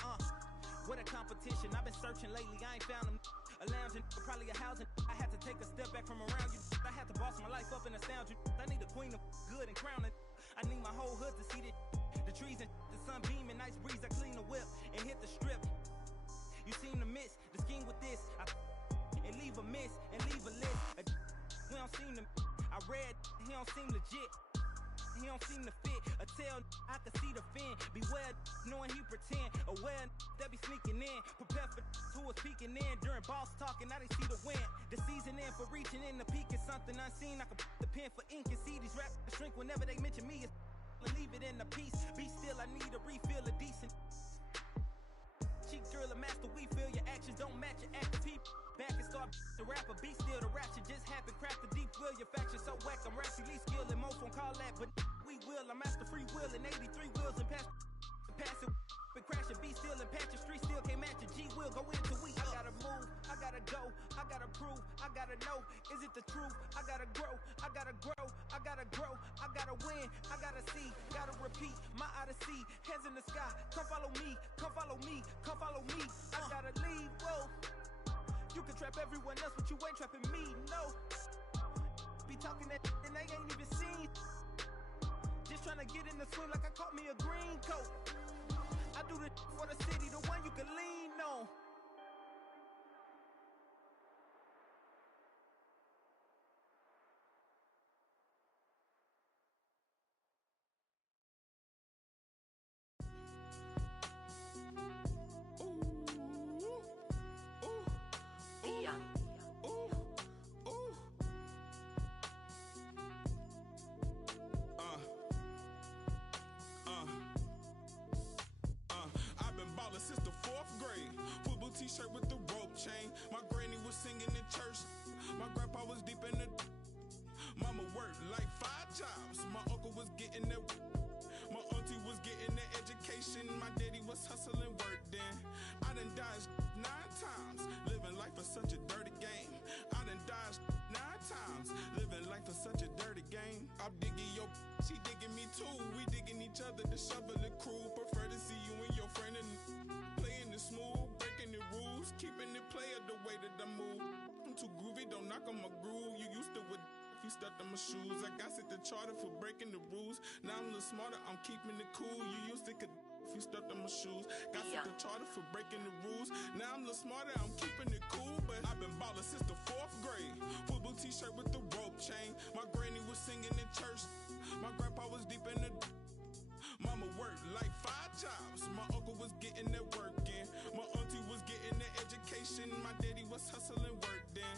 What a competition. I've been searching lately. I ain't found them. A lounging, probably a housing. I had to take a step back from around you. I had to boss my life up and astound you. I need a queen of good and crown it. I need my whole hood to see the trees and the sun beaming. Nice breeze. I clean the whip and hit the strip. You seem to miss the scheme with this. And leave a miss and leave a list. We don't seem to. I read, he don't seem legit. He don't seem to fit. A tail, I can see the fin. Beware, knowing he pretend. Aware, that be sneaking in. Prepare for who was peeking in. During boss talking, now they see the win. The season in for reaching in the peak is something unseen. I can put the pen for ink and see these raps shrink whenever they mention me. Leave it in the piece. Be still, I need a refill of decent. Cheek drill a master, we feel your actions don't match your active people. Back and start the rapper, be still the rap shit just happen. Craft the deep will, your faction so whack. I'm rapping least skilled and most won't call that, but we will. I'm master free will and 83 wheels and pass it. Been crashing, be still and patch your street still can't match your G will go into we. I gotta move, I gotta go, I gotta prove, I gotta know. Is it the truth? I gotta grow, I gotta grow, I gotta grow, I gotta win, I gotta see, gotta repeat. My Odyssey, hands in the sky. Come follow me, come follow me, come follow me. I gotta leave, whoa. You can trap everyone else, but you ain't trapping me, no. Be talking that and they ain't even seen. Just trying to get in the swim like I caught me a green coat. I do the for the city, the one you can lean on. Since the 4th grade, football t-shirt with the rope chain. My granny was singing in church. My grandpa was deep in the. Mama worked like 5 jobs. My uncle was getting that. My auntie was getting that education. My daddy was hustling work then. I done dodged 9 times. Living life is such a dirty game. I done dodged 9 times. Living life is such a dirty game. I'm digging your. She digging me too. We digging each other. The shovel and crew. Prefer to see you and your friend and. Smooth, breaking the rules, keeping it player the way that I move. I'm too groovy, don't knock on my groove. You used to with if you stuck on my shoes. I got set the charter for breaking the rules. Now I'm a little smarter, I'm keeping it cool. You used to could if you stuck on my shoes. Got set the charter for breaking the rules. Now I'm a little smarter, I'm keeping it cool. But I've been ballin' since the 4th grade. Football t-shirt with the rope chain. My granny was singing in church. My grandpa was deep in the. Mama worked like 5 jobs. My uncle was getting that work in. My auntie was getting that education. My daddy was hustling work then.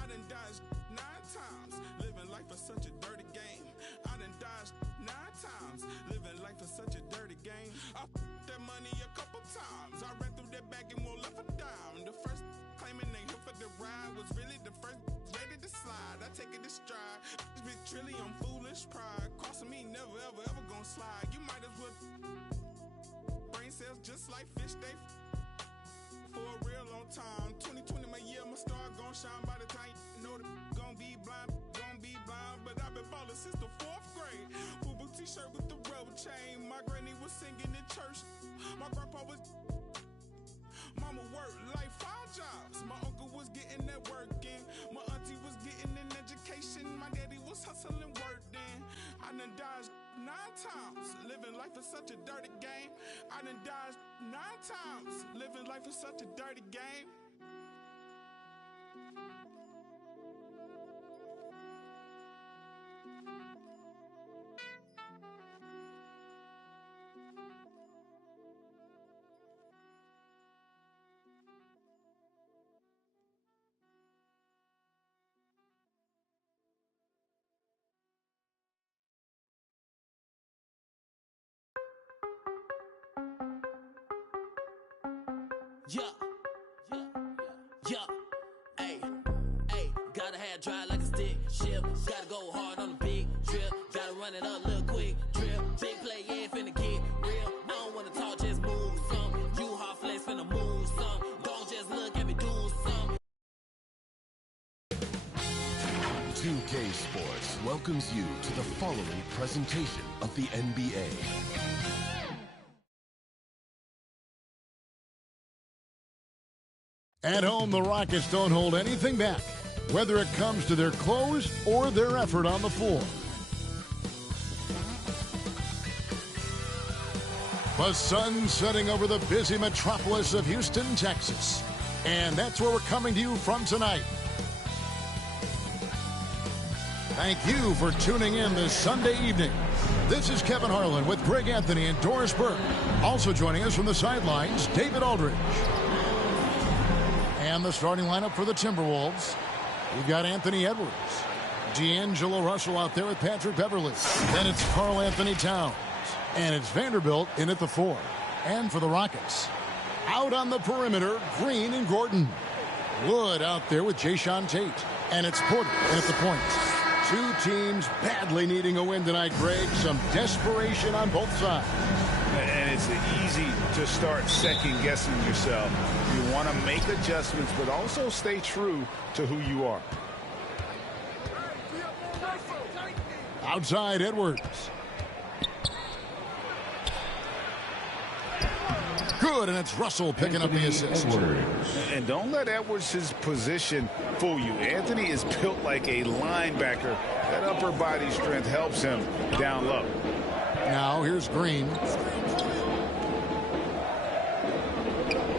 I done dodged 9 times. Living life is such a dirty game. I done dodged 9 times. Living life is such a dirty game. I that money a couple times. I ran through that bag and won't left a dime. The first claiming they here for the ride was really the first ready to slide. I take it in stride. This bitch Trilly on foolish pride. Crossing me never ever gonna slide. You might as well. Brain cells just like fish, they for a real long time. 2020 my year, my star gon' shine by the time you know that gon' be blind. But I've been ballin' since the 4th grade. Football t-shirt with the robe chain. My granny was singing in church. My grandpa was. Mama worked like 5 jobs. My uncle was getting that work in. My auntie was getting an education. My daddy was hustling work then. I done dodged 9 times. Living life is such a dirty game. I done dodged 9 times. Living life is such a dirty game. Yeah, hey, gotta have dry like a stick shift. Gotta go hard on the big drip. Gotta run it up, little quick drip. Big play, yeah, finna get real. I don't wanna talk, just move some. You hard flex, finna move some. Don't just look at me, do some. 2K Sports welcomes you to the following presentation of the NBA. At home, the Rockets don't hold anything back, whether it comes to their close or their effort on the floor. The sun's setting over the busy metropolis of Houston, Texas. And that's where we're coming to you from tonight. Thank you for tuning in this Sunday evening. This is Kevin Harlan with Greg Anthony and Doris Burke. Also joining us from the sidelines, David Aldridge. And the starting lineup for the Timberwolves. We've got Anthony Edwards. D'Angelo Russell out there with Patrick Beverley. Then it's Karl Anthony Towns. And it's Vanderbilt in at the 4. And for the Rockets, out on the perimeter, Green and Gordon. Wood out there with Jayshawn Tate. And it's Porter in at the point. Two teams badly needing a win tonight, Greg. Some desperation on both sides. And it's easy to start second-guessing yourself. You want to make adjustments, but also stay true to who you are. Outside, Edwards. Good, and it's Russell picking up the assist. And don't let Edwards' position fool you. Anthony is built like a linebacker. That upper body strength helps him down low. Now here's Green.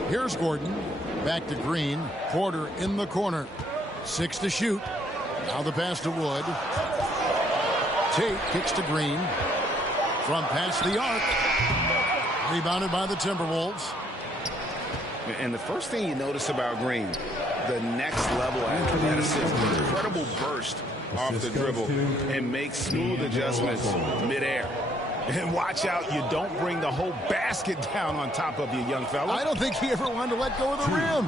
Here's Gordon. Back to Green. Porter in the corner. 6 to shoot. Now the pass to Wood. Tate kicks to Green. From past the arc. Rebounded by the Timberwolves. And the first thing you notice about Green, the next level athleticism, incredible burst off the dribble, and make smooth adjustments midair. And watch out, you don't bring the whole basket down on top of you, young fella. I don't think he ever wanted to let go of the rim.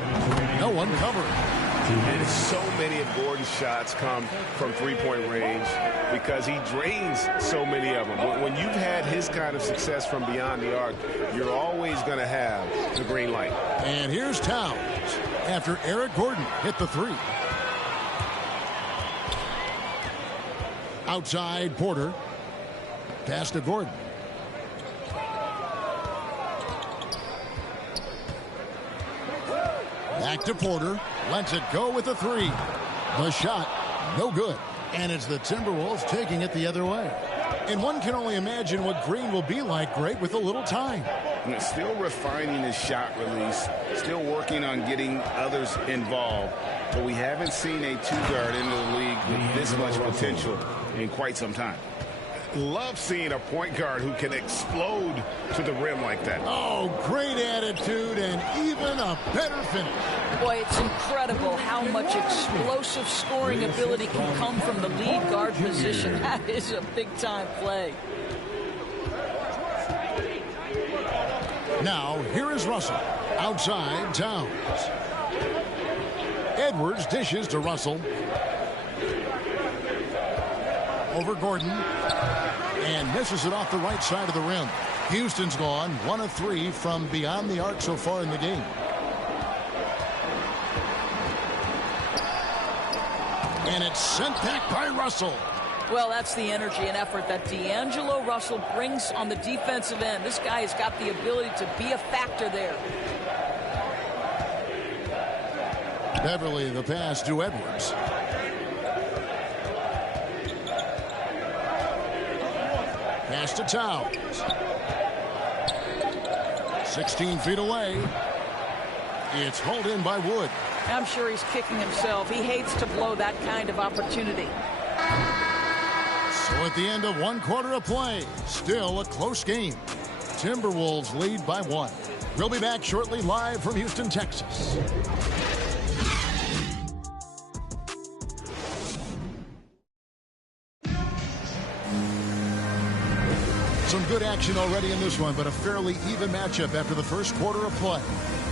No one covered. And so many of Gordon's shots come from three-point range because he drains so many of them. When you've had his kind of success from beyond the arc, you're always going to have the green light. And here's Towns after Eric Gordon hit the 3. Outside, Porter. Pass to Gordon. Back to Porter. Lets it go with a 3. The shot, no good. And it's the Timberwolves taking it the other way. And one can only imagine what Green will be like, Greg, with a little time. Still refining his shot release. Still working on getting others involved. But we haven't seen a two-guard into the league with this much potential in quite some time. Love seeing a point guard who can explode to the rim like that. Oh, great attitude and even a better finish. Boy, it's incredible how much explosive scoring ability can come from the lead guard position. That is a big-time play. Now, here is Russell. Outside, Towns. Edwards dishes to Russell. Over Gordon. And misses it off the right side of the rim. Houston's gone 1 of 3 from beyond the arc so far in the game. And it's sent back by Russell. Well, that's the energy and effort that D'Angelo Russell brings on the defensive end. This guy has got the ability to be a factor there. Beverly, the pass to Edwards. Pass to Towns. 16 feet away. It's hauled in by Wood. I'm sure he's kicking himself. He hates to blow that kind of opportunity. So at the end of one quarter of play, still a close game. Timberwolves lead by 1. We'll be back shortly live from Houston, Texas. Some good action already in this one, but a fairly even matchup after the first quarter of play.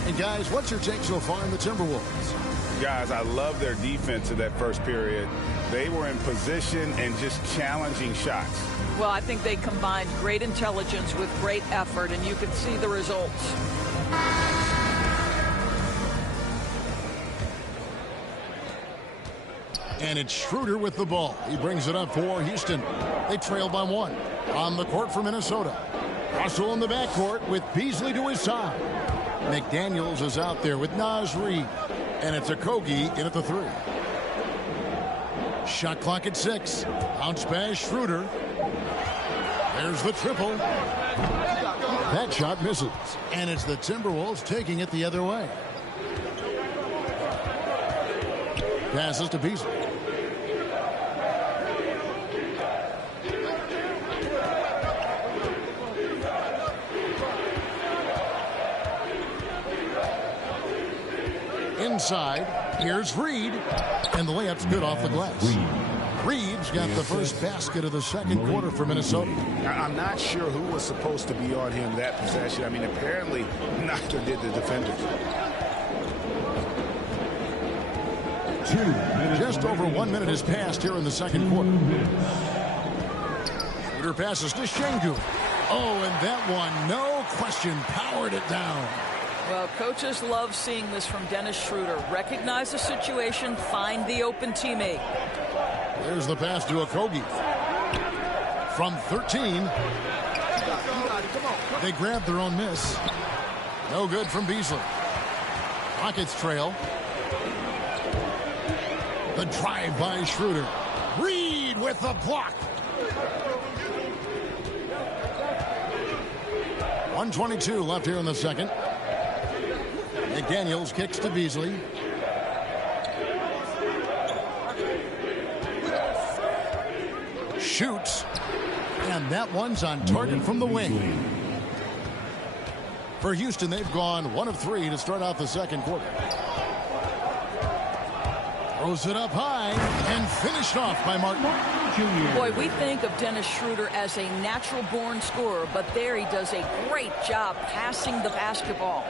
And guys, what's your take so far on the Timberwolves? Guys, I love their defense in that first period. They were in position and just challenging shots. Well, I think they combined great intelligence with great effort, and you can see the results. And it's Schroeder with the ball. He brings it up for Houston. They trail by 1. On the court for Minnesota. Russell in the backcourt with Beasley to his side. McDaniels is out there with Naz Reid. And it's Okogie in at the 3. Shot clock at 6. Bounce pass Schroeder. There's the triple. That shot misses. And it's the Timberwolves taking it the other way. Passes to Beasley. Inside, here's Reed, and the layup's good off the glass. Reed's got the first basket of the second quarter for Minnesota. I'm not sure who was supposed to be on him that possession. I mean, apparently neither did the defenders. Just over 1 minute has passed here in the second quarter. Schroeder passes to Şengün. Oh, and that one, no question, powered it down. Well, coaches love seeing this from Dennis Schroeder. Recognize the situation, find the open teammate. There's the pass to Okogie. From 13. They grab their own miss. No good from Beasley. Rockets trail. The drive by Schroeder. Reed with the block. 1:22 left here in the second. McDaniels kicks to Beasley. Shoots. And that one's on target from the wing. For Houston, they've gone 1 of 3 to start out the second quarter. Throws it up high and finished off by Martin. Boy, we think of Dennis Schroeder as a natural-born scorer, but there he does a great job passing the basketball.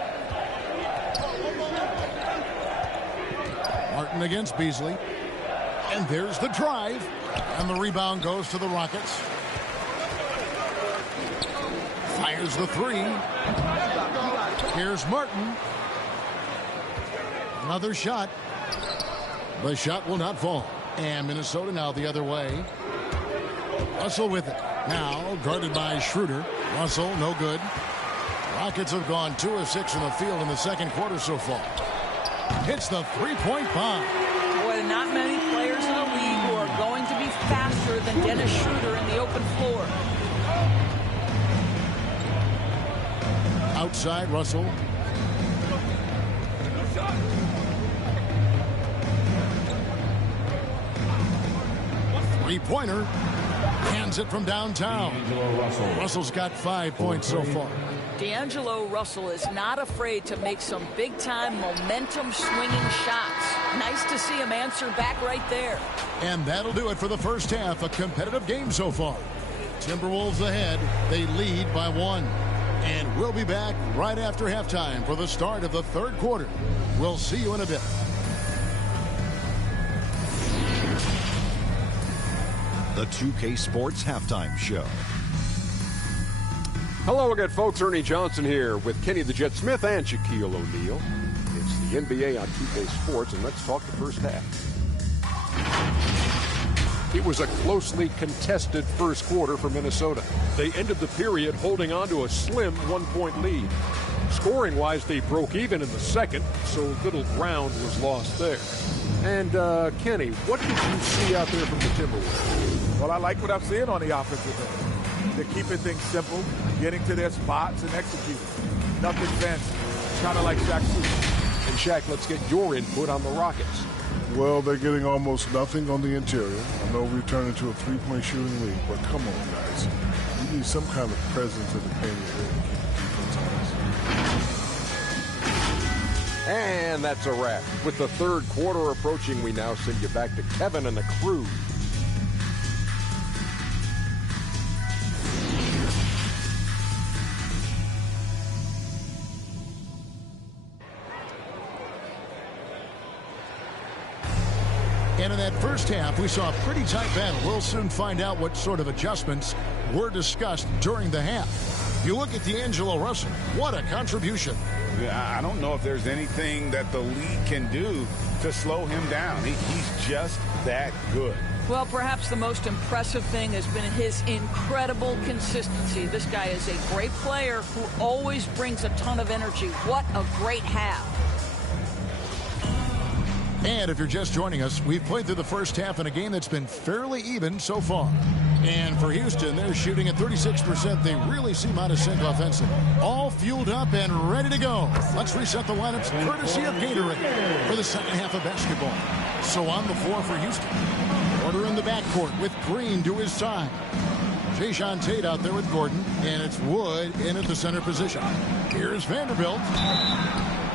Martin against Beasley. And there's the drive. And the rebound goes to the Rockets. Fires the 3. Here's Martin. Another shot. The shot will not fall. And Minnesota now the other way. Russell with it. Now guarded by Schroeder. Russell, no good. Rockets have gone 2 of 6 in the field in the second quarter so far. Hits the three-point bomb. Boy, not many players in the league who are going to be faster than Dennis Schroeder in the open floor. Outside, Russell. Three-pointer. Hands it from downtown. Russell's got 5 points so far. D'Angelo Russell is not afraid to make some big-time momentum-swinging shots. Nice to see him answer back right there. And that'll do it for the first half. A competitive game so far. Timberwolves ahead. They lead by 1. And we'll be back right after halftime for the start of the third quarter. We'll see you in a bit. The 2K Sports Halftime Show. Hello again, folks. Ernie Johnson here with Kenny the Jet Smith and Shaquille O'Neal. It's the NBA on 2K Sports, and let's talk the first half. It was a closely contested first quarter for Minnesota. They ended the period holding on to a slim 1-point lead. Scoring-wise, they broke even in the second, so little ground was lost there. And, Kenny, what did you see out there from the Timberwolves? Well, I like what I'm seeing on the offensive end. They're keeping things simple, getting to their spots and executing. Nothing fancy. Kind of like Shaq Fu. And Shaq, let's get your input on the Rockets. Well, they're getting almost nothing on the interior. I know we've turned into a three-point shooting league, but come on, guys. You need some kind of presence in the paint to keep the defense honest. And that's a wrap. With the third quarter approaching, we now send you back to Kevin and the crew. And in that first half, we saw a pretty tight battle. We'll soon find out what sort of adjustments were discussed during the half. You look at D'Angelo Russell, what a contribution. I don't know if there's anything that the league can do to slow him down. He's just that good. Well, perhaps the most impressive thing has been his incredible consistency. This guy is a great player who always brings a ton of energy. What a great half. And if you're just joining us, we've played through the first half in a game that's been fairly even so far. And for Houston, they're shooting at 36%. They really seem out of sync offensively. All fueled up and ready to go. Let's reset the lineups courtesy of Gatorade for the second half of basketball. So on the floor for Houston. Porter in the backcourt with Green to his side. Jae'Sean Tate out there with Gordon. And it's Wood in at the center position. Here's Vanderbilt.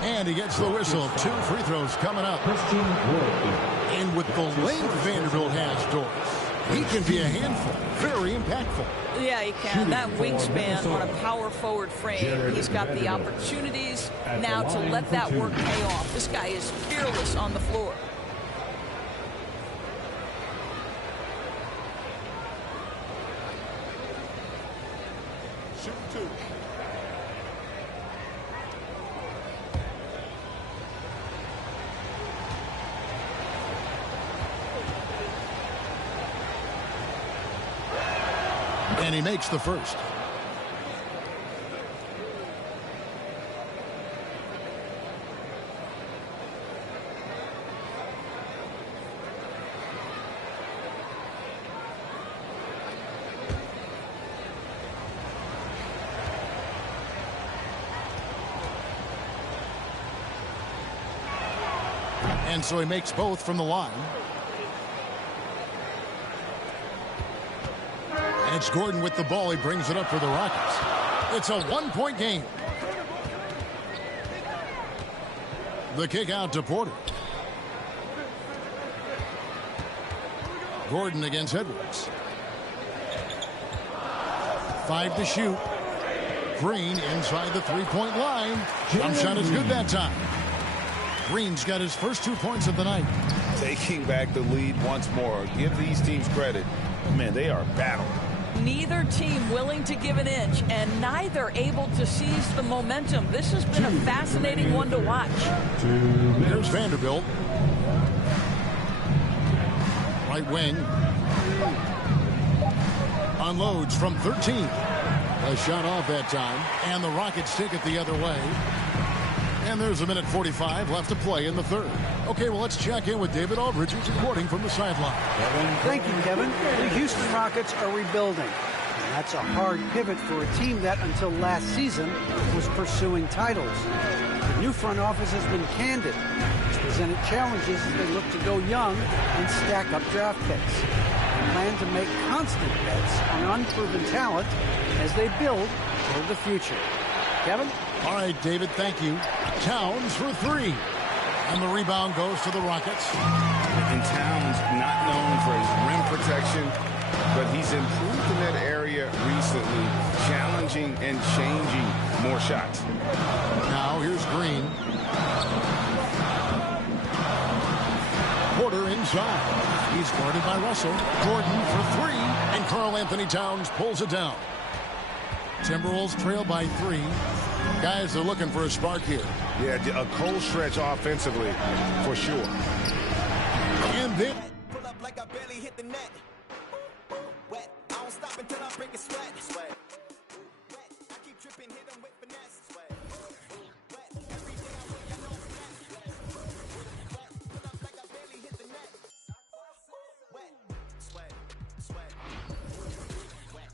And he gets the whistle. 2 free throws coming up. And with the length Vanderbilt has, Doris, he can be a handful. Very impactful. Yeah, he can. That wingspan on a power forward frame. He's got the opportunities now to let that work pay off. This guy is fearless on the floor. Shoot 2. And he makes the first. And so he makes both from the line. And it's Gordon with the ball. He brings it up for the Rockets. It's a 1-point game. The kick out to Porter. Gordon against Edwards. 5 to shoot. Green inside the 3-point line. Jump shot is good that time. Green's got his first 2 points of the night. Taking back the lead once more. Give these teams credit. Man, they are battling. Neither team willing to give an inch, and neither able to seize the momentum. This has been a fascinating one to watch. There's Vanderbilt. Right wing. Unloads from 13. A shot off that time, and the Rockets take it the other way. And there's a minute 45 left to play in the third. Okay, well, let's check in with David Aldridge, who's reporting from the sideline. Thank you, Kevin. The Houston Rockets are rebuilding. And that's a hard pivot for a team that, until last season, was pursuing titles. The new front office has been candid. It's presented challenges as they look to go young and stack up draft picks. They plan to make constant bets on unproven talent as they build toward the future. Kevin? All right, David, thank you. Towns for 3. And the rebound goes to the Rockets. And Towns not known for his rim protection, but he's improved in that area recently, challenging and changing more shots. Now here's Green. Porter inside. He's guarded by Russell. Gordon for 3. And Karl-Anthony Towns pulls it down. Timberwolves trail by 3. Guys are looking for a spark here. Yeah, a cold stretch offensively, for sure. And then Pull up like a belly barely hit the net. Wet, I don't stop until I break a sweat. Sweat. Wet, I keep tripping, hit them with finesse. Sweat. Wet, every day I work, I know finesse. Wet, pull up like I barely hit the net. Wet, sweat, sweat. Wet, sweat, sweat. Wet,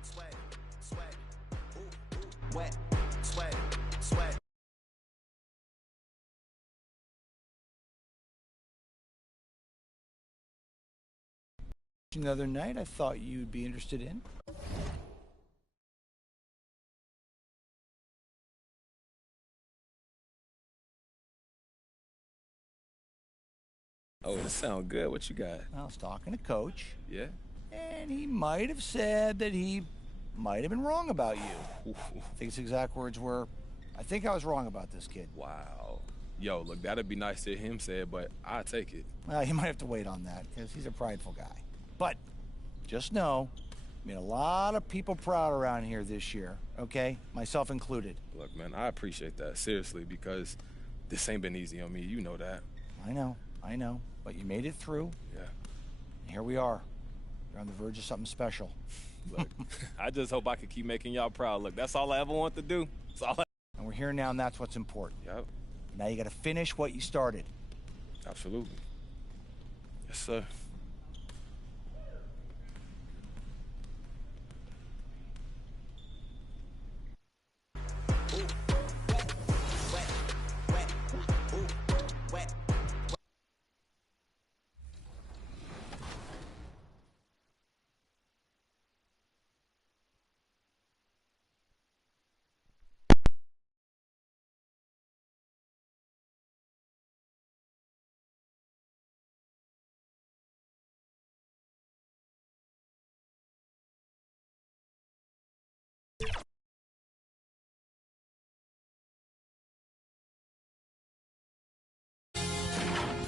sweat, sweat. Wet, sweat, sweat. The other night I thought you'd be interested in. Oh, this sounds good. What you got? I was talking to Coach. Yeah? And he might have said that he might have been wrong about you. I think his exact words were, I think I was wrong about this kid. Wow. Yo, look, that'd be nice to hear him say it, but I'll take it. Well, you might have to wait on that because he's a prideful guy. But just know, I made a lot of people proud around here this year, okay? Myself included. Look, man, I appreciate that, seriously, because this ain't been easy on me. You know that. I know. But you made it through. Yeah. And here we are. You're on the verge of something special. Look, I just hope I can keep making y'all proud. Look, that's all I ever want to do. That's all And we're here now, and that's what's important. Yep. Now you got to finish what you started. Absolutely. Yes, sir.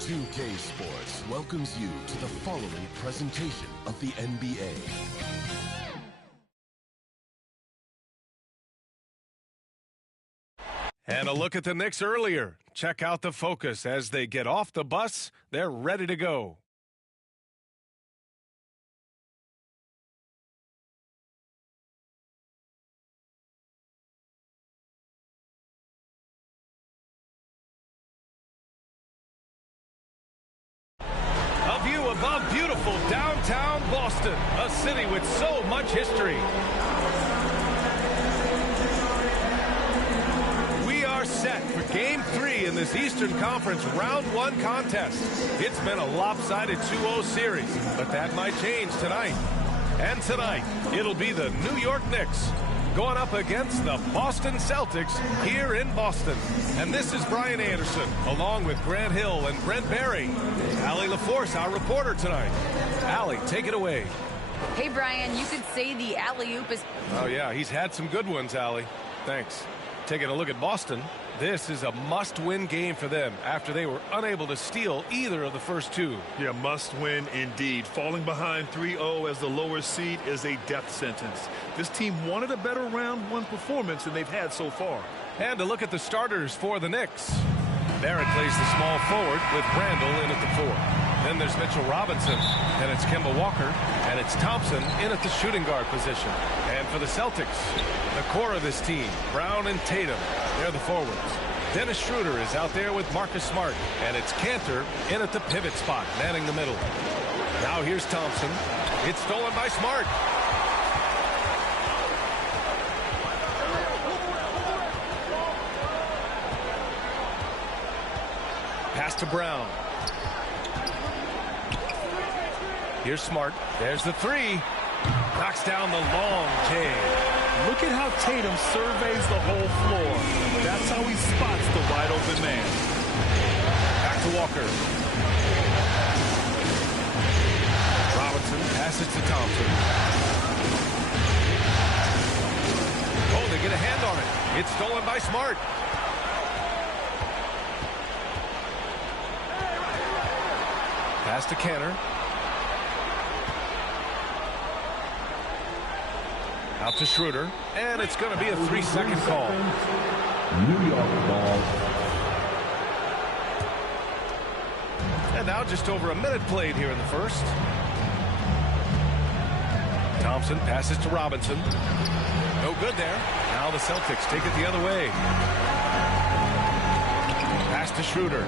Two-K Sports welcomes you to the following presentation of the NBA. And a look at the Knicks earlier. Check out the focus as they get off the bus. They're ready to go. A view above beautiful downtown Boston, a city with so much history. We are set for Game 3 in this Eastern Conference Round 1 contest. It's been a lopsided 2-0 series, but that might change tonight. And tonight, it'll be the New York Knicks going up against the Boston Celtics here in Boston. And this is Brian Anderson, along with Grant Hill and Brent Barry. Allie LaForce, our reporter tonight. Allie, take it away. Hey, Brian, you could say the alley-oop is... Oh, yeah, he's had some good ones, Allie. Thanks. Taking a look at Boston, this is a must-win game for them after they were unable to steal either of the first two. Yeah, must-win indeed. Falling behind 3-0 as the lower seed is a death sentence. This team wanted a better round 1 performance than they've had so far. And to look at the starters for the Knicks. Barrett plays the small forward with Randall in at the 4. Then there's Mitchell Robinson, and it's Kemba Walker, and it's Thompson in at the shooting guard position. And for the Celtics, the core of this team, Brown and Tatum, they're the forwards. Dennis Schroeder is out there with Marcus Smart, and it's Cantor in at the pivot spot, manning the middle. Now here's Thompson. It's stolen by Smart. Pass to Brown. Here's Smart. There's the 3. Knocks down the long J. Look at how Tatum surveys the whole floor. That's how he spots the wide open man. Back to Walker. Robinson passes to Thompson. Oh, they get a hand on it. It's stolen by Smart. Pass to Cantor. Out to Schroeder, and it's going to be a 3-second call. New York ball. And now just over a minute played here in the first. Thompson passes to Robinson. No good there. Now the Celtics take it the other way. Pass to Schroeder.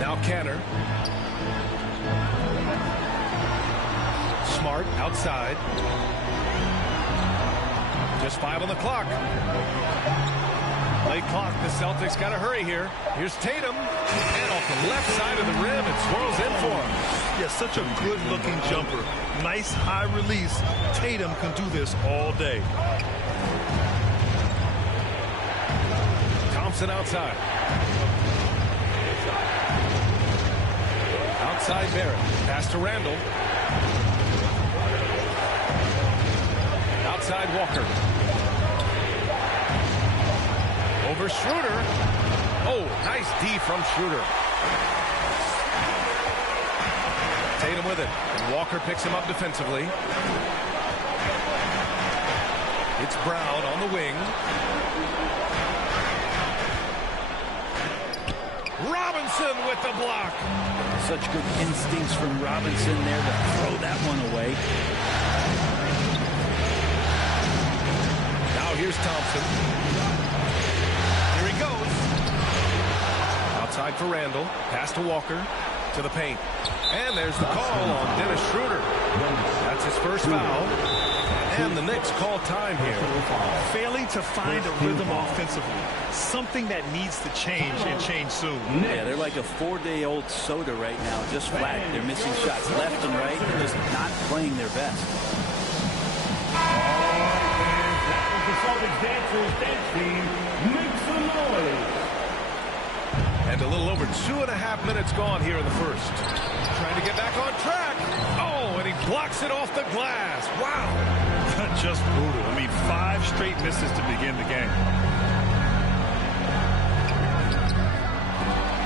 Now Canner. Smart outside. Just 5 on the clock. Late clock. The Celtics got to hurry here. Here's Tatum. And off the left side of the rim, it swirls in for him. Yeah, such a good-looking jumper. Nice high release. Tatum can do this all day. Thompson outside. Outside Barrett. Pass to Randall. Outside Walker. Over Schroeder. Oh, nice D from Schroeder. Tatum with it. And Walker picks him up defensively. It's Brown on the wing. Robinson with the block. Such good instincts from Robinson there to throw that one away. Now here's Thompson. Here he goes. Outside for Randall. Pass to Walker. To the paint. And there's the call on Dennis Schroeder. That's his first foul. And the Knicks call time here. Failing to find a rhythm offensively. Something that needs to change and change soon. Yeah, they're like a 4-day-old soda right now, just flat. They're missing shots left and right, and just not playing their best. That was the Celtics dancers dancing. Make some noise. And a little over 2.5 minutes gone here in the first. Trying to get back on track. Oh, and he blocks it off the glass. Wow. Just brutal. I mean, 5 straight misses to begin the game.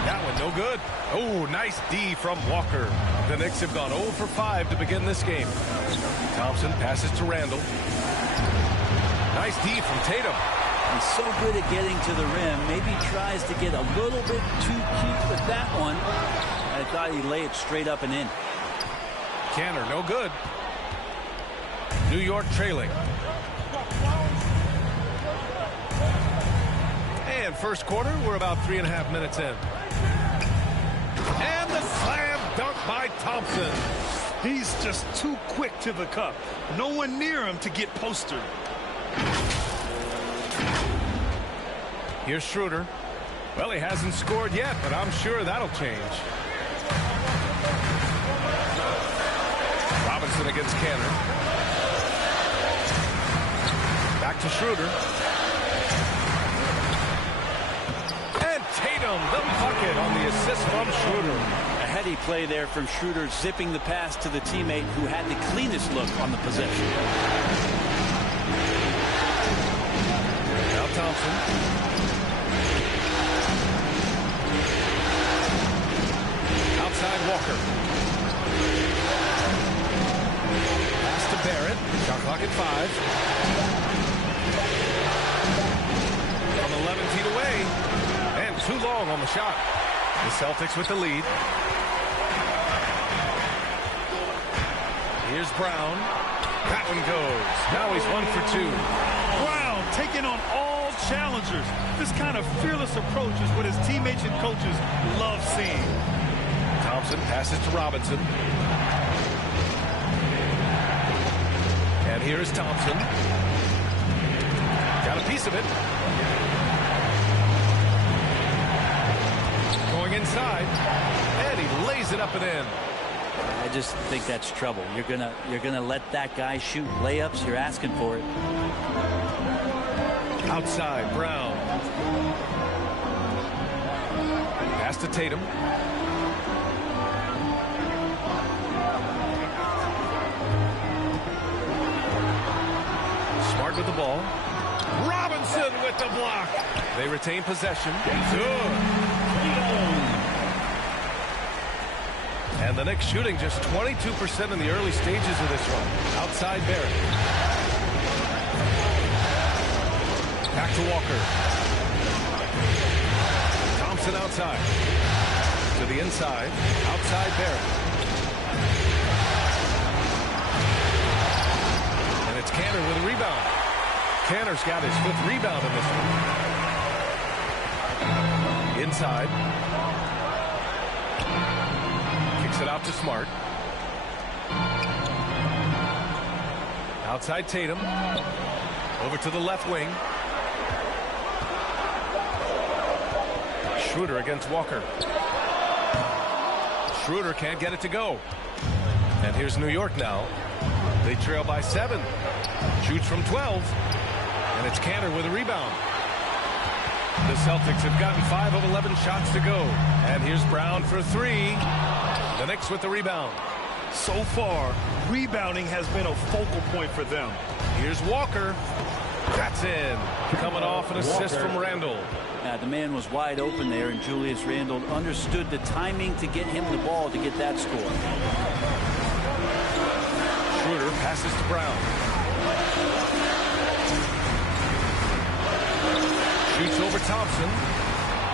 That one no good. Oh, nice D from Walker. The Knicks have gone 0 for 5 to begin this game. Thompson passes to Randall. Nice D from Tatum. He's so good at getting to the rim. Maybe tries to get a little bit too cute with that one. I thought he'd lay it straight up and in. Canner, no good. New York trailing. And first quarter, we're about 3.5 minutes in. And the slam dunk by Thompson. He's just too quick to the cup. No one near him to get postered. Here's Schroeder. Well, he hasn't scored yet, but I'm sure that'll change. Robinson against Canner. Back to Schroeder. And Tatum, the bucket on the assist from Schroeder. A heady play there from Schroeder, zipping the pass to the teammate who had the cleanest look on the possession. Now Thompson. Outside Walker. Pass to Barrett. Shot clock at 5. From 11 feet away. And too long on the shot. The Celtics with the lead. Here's Brown. That one goes. Now he's 1 for 2. Brown taking on all challengers. This kind of fearless approach is what his teammates and coaches love seeing. Thompson passes to Robinson. And here's Thompson. Got a piece of it. Going inside. And he lays it up and in. I just think that's trouble. You're gonna let that guy shoot layups. You're asking for it. Outside, Brown. Pass to Tatum. Smart with the ball. Robinson with the block. They retain possession. Good. And the Knicks shooting just 22% in the early stages of this run. Outside Barrett. Back to Walker. Thompson outside. To the inside. Outside Barrett. And it's Kanter with a rebound. Kanter's got his 5th rebound in this one. Inside. Kicks it out to Smart. Outside Tatum. Over to the left wing. Schroeder against Walker. Schroeder can't get it to go. And here's New York now. They trail by 7. Shoots from 12. And it's Kanter with a rebound. The Celtics have gotten 5 of 11 shots to go. And here's Brown for 3. The Knicks with the rebound. So far, rebounding has been a focal point for them. Here's Walker. That's in. Coming off an assist from Randle. The man was wide open there, and Julius Randle understood the timing to get him the ball to get that score. Schroeder passes to Brown. Shoots over Thompson.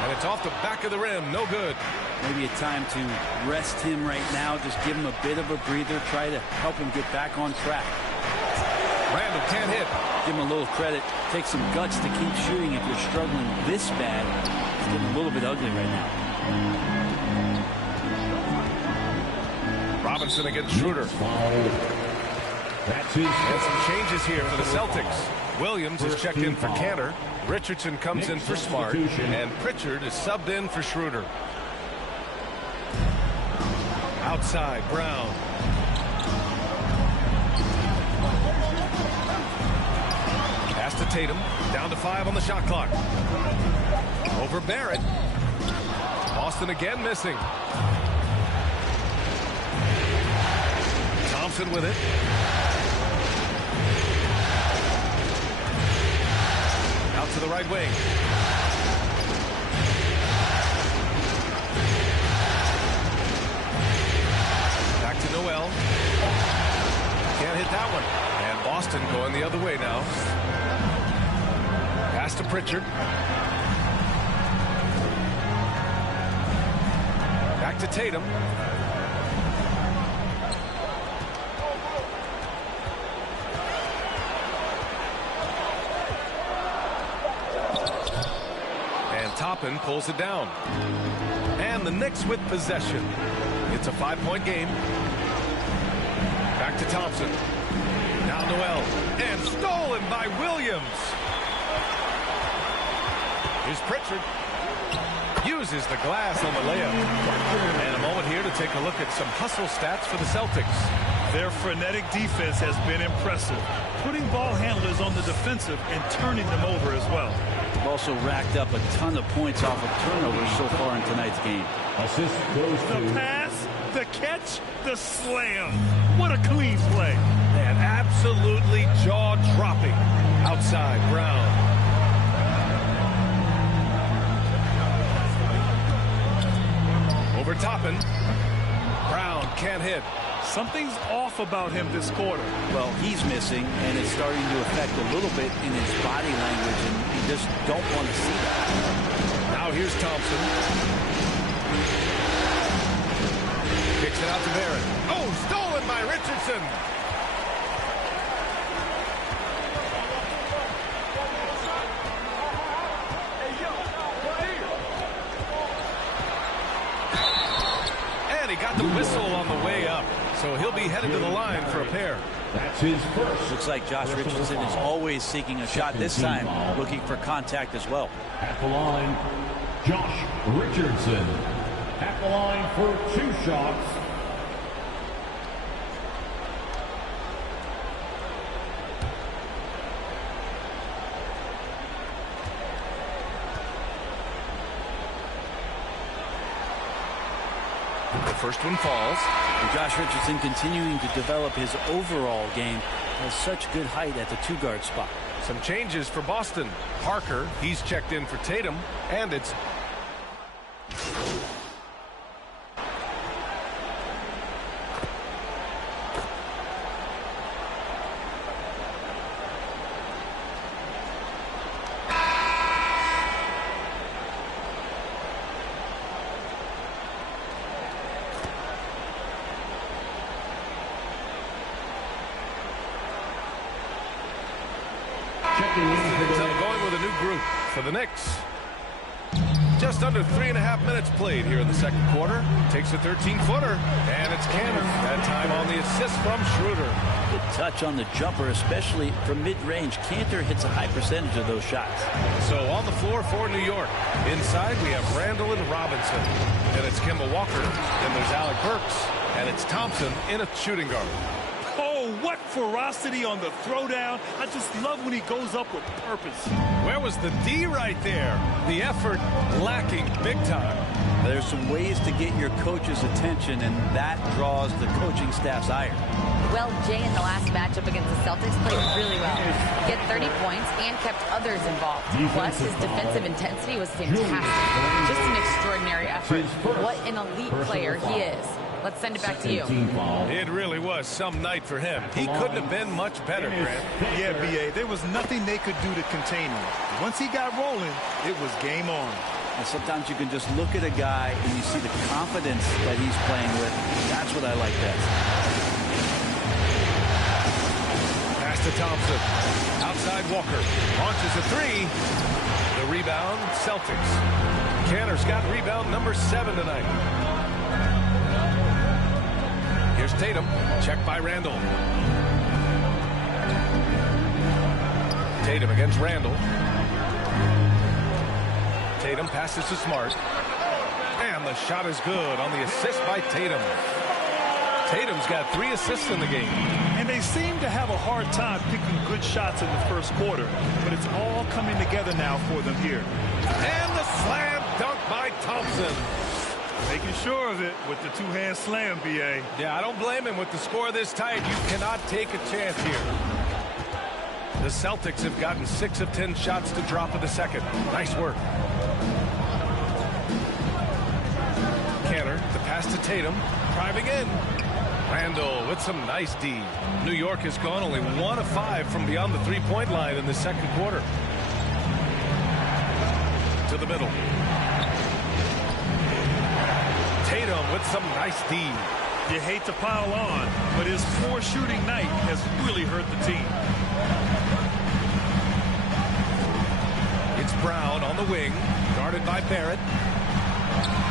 And it's off the back of the rim. No good. Maybe a time to rest him right now. Just give him a bit of a breather. Try to help him get back on track. Randle can't hit. Give him a little credit. Take some guts to keep shooting if you're struggling this bad. It's getting a little bit ugly right now. Robinson against Schroeder. And some changes here for the Celtics. Williams is checked in for Kanter. Richardson comes in for Smart. And Pritchard is subbed in for Schroeder. Outside, Brown. Pass to Tatum. Down to 5 on the shot clock. Over Barrett. Boston again missing. Thompson with it. Out to the right wing. Back to Noel. Can't hit that one. And Boston going the other way now. Pass to Pritchard. Back to Tatum. Toppin pulls it down. And the Knicks with possession. It's a 5-point game. Back to Thompson. Now Noel. And stolen by Williams. Here's Pritchard. Uses the glass on the layup. And a moment here to take a look at some hustle stats for the Celtics. Their frenetic defense has been impressive, putting ball handlers on the defensive and turning them over as well. They've also racked up a ton of points off of turnovers so far in tonight's game. Assist goes to the pass, the catch, the slam. What a clean play. And absolutely jaw-dropping. Outside, Brown. Over Toppin. Brown can't hit. Something's off about him this quarter. Well, he's missing, and it's starting to affect a little bit in his body language, and you just don't want to see that. Now here's Thompson. Kicks it out to Barrett. Oh, stolen by Richardson. And he got the whistle on the way up. So he'll be headed to the line for a pair. That's his first. Looks like Josh Richardson is always seeking a shot, this time looking for contact as well. At the line, Josh Richardson. At the line for 2 shots. The first one falls. And Josh Richardson continuing to develop his overall game. Has such good height at the 2-guard spot. Some changes for Boston. Parker, he's checked in for Tatum. And it's Going with a new group for the Knicks. Just under 3.5 minutes played here in the second quarter. Takes a 13-footer, and it's Cannon. That time on the assist from Schroeder. Good touch on the jumper, especially from mid-range. Cantor hits a high percentage of those shots. So on the floor for New York. Inside, we have Randall and Robinson. And it's Kemba Walker. Then there's Alec Burks. And it's Thompson in a shooting guard. Oh, what ferocity on the throwdown. I just love when he goes up with purpose. Where was the D right there? The effort lacking big time. There's some ways to get your coach's attention, and that draws the coaching staff's ire. Well, Jay in the last matchup against the Celtics played really well. He had 30 points and kept others involved. Plus, his defensive intensity was fantastic. Just an extraordinary effort. What an elite player he is. Let's send it back to you. It really was some night for him. He couldn't have been much better, Grant. Yeah, B.A. There was nothing they could do to contain him. Once he got rolling, it was game on. And sometimes you can just look at a guy and you see the confidence that he's playing with. That's what I like best. Pass to Thompson. Outside Walker. Launches a three. The rebound, Celtics. Cantor's got rebound number 7 tonight. Here's Tatum. Check by Randall. Tatum against Randall. Tatum passes to Smart. And the shot is good on the assist by Tatum. Tatum's got 3 assists in the game. And they seem to have a hard time picking good shots in the first quarter. But it's all coming together now for them here. And the slam dunk by Thompson. Making sure of it with the two-hand slam, B.A. Yeah, I don't blame him with the score this tight. You cannot take a chance here. The Celtics have gotten 6 of 10 shots to drop in the second. Nice work. Cantor, the pass to Tatum. Driving in. Randall with some nice D. New York has gone only 1 of 5 from beyond the three-point line in the second quarter. To the middle. Tatum with some nice D. You hate to pile on, but his poor shooting night has really hurt the team. It's Brown on the wing, guarded by Barrett.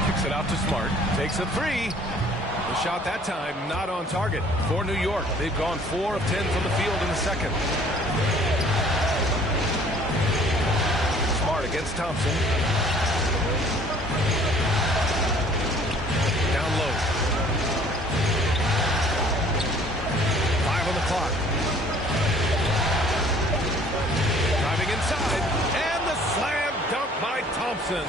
Kicks it out to Smart. Takes a 3. The shot that time not on target for New York. They've gone 4 of 10 from the field in the second. Smart against Thompson. Down low. 5 on the clock. Driving inside. And the slam dunk by Thompson.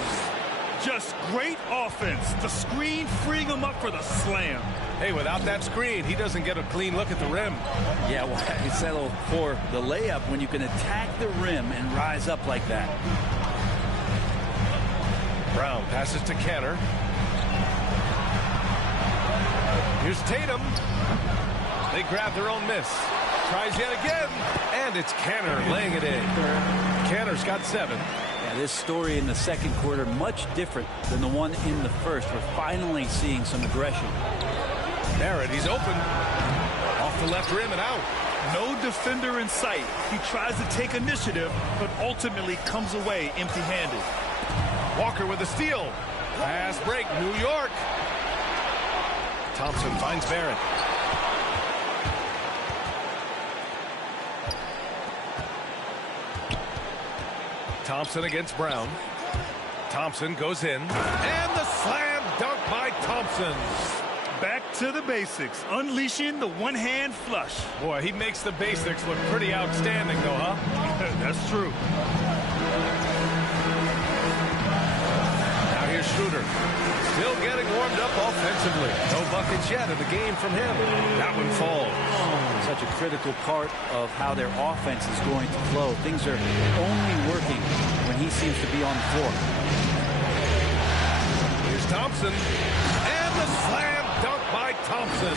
Just great offense. The screen freeing him up for the slam. Hey, without that screen, he doesn't get a clean look at the rim. Yeah, well, you settle for the layup when you can attack the rim and rise up like that. Brown passes to Cantor. Here's Tatum. They grab their own miss. Tries yet again. And it's Cantor laying it in. Cantor's got 7. Yeah, this story in the second quarter much different than the one in the first. We're finally seeing some aggression. Barrett, he's open. Off the left rim and out. No defender in sight. He tries to take initiative, but ultimately comes away empty-handed. Walker with a steal. Pass break, New York. Thompson finds Barrett. Thompson against Brown. Thompson goes in. And the slam dunk by Thompson. Back to the basics. Unleashing the one-hand flush. Boy, he makes the basics look pretty outstanding, though, huh? That's true. Now here's Schroeder. Still getting warmed up offensively. No buckets yet in the game from him. That one falls. Such a critical part of how their offense is going to flow. Things are only working when he seems to be on the floor. Here's Thompson. And the slam dunk by Thompson.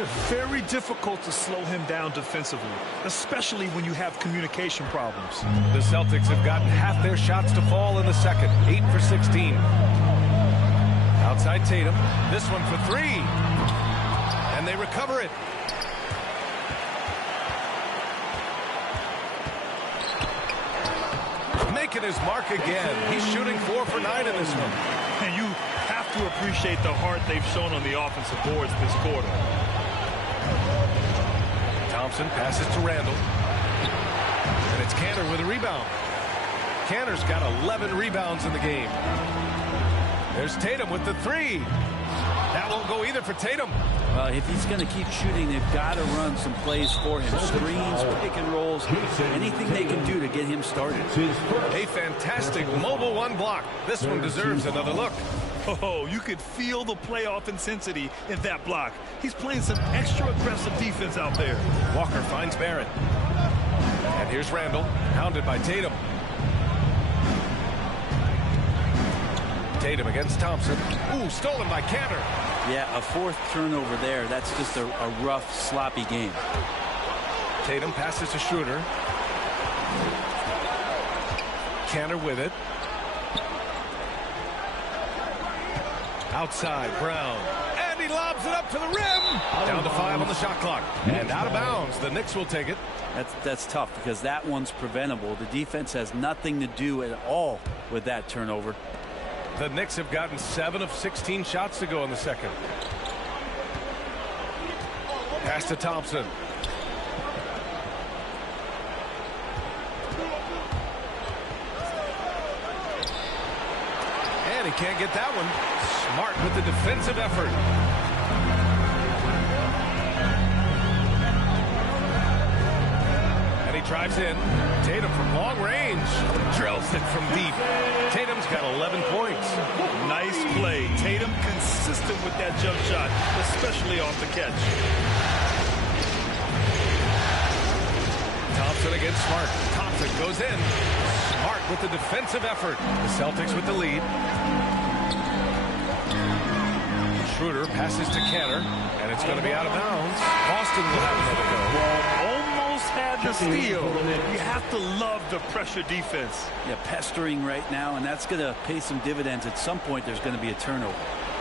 It's very difficult to slow him down defensively, especially when you have communication problems. The Celtics have gotten half their shots to fall in the second. 8 for 16. Outside Tatum. This one for 3. And they recover it. making his mark again. He's shooting 4 for 9 in this one. And you have to appreciate the heart they've shown on the offensive boards this quarter. Thompson passes to Randall. And it's Kanter with a rebound. Kanter's got 11 rebounds in the game. There's Tatum with the 3. That won't go either for Tatum. Well, if he's going to keep shooting, they've got to run some plays for him. Screens, pick and rolls, anything they can do to get him started. A fantastic mobile 1 block. This one deserves another look. Oh, you could feel the playoff intensity in that block. He's playing some extra aggressive defense out there. Walker finds Barrett. And here's Randall, hounded by Tatum. Tatum against Thompson. Ooh, stolen by Kanter. Yeah, a 4th turnover there. That's just a rough, sloppy game. Tatum passes to Schroeder. Kanter with it. Outside, Brown. And he lobs it up to the rim. Down to 5 on the shot clock. And out of bounds. The Knicks will take it. That's tough because that one's preventable. The defense has nothing to do at all with that turnover. The Knicks have gotten 7 of 16 shots to go in the second. Pass to Thompson. And he can't get that one. Smart with the defensive effort. And he drives in. Tatum from long range. Drills it from deep. Tatum's got 11 points. Nice play. Tatum consistent with that jump shot, especially off the catch. Thompson against Smart. Thompson goes in. Smart with the defensive effort. The Celtics with the lead. Schroeder passes to Kanter, and it's going to be out of bounds. Boston will have another go. Almost had the steal. You have to love the pressure defense. Yeah, pestering right now, and that's going to pay some dividends. At some point, there's going to be a turnover.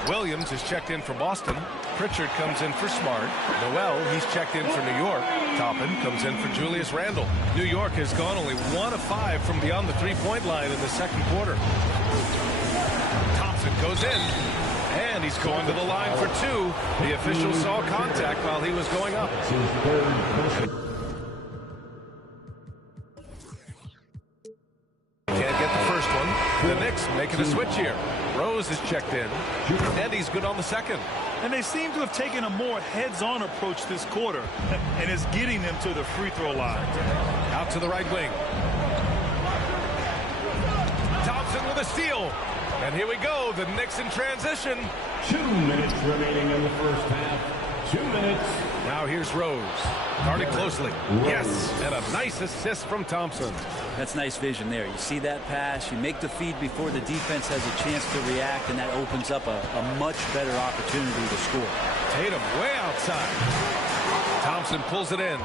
Williams is checked in for Boston. Pritchard comes in for Smart. Noel, he's checked in for New York. Toppin comes in for Julius Randle. New York has gone only 1 of 5 from beyond the 3-point line in the second quarter. Thompson goes in. And he's going to the line for 2. The official saw contact while he was going up. Can't get the first one. The Knicks making a switch here. Rose is checked in. And he's good on the second. And they seem to have taken a more heads-on approach this quarter. And it's getting them to the free throw line. Out to the right wing. Thompson with a steal. And here we go, the Knicks in transition. 2 minutes remaining in the first half. 2 minutes. Now here's Rose. Guarded closely. Yes, and a nice assist from Thompson. That's nice vision there. You see that pass, you make the feed before the defense has a chance to react, and that opens up a much better opportunity to score. Tatum way outside. Thompson pulls it in.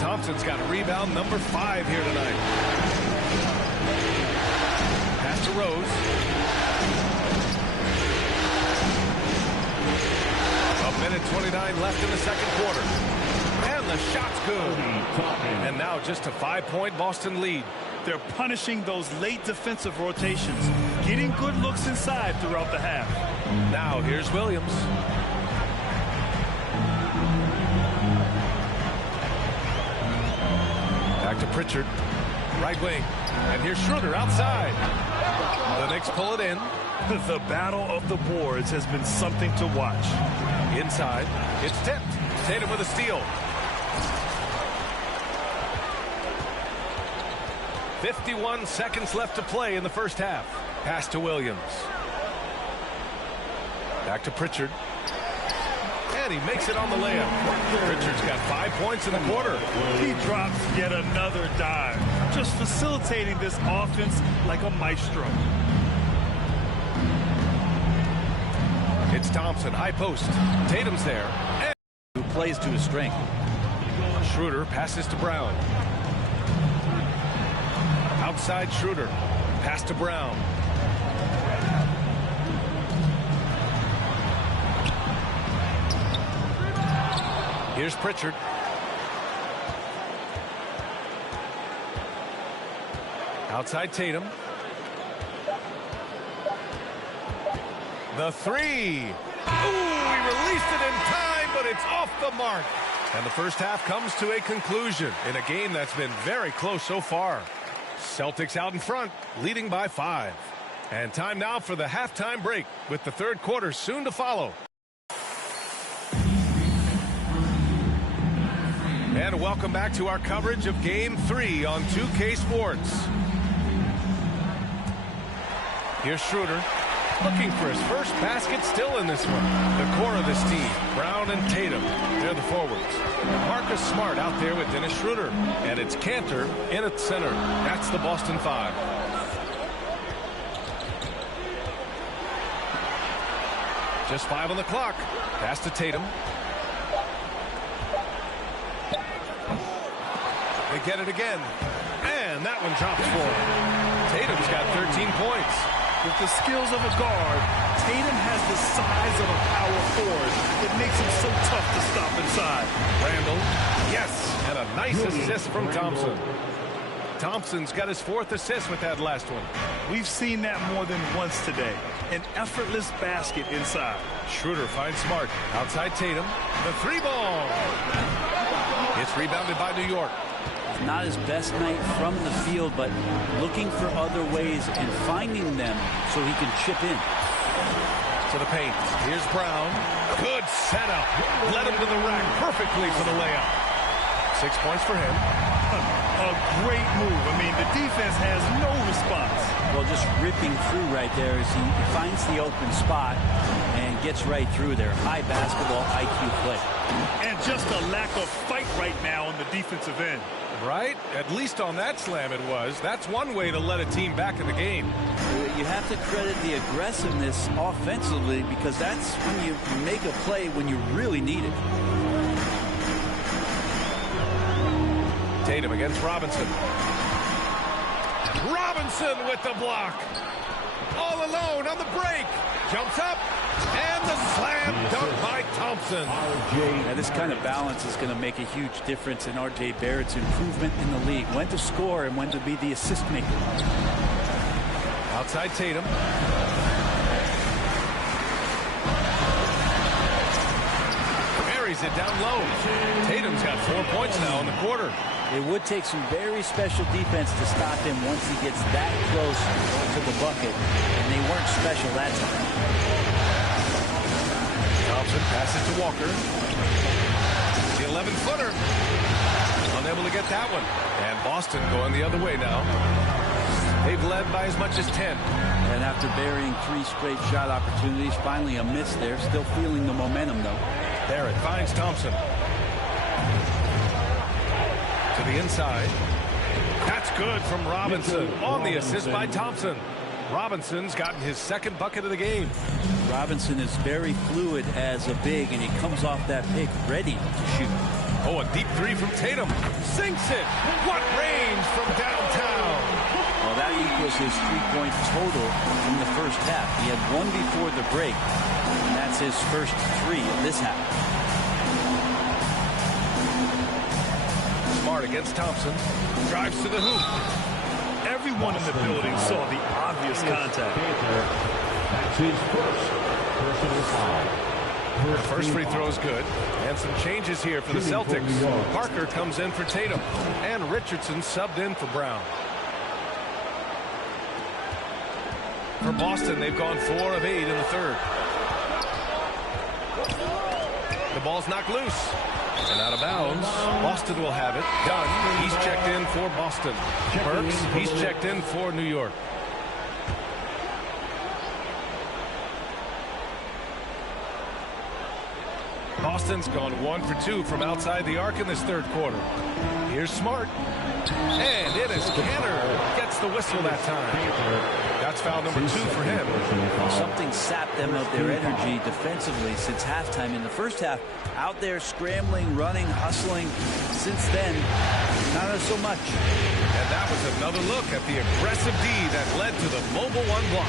Thompson's got rebound number 5 here tonight. Pass to Rose. A minute 29 left in the second quarter. And the shot's good. And now just a 5-point Boston lead. They're punishing those late defensive rotations, getting good looks inside throughout the half. Now here's Williams. Back to Pritchard. Right wing. And here's Schroeder outside. The Knicks pull it in. The battle of the boards has been something to watch. Inside. It's tipped. Tatum with a steal. 51 seconds left to play in the first half. Pass to Williams. Back to Pritchard. And he makes it on the layup. Pritchard's got 5 points in the quarter. He drops yet another dive, just facilitating this offense like a maestro. It's Thompson, high post. Tatum's there. And who plays to his strength. Schroeder passes to Brown. Outside Schroeder. Pass to Brown. Here's Pritchard. Outside Tatum. The three. Ooh, he released it in time, but it's off the mark. And the first half comes to a conclusion in a game that's been very close so far. Celtics out in front, leading by 5. And time now for the halftime break, with the third quarter soon to follow. And welcome back to our coverage of Game 3 on 2K Sports. Here's Schroeder, looking for his first basket, still in this one. The core of this team, Brown and Tatum, they're the forwards. Marcus Smart out there with Dennis Schroeder. And it's Cantor in at center. That's the Boston 5. Just 5 on the clock. Pass to Tatum. They get it again. And that one drops for him. Tatum's got 13 points. With the skills of a guard, Tatum has the size of a power forward. It makes him so tough to stop inside. Randall, yes, and a nice assist from Thompson. Thompson's got his 4th assist with that last one. We've seen that more than once today. An effortless basket inside. Schroeder finds Smart. Outside Tatum. The 3 ball. It's rebounded by New York. Not his best night from the field, but looking for other ways and finding them so he can chip in. To the paint. Here's Brown. Good setup. Led him to the rack perfectly for the layup. 6 points for him. A great move. I mean, the defense has no response. Well, just ripping through right there as he finds the open spot and gets right through there. High basketball IQ play. And just a lack of fight right now on the defensive end. Right? At least on that slam it was. That's one way to let a team back in the game. You have to credit the aggressiveness offensively, because that's when you make a play when you really need it. Tatum against Robinson. Robinson with the block. All alone on the break. Jumps up. And the slam dunk by Thompson. Now, this kind of balance is going to make a huge difference in R.J. Barrett's improvement in the league. When to score and when to be the assist maker. Outside Tatum. Buries it down low. Tatum's got 4 points now in the quarter. It would take some very special defense to stop him once he gets that close to the bucket. And they weren't special that time. Thompson passes to Walker. The 11-footer. Unable to get that one. And Boston going the other way now. They've led by as much as 10. And after burying 3 straight shot opportunities, finally a miss there. Still feeling the momentum, though. Barrett finds Thompson. To the inside. That's good from Robinson. On the assist by Thompson. Robinson's gotten his 2nd bucket of the game. Robinson is very fluid as a big, and he comes off that pick ready to shoot. Oh, a deep 3 from Tatum. Sinks it. What range from downtown. Well, that equals his 3-point total in the first half. He had 1 before the break, and that's his first 3 of this half. Smart against Thompson. Drives to the hoop. Everyone in the building saw the obvious contact. That's his first personal foul. The first free throw is good. And some changes here for the Celtics. Parker comes in for Tatum. And Richardson subbed in for Brown. For Boston, they've gone 4 of 8 in the third. The ball's knocked loose. And out of bounds. Boston will have it. Dunn, he's checked in for Boston. Burks, he's checked in for New York. Boston's gone 1 for 2 from outside the arc in this third quarter. Here's Smart. And it is Cantor. Gets the whistle that time. Got That's foul number 2 for him. Something sapped them of their energy defensively since halftime. In the first half, out there scrambling, running, hustling. Since then, not so much. And that was another look at the aggressive D that led to the Mobile One block.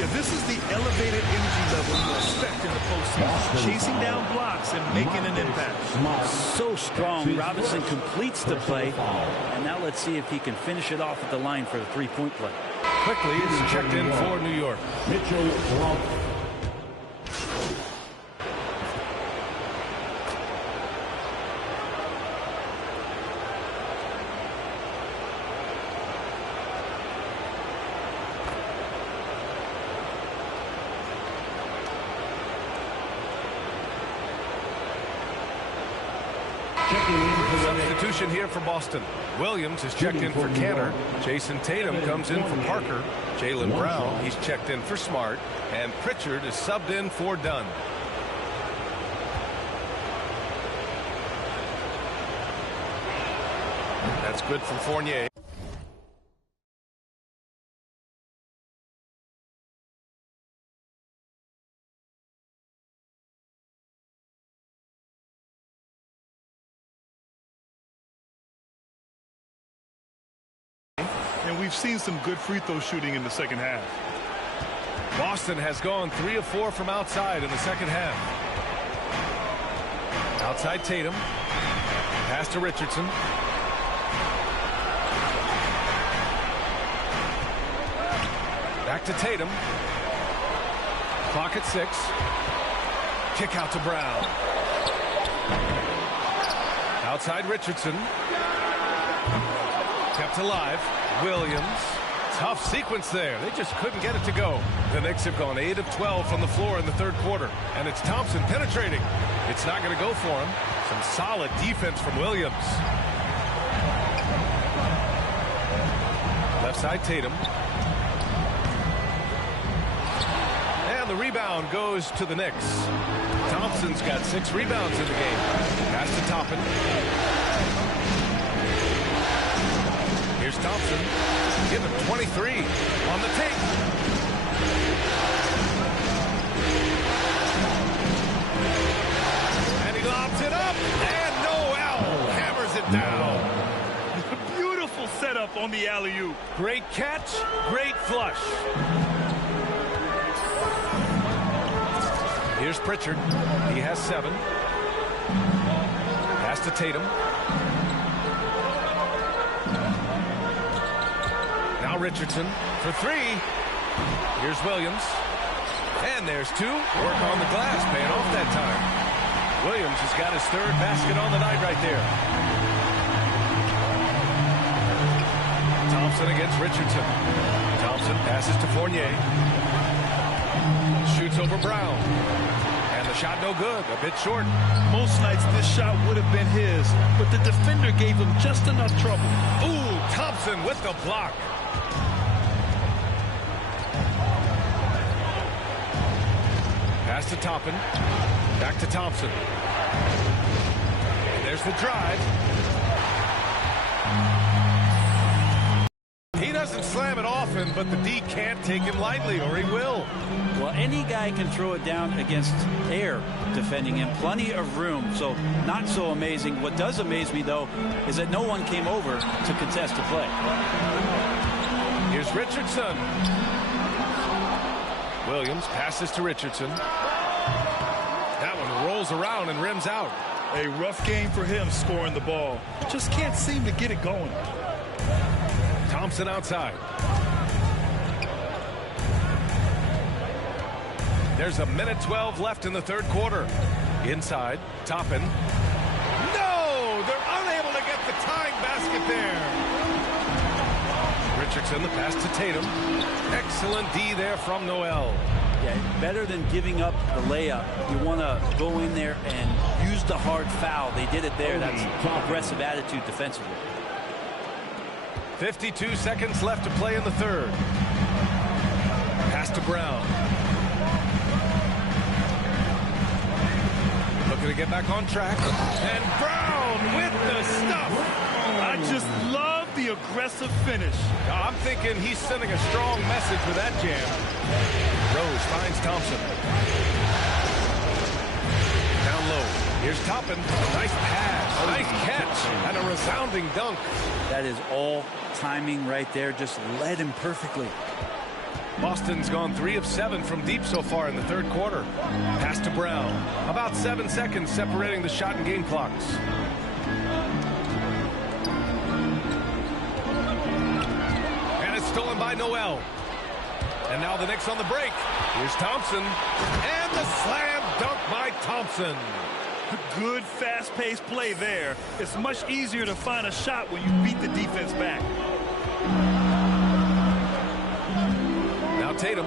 Yeah, this is the elevated energy level you expect in the postseason. Chasing down blocks and making an impact. So strong. Robinson completes the play. And now let's see if he can finish it off at the line for the three-point play. Quickly is checked in for New York. Mitchell Blount. Substitution here for Boston. Williams is checked in for Canner. Jason Tatum comes in for Parker. Jaylen Brown, he's checked in for Smart. And Pritchard is subbed in for Dunn. That's good from Fournier. And we've seen some good free throw shooting in the second half. Boston has gone 3 of 4 from outside in the second half. Outside Tatum. Pass to Richardson. Back to Tatum. Clock at 6. Kick out to Brown. Outside Richardson. Kept alive. Williams. Tough sequence there. They just couldn't get it to go. The Knicks have gone 8 of 12 from the floor in the third quarter. And it's Thompson penetrating. It's not going to go for him. Some solid defense from Williams. Left side Tatum. And the rebound goes to the Knicks. Thompson's got 6 rebounds in the game. Pass to Toppin. Here's Thompson. Give him 23 on the take. And he lobs it up. And Noel hammers it down. Beautiful setup on the alley-oop. Great catch. Great flush. Here's Pritchard. He has 7. Pass to Tatum. Richardson for 3. Here's Williams. And there's 2. Work on the glass, paying off that time. Williams has got his 3rd basket on the night right there. Thompson against Richardson. Thompson passes to Fournier. Shoots over Brown. And the shot no good, a bit short. Most nights this shot would have been his, but the defender gave him just enough trouble. Ooh, Thompson with the block. Pass to Toppin. Back to Thompson. And there's the drive. He doesn't slam it often, but the D can't take him lightly, or he will. Well, any guy can throw it down against air defending him. Plenty of room, so not so amazing. What does amaze me, though, is that no one came over to contest the play. Here's Richardson. Williams passes to Richardson. That one rolls around and rims out. A rough game for him scoring the ball. Just can't seem to get it going. Thompson outside. There's a minute 12 left in the third quarter. Inside, Toppin. No! They're unable to get the tying basket there. Richardson, the pass to Tatum. Excellent D there from Noel. Yeah, better than giving up the layup. You want to go in there and use the hard foul. They did it there. That's aggressive attitude defensively. 52 seconds left to play in the third. Pass to Brown. Looking to get back on track. And Brown with the stuff. I just love the aggressive finish. I'm thinking he's sending a strong message with that jam. Rose finds Thompson. Down low. Here's Toppin. Nice pass. Nice catch. And a resounding dunk. That is all timing right there. Just led him perfectly. Boston's gone 3 of 7 from deep so far in the third quarter. Pass to Brown. About 7 seconds separating the shot and game clocks. And it's stolen by Noel. And now the Knicks on the break. Here's Thompson. And the slam dunk by Thompson. Good, fast-paced play there. It's much easier to find a shot when you beat the defense back. Now Tatum.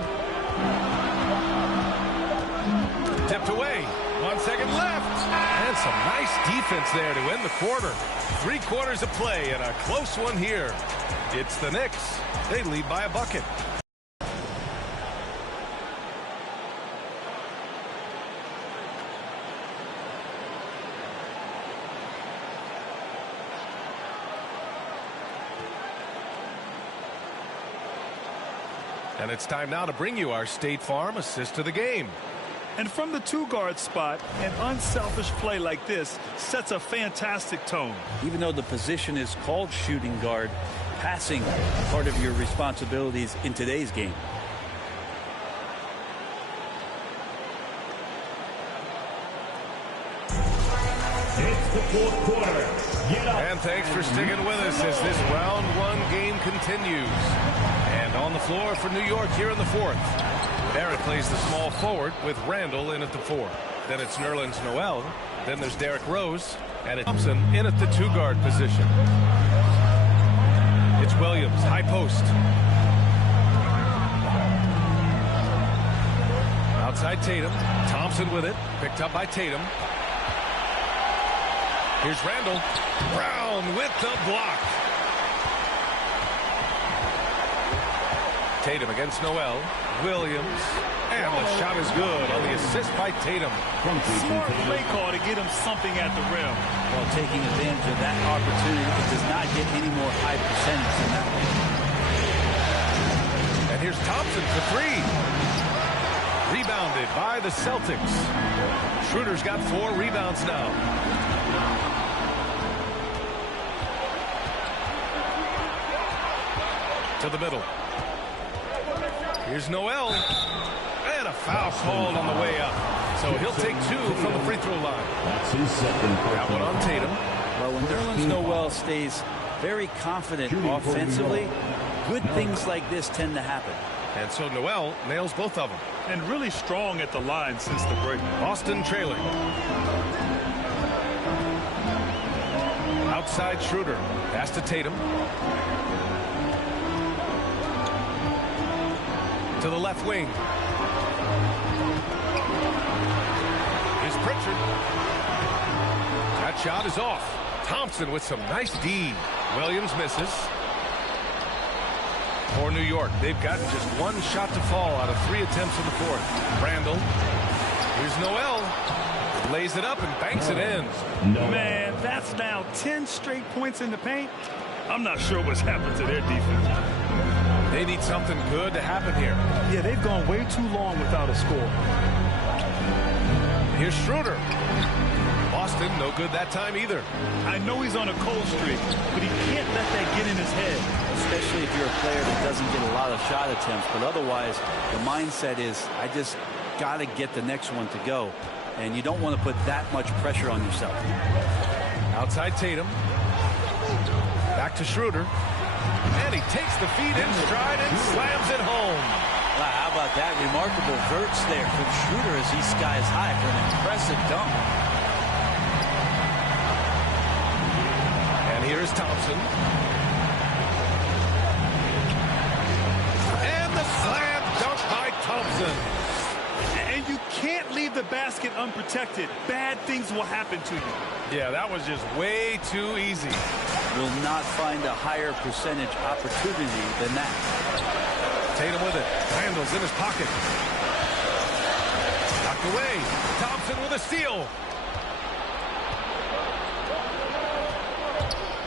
Tipped away. 1 second left. And some nice defense there to end the quarter. 3 quarters of play and a close one here. It's the Knicks. They lead by a bucket. And it's time now to bring you our State Farm assist to the game. And from the 2-guard spot, an unselfish play like this sets a fantastic tone. Even though the position is called shooting guard, passing part of your responsibilities in today's game. It's the fourth quarter. And thanks for sticking with us as this round 1 game continues. And on the floor for New York here in the fourth. Barrett plays the small forward with Randall in at the 4. Then it's Nerlens Noel. Then there's Derrick Rose. And it's Thompson in at the 2-guard position. It's Williams, high post. Outside Tatum. Thompson with it. Picked up by Tatum. Here's Randall. Brown with the block. Tatum against Noel. Williams. And the shot is good on the assist by Tatum. Smart play call to get him something at the rim. While taking advantage of that opportunity, it does not get any more high percentage than that one. And here's Thompson for 3. Rebounded by the Celtics. Schroeder's got 4 rebounds now. To the middle. Here's Noel. And a foul called on the way up. So he'll take 2 from the free throw line. That's his second. That one on Tatum. Well, when Nerlens Noel stays very confident offensively, good things like this tend to happen. And so Noel nails both of them. And really strong at the line since the break. Boston trailing. Outside Schroeder. Pass to Tatum. To the left wing. Here's Pritchard. That shot is off. Thompson with some nice D. Williams misses. For New York, they've gotten just 1 shot to fall out of 3 attempts in the fourth. Randall. Here's Noel. Lays it up and banks it in. Man, that's now 10 straight points in the paint. I'm not sure what's happened to their defense. They need something good to happen here. Yeah, they've gone way too long without a score. Here's Schroeder. Boston, no good that time either. I know he's on a cold streak, but he can't let that get in his head. Especially if you're a player that doesn't get a lot of shot attempts. But otherwise, the mindset is, I just got to get the next one to go. And you don't want to put that much pressure on yourself. Outside Tatum. Back to Schroeder. And he takes the feed in stride and slams it home. Wow, how about that? Remarkable verts there from Schroeder as he skies high for an impressive dunk. And here's Thompson. And the slam dunk by Thompson. And you can't leave the basket unprotected. Bad things will happen to you. Yeah, that was just way too easy. Will not find a higher percentage opportunity than that. Tatum with it. Randall's in his pocket. Knocked away. Thompson with a steal.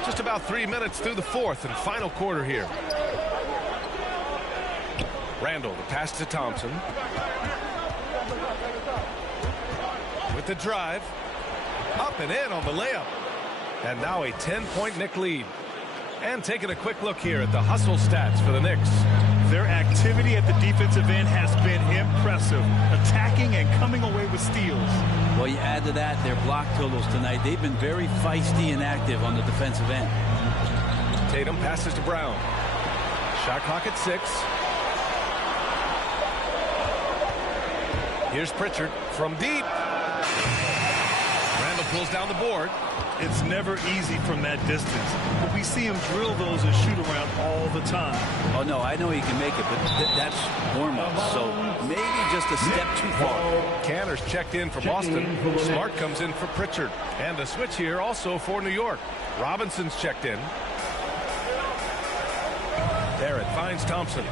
Just about 3 minutes through the fourth and final quarter here. Randall, the pass to Thompson. With the drive. Up and in on the layup. And now a 10-point Knick lead. And taking a quick look here at the hustle stats for the Knicks. Their activity at the defensive end has been impressive. Attacking and coming away with steals. Well, you add to that their block totals tonight. They've been very feisty and active on the defensive end. Tatum passes to Brown. Shot clock at 6. Here's Pritchard from deep. Randall pulls down the board. It's never easy from that distance, but we see him drill those and shoot around all the time. Oh, no, I know he can make it, but that's warm-up, so maybe just a step too far. Canner's checked in for Boston. Smart comes in for Pritchard. And a switch here also for New York. Robinson's checked in. Barrett finds Thompson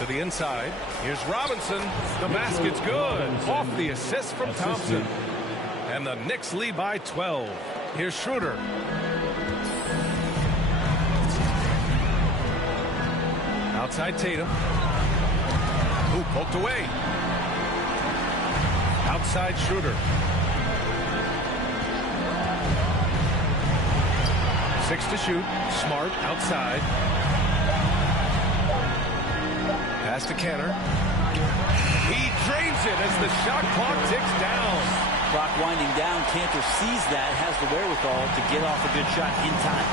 to the inside. Here's Robinson. The basket's good. Off the assist from Thompson. And the Knicks lead by 12. Here's Schroeder. Outside Tatum. Who poked away. Outside Schroeder. 6 to shoot. Smart outside. Pass to Canner. He drains it as the shot clock ticks down. Clock winding down. Cantor sees that, has the wherewithal to get off a good shot in time.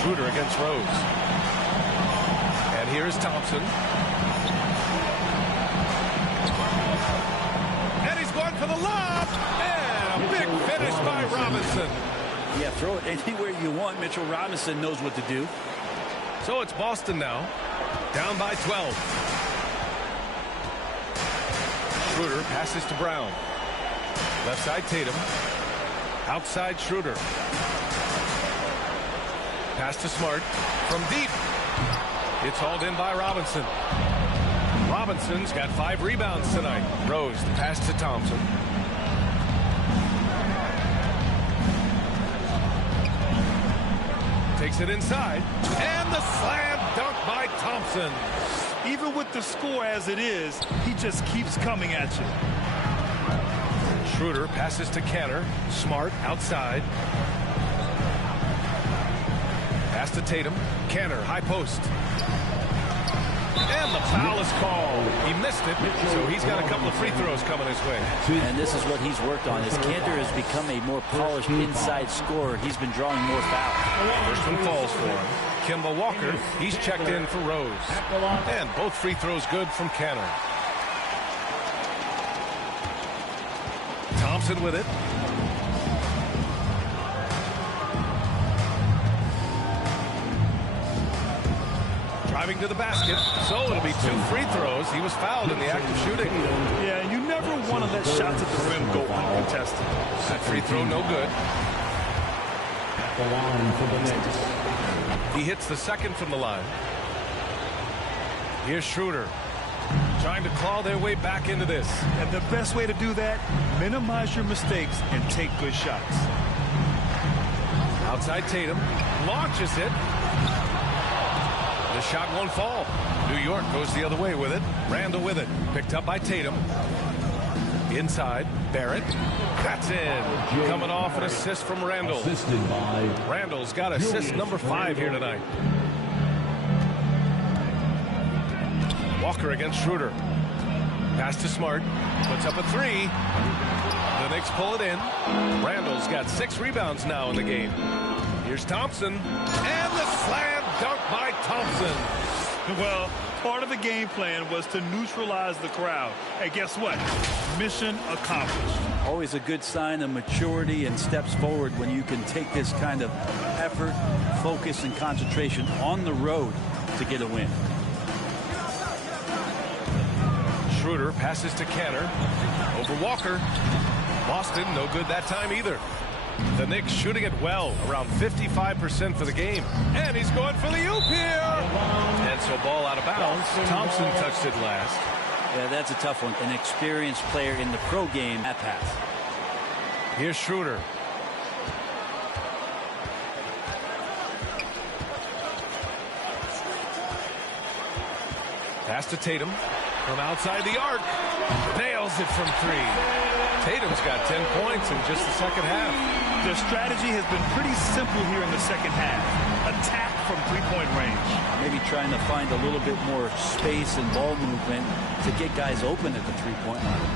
Schroeder against Rose. And here is Thompson. And he's going for the lob. And a big finish by Robinson. Yeah, throw it anywhere you want. Mitchell Robinson knows what to do. So it's Boston now. Down by 12. Schroeder passes to Brown. Left side Tatum. Outside Schroeder. Pass to Smart from deep. It's hauled in by Robinson. Robinson's got 5 rebounds tonight. Rose, the pass to Thompson. Takes it inside. And the slam dunk by Thompson. Even with the score as it is, he just keeps coming at you. Schroeder passes to Canner. Smart outside. Pass to Tatum. Canner, high post. And the foul is called. He missed it, so he's got a couple of free throws coming his way. And this is what he's worked on. As Cantor has become a more polished inside scorer, he's been drawing more fouls. First one falls for him. Kemba Walker, he's checked in for Rose. And both free throws good from Canner. Thompson with it. Driving to the basket. So it'll be 2 free throws. He was fouled in the act of shooting. Yeah, and you never want to let shots at the rim go uncontested. That free throw no good. At the line for the Knicks. He hits the second from the line. Here's Schroeder. Trying to claw their way back into this. And the best way to do that, minimize your mistakes and take good shots. Outside Tatum. Launches it. The shot won't fall. New York goes the other way with it. Randall with it. Picked up by Tatum. Inside. Barrett. That's in. Coming off an assist from Randall. Assisted by Randall's got assist number 5 here tonight. Walker against Schroeder. Pass to Smart. Puts up a 3. The Knicks pull it in. Randall's got 6 rebounds now in the game. Here's Thompson. And the slam dunk by Thompson. Well, part of the game plan was to neutralize the crowd. And guess what? Mission accomplished. Always a good sign of maturity and steps forward when you can take this kind of effort, focus, and concentration on the road to get a win. Schroeder passes to Canner. Over Walker. Boston, no good that time either. The Knicks shooting it well, around 55% for the game. And he's going for the oop here. And so ball out of bounds. Thompson touched it last. Yeah, that's a tough one. An experienced player in the pro game, that pass. Here's Schroeder. Pass to Tatum from outside the arc. Nails it from 3. Tatum's got 10 points in just the second half. Their strategy has been pretty simple here in the second half. Attack from three-point range. Maybe trying to find a little bit more space and ball movement to get guys open at the three-point line.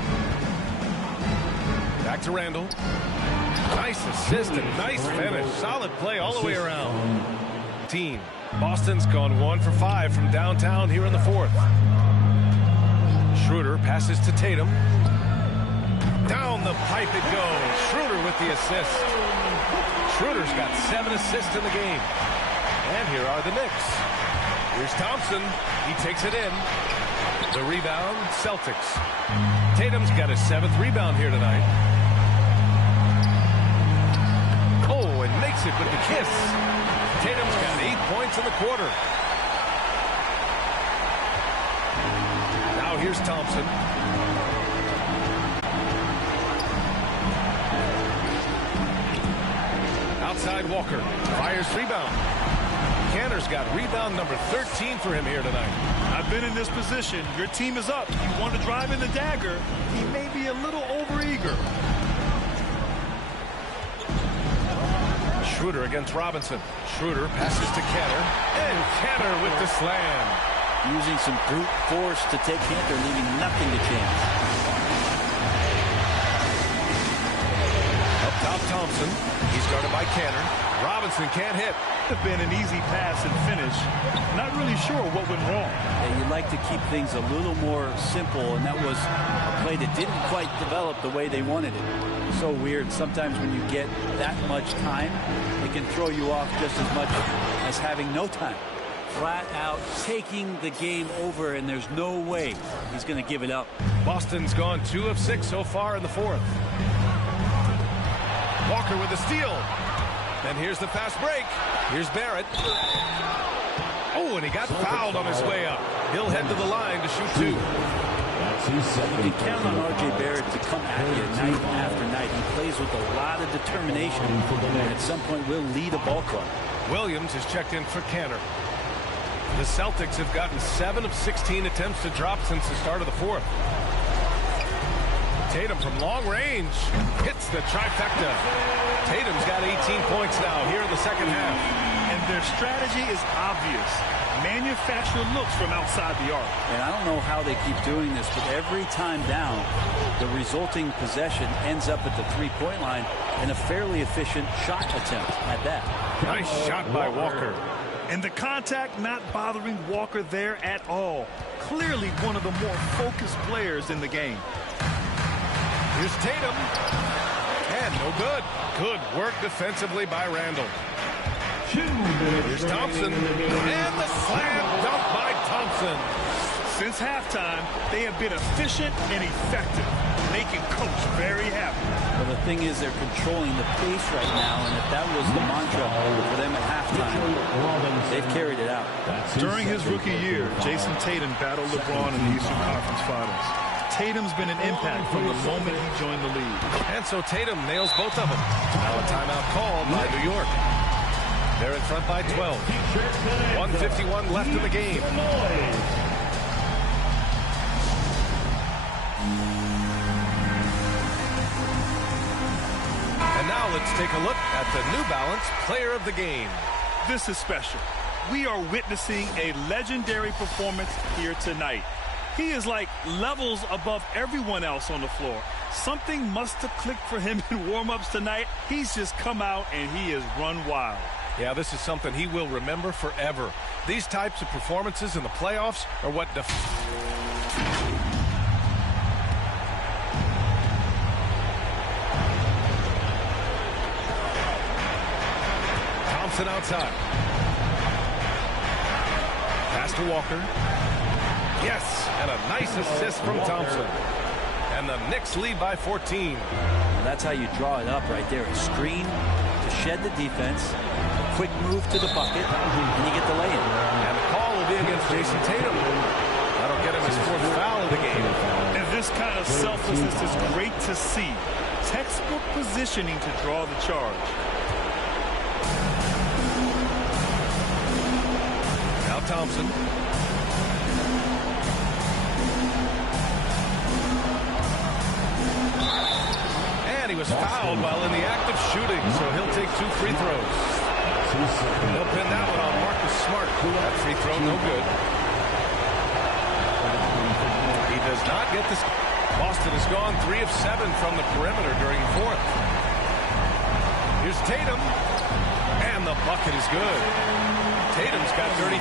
Back to Randall. Nice assist and nice finish. Solid play all the way around. Boston's gone 1 for 5 from downtown here in the fourth. Schroeder passes to Tatum. Down the pipe it goes. Schroeder with the assist. Schroeder's got 7 assists in the game. And here are the Knicks. Here's Thompson. He takes it in. The rebound, Celtics. Tatum's got his 7th rebound here tonight. Oh, and makes it with the kiss. Tatum's got 8 points in the quarter. Now here's Thompson. Outside Walker. Fires rebound. Kanter's got rebound number 13 for him here tonight. I've been in this position. Your team is up. You want to drive in the dagger. He may be a little overeager. Schroeder against Robinson. Schroeder passes to Kanter. And Kanter with the slam. Using some brute force to take Kanter, leaving nothing to chance. Up top, Thompson. He's guarded by Kanter. Robinson can't hit. Have been an easy pass and finish. Not really sure what went wrong. Yeah, you like to keep things a little more simple, and that was a play that didn't quite develop the way they wanted it. So weird. Sometimes when you get that much time, it can throw you off just as much as having no time. Flat out taking the game over, and there's no way he's going to give it up. Boston's gone 2 of 6 so far in the fourth. Walker with the steal. And here's the fast break. Here's Barrett. Oh, and he got fouled on his way up. He'll head to the line to shoot 2. You can count on R.J. Barrett to come at you night after night. He plays with a lot of determination, and at some point will lead a ball club. Williams is checked in for Kanter. The Celtics have gotten 7 of 16 attempts to drop since the start of the fourth. Tatum from long range hits the trifecta. Tatum's got 18 points now here in the second half. And their strategy is obvious. Manufacture looks from outside the arc. And I don't know how they keep doing this, but every time down, the resulting possession ends up at the three-point line in a fairly efficient shot attempt at that. Nice shot by Walker. And the contact not bothering Walker there at all. Clearly one of the more focused players in the game. Here's Tatum. And no good. Good work defensively by Randall. Here's Thompson. And the slam dunk by Thompson. Since halftime, they have been efficient and effective, making Coach very happy. Well, the thing is they're controlling the pace right now, and if that was the mantra for them at halftime, they've carried it out. During his rookie year, Jason Tatum battled LeBron in the Eastern Conference Finals. Tatum's been an impact from the moment he joined the league. And so Tatum nails both of them. Now a timeout called by New York. They're in front by 12. 1:51 left in the game. And now let's take a look at the New Balance Player of the Game. This is special. We are witnessing a legendary performance here tonight. He is like levels above everyone else on the floor. Something must have clicked for him in warm-ups tonight. He's just come out and he has run wild. Yeah, this is something he will remember forever. These types of performances in the playoffs are what Thompson outside. Pass to Walker. Yes, and a nice assist from Thompson. And the Knicks lead by 14. Well, that's how you draw it up right there. A screen to shed the defense, a quick move to the bucket, and you get the lay-in. And the call will be against Jason Tatum. That'll get him his 4th foul of the game. And this kind of selflessness is great to see. Textbook positioning to draw the charge. Now Thompson. was fouled while in the act of shooting, so he'll take 2 free throws. They'll pin that one on Marcus Smart. That free throw, no good. He does not get this. Boston has gone 3 of 7 from the perimeter during the 4th. Here's Tatum, and the bucket is good. Tatum's got 33.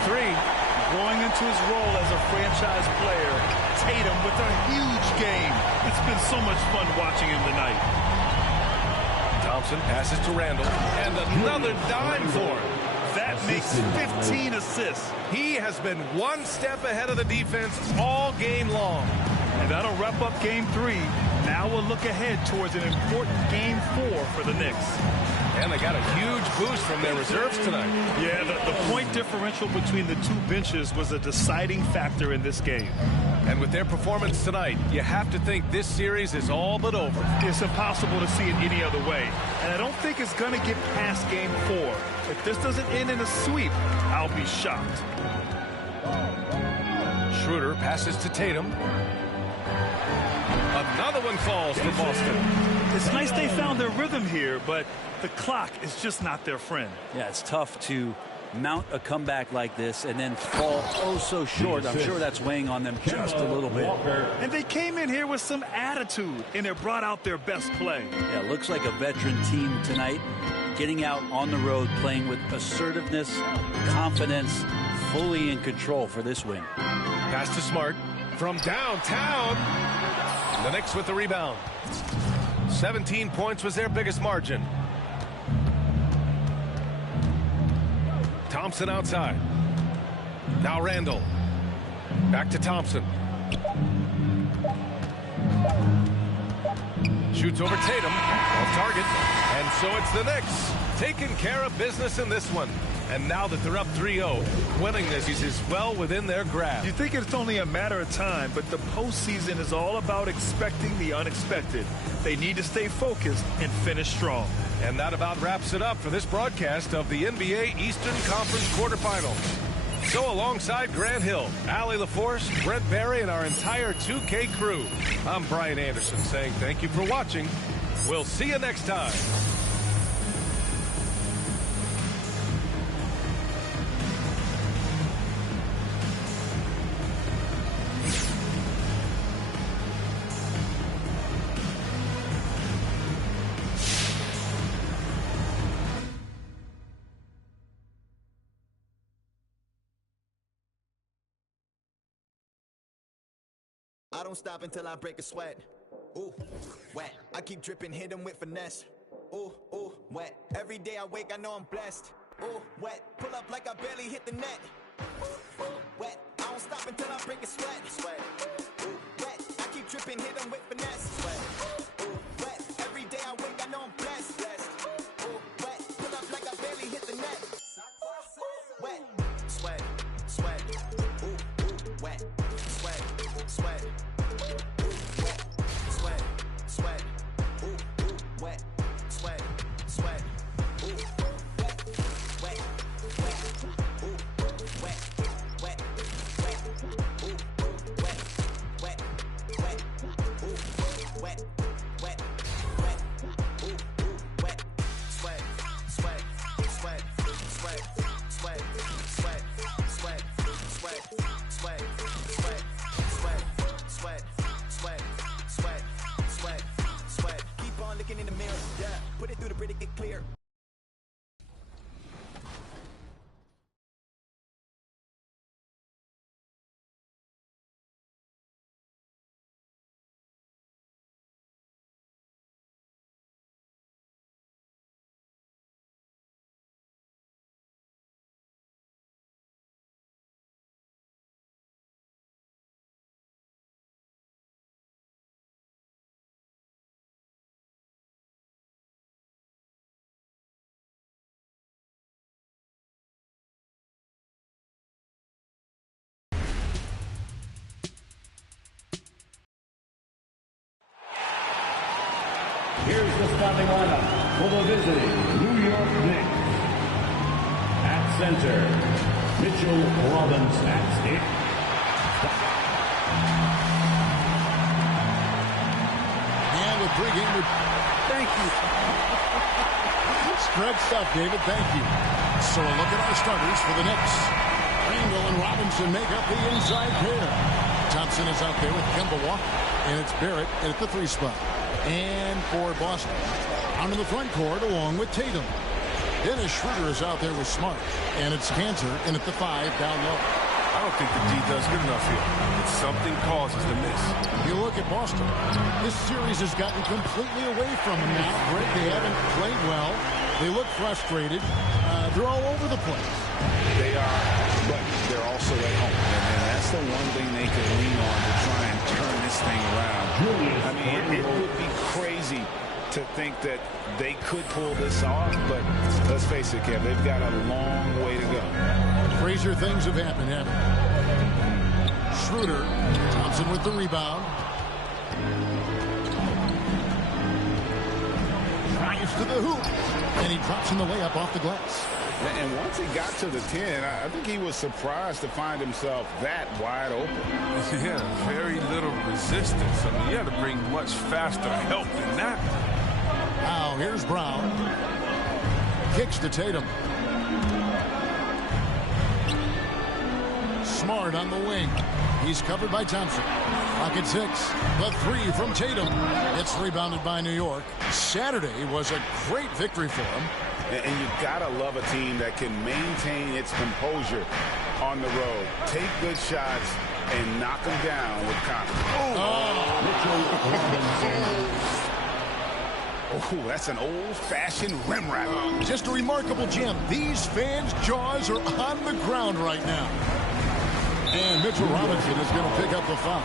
Growing into his role as a franchise player, Tatum with a huge game. It's been so much fun watching him tonight. Thompson passes to Randall, and another dime for him. That makes 15 assists. He has been 1 step ahead of the defense all game long. And that'll wrap up Game 3. Now we'll look ahead towards an important Game 4 for the Knicks. And they got a huge boost from their reserves tonight. Yeah, the point differential between the 2 benches was a deciding factor in this game. And with their performance tonight, you have to think this series is all but over. It's impossible to see it any other way. And I don't think it's going to get past Game 4. If this doesn't end in a sweep, I'll be shocked. Schroeder passes to Tatum. Another one falls for Boston. It's nice they found their rhythm here, but the clock is just not their friend. Yeah, it's tough to mount a comeback like this and then fall oh so short. I'm sure that's weighing on them just a little bit. And they came in here with some attitude, and they brought out their best play. Yeah, looks like a veteran team tonight, getting out on the road, playing with assertiveness, confidence, fully in control for this win. Pass to Smart from downtown. The Knicks with the rebound. 17 points was their biggest margin. Thompson outside. Now Randall. Back to Thompson. Shoots over Tatum. Off target. And so it's the Knicks taking care of business in this one. And now that they're up 3-0, winning this is well within their grasp. You think it's only a matter of time, but the postseason is all about expecting the unexpected. They need to stay focused and finish strong. And that about wraps it up for this broadcast of the NBA Eastern Conference quarterfinals. So alongside Grant Hill, Allie LaForce, Brent Barry, and our entire 2K crew, I'm Brian Anderson saying thank you for watching. We'll see you next time. I don't stop until I break a sweat. Ooh, wet. I keep dripping, hit him with finesse. Ooh, ooh, wet. Every day I wake, I know I'm blessed. Ooh, wet. Pull up like I barely hit the net. Ooh, ooh, wet. I don't stop until I break a sweat. Sweat. Ooh, wet. I keep dripping, hit him with finesse. Sweat. Ooh, wet. Every day I wake, I know I'm blessed. Blessed. Ooh, wet. Pull up like I barely hit the net. Wet. Sweat. Sweat. Ooh, ooh, wet. Sweat. Sweat. Sweat, sweat, ooh, ooh, wet, sweat, sweat, ooh, wet, wet, wet, ooh, wet, wet, wet, ooh, wet, wet, wet, ooh, wet, wet, wet, ooh, wet, sweat, sweat, sweat, sweat, sweat, sweat, sweat, sweat, sweat, sweat, sweat, sweat, sweat, sweat, sweat, sweat. Keep on looking in the mirror, yeah. Put it through the pretty get clear. Here's the starting lineup for the visiting New York Knicks. At center, Mitchell Robinson. And with pregame. Thank you. Stretch stuff, David. Thank you. So a look at our starters for the Knicks. Randall and Robinson make up the inside pair. Thompson is out there with Kemba Walker. And it's Barrett at the 3 spot. And for Boston, out in the front court along with Tatum. Dennis Schroeder is out there with Smart. And it's Cantor in at the 5 down low. I don't think the D does good enough here. It's something causes the miss. You look at Boston. This series has gotten completely away from them now. Greg, they haven't played well. They look frustrated. They're all over the place. They are, but they're also at home. And that's the one thing they can lean on to try and turn this thing around. I mean, it would be crazy to think that they could pull this off, but let's face it, Kev, they've got a long way to go. Crazier things have happened, haven't they? Schroeder, Thompson with the rebound. Drives to the hoop, and he drops in the layup off the glass. And once he got to the 10, I think he was surprised to find himself that wide open. Yeah, very little resistance. I mean, you had to bring much faster help than that. Now, here's Brown. Kicks to Tatum. Smart on the wing. He's covered by Thompson. Pocket 6. The 3 from Tatum. It's rebounded by New York. Saturday was a great victory for him. And you've got to love a team that can maintain its composure on the road. Take good shots and knock them down with confidence. Oh, that's an old-fashioned rim wrap. Just a remarkable gem. These fans' jaws are on the ground right now. And Mitchell Robinson is going to pick up the foul.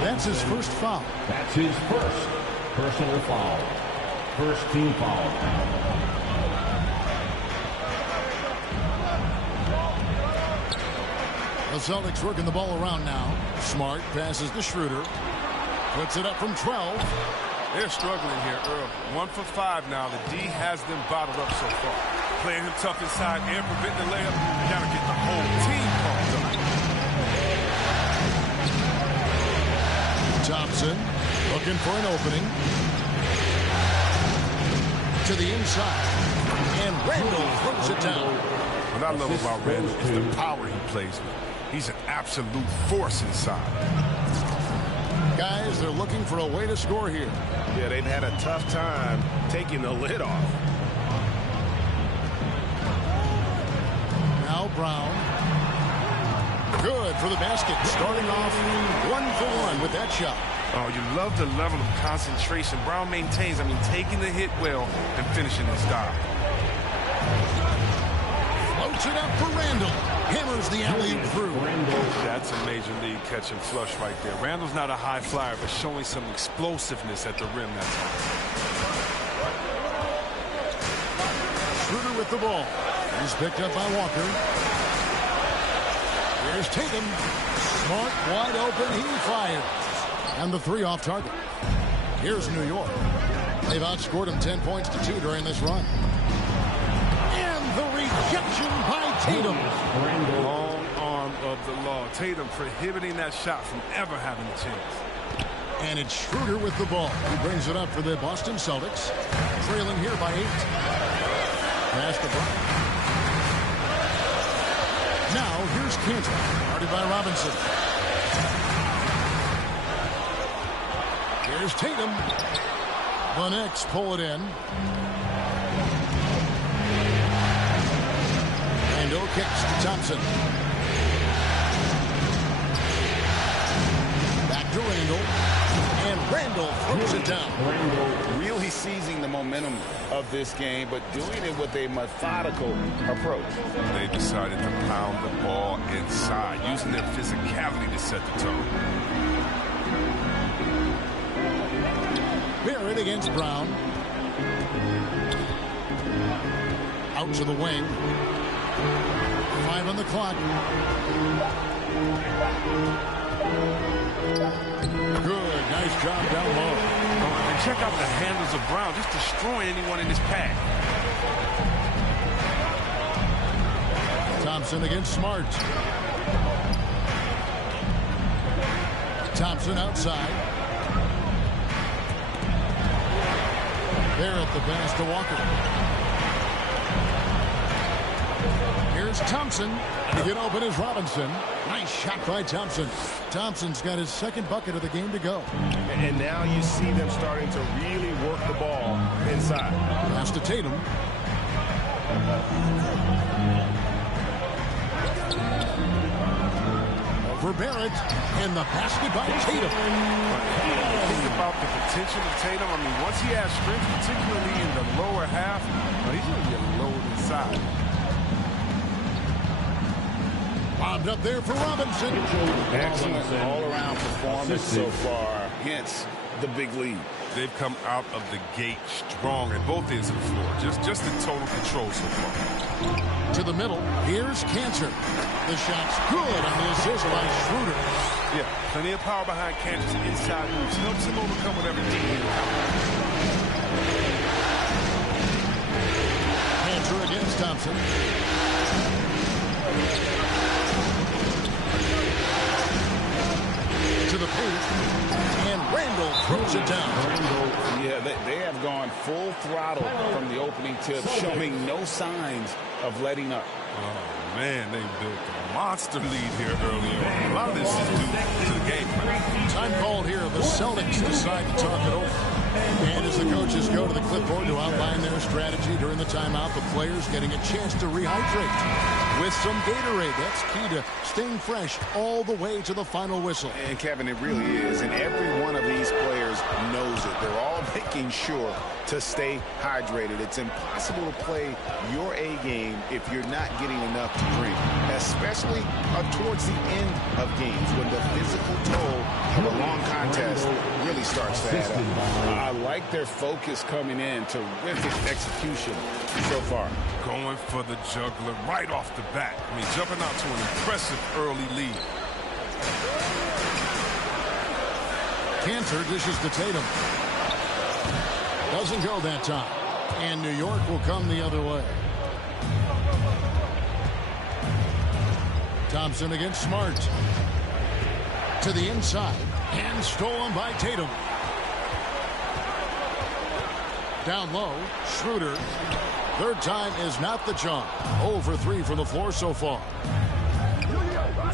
That's his first foul. That's his first personal foul. First team foul. The Celtics working the ball around now. Smart passes to Schroeder. Puts it up from 12. They're struggling here, Earl. 1 for 5 now. The D has them bottled up so far. Playing him tough inside and preventing the layup. You got to get the whole team called up. Thompson looking for an opening. To the inside. And Randall throws it down. What I love about Randall is the power he plays with. He's an absolute force inside. Guys, they're looking for a way to score here. Yeah, they've had a tough time taking the lid off. Now Brown. Good for the basket. Starting off 1 for 1 with that shot. Oh, you love the level of concentration Brown maintains. I mean, taking the hit well and finishing his dive. Floats it up for Randall. Hammers the alley-oop through. That's a major league catch and flush right there. Randall's not a high flyer, but showing some explosiveness at the rim that time. Schroeder with the ball. He's picked up by Walker. Here's Tatum. Smart, wide open. He fires. And the 3 off target. Here's New York. They've outscored him 10 points to 2 during this run. And the rejection by Tatum. Long arm of the law. Tatum prohibiting that shot from ever having a chance. And it's Schroeder with the ball. He brings it up for the Boston Celtics. Trailing here by 8. Pass to Brown. Now here's Cantor. Guarded by Robinson. Here's Tatum. The Knicks pull it in. Randall kicks to Thompson. Back to Randall. And Randall throws it down. Really seizing the momentum of this game, but doing it with a methodical approach. They decided to pound the ball inside, using their physicality to set the tone. Barrett against Brown. Out to the wing. 5 on the clock. Good. Nice job down low. And check out the handles of Brown, just destroying anyone in his path. Thompson against Smart. Thompson outside. Barrett the pass to Walker. Here's Thompson. To get open is Robinson. Nice shot by Thompson. Thompson's got his second bucket of the game to go. And now you see them starting to really work the ball inside. Pass to Tatum. For Barrett, and the basket by Tatum. Think about the potential of Tatum. I mean, once he has strength, particularly in the lower half, he's going to get lowered inside. Bobbed up there for Robinson. Excellent all-around performance so far. Hence the big lead. They've come out of the gate strong at both ends of the floor. Just in total control so far. To the middle. Here's Cantor. The shot's good on the assist by Schroeder. Yeah, plenty of power behind Cantor's inside moves. Helps him overcome whatever he Cantor against Thompson. To the paint. And Randall throws it down. Yeah, they have gone full throttle from the opening tip, showing no signs of letting up. Oh, man, they built a monster lead here early on. A lot of this is due to the game plan. Time called here. The Celtics decide to talk it over. And as the coaches go to the clipboard to outline their strategy during the timeout, the players getting a chance to rehydrate with some Gatorade. That's key to staying fresh all the way to the final whistle. And Kevin, it really is. And every one of these players knows it. They're all making sure to stay hydrated. It's impossible to play your A game if you're not getting enough to drink, especially towards the end of games when the physical toll of a long contest really starts to add up. I like their focus coming in. Terrific execution so far. Going for the juggler right off the bat. I mean, jumping out to an impressive early lead. Cantor dishes to Tatum. Doesn't go that time. And New York will come the other way. Thompson against Smart. To the inside. And stolen by Tatum. Down low. Schroeder. Third time is not the charm. 0 for 3 from the floor so far.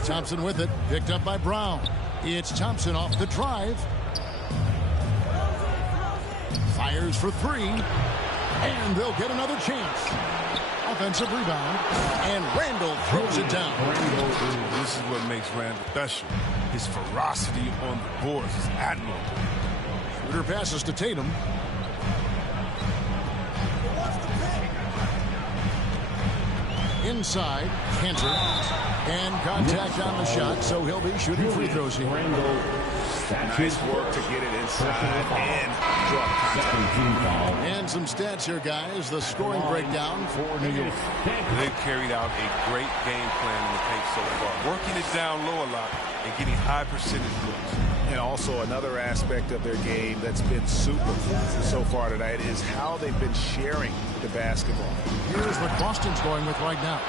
Thompson with it. Picked up by Brown. It's Thompson off the drive. Fires for 3. And they'll get another chance. Offensive rebound. And Randall throws it down. This is what makes Randall special. His ferocity on the boards is admirable. Schroeder passes to Tatum. Inside, Cantor. And contact on the shot, so he'll be shooting free throws here. Nice work to get it inside and draw contact. And some stats here, guys. The scoring breakdown for New York. They've carried out a great game plan in the paint so far. Working it down low a lot and getting high percentage looks. And also another aspect of their game that's been super so far tonight is how they've been sharing the basketball. Here's what Boston's going with right now.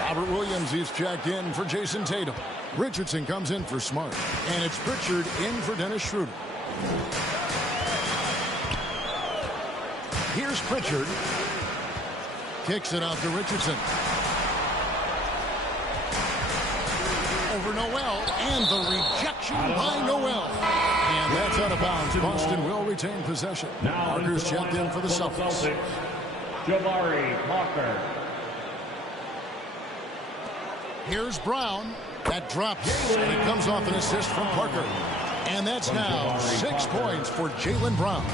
Robert Williams is checked in for Jason Tatum. Richardson comes in for Smart. And it's Pritchard in for Dennis Schroeder. Here's Pritchard. Kicks it out to Richardson. Over Noel, and the rejection by Noel. And that's out of bounds. Boston will retain possession. Parker's checked in for the Celtics. Jabari Parker. Here's Brown. That drops, and it comes off an assist from Parker. And that's now 6 points for Jaylen Brown.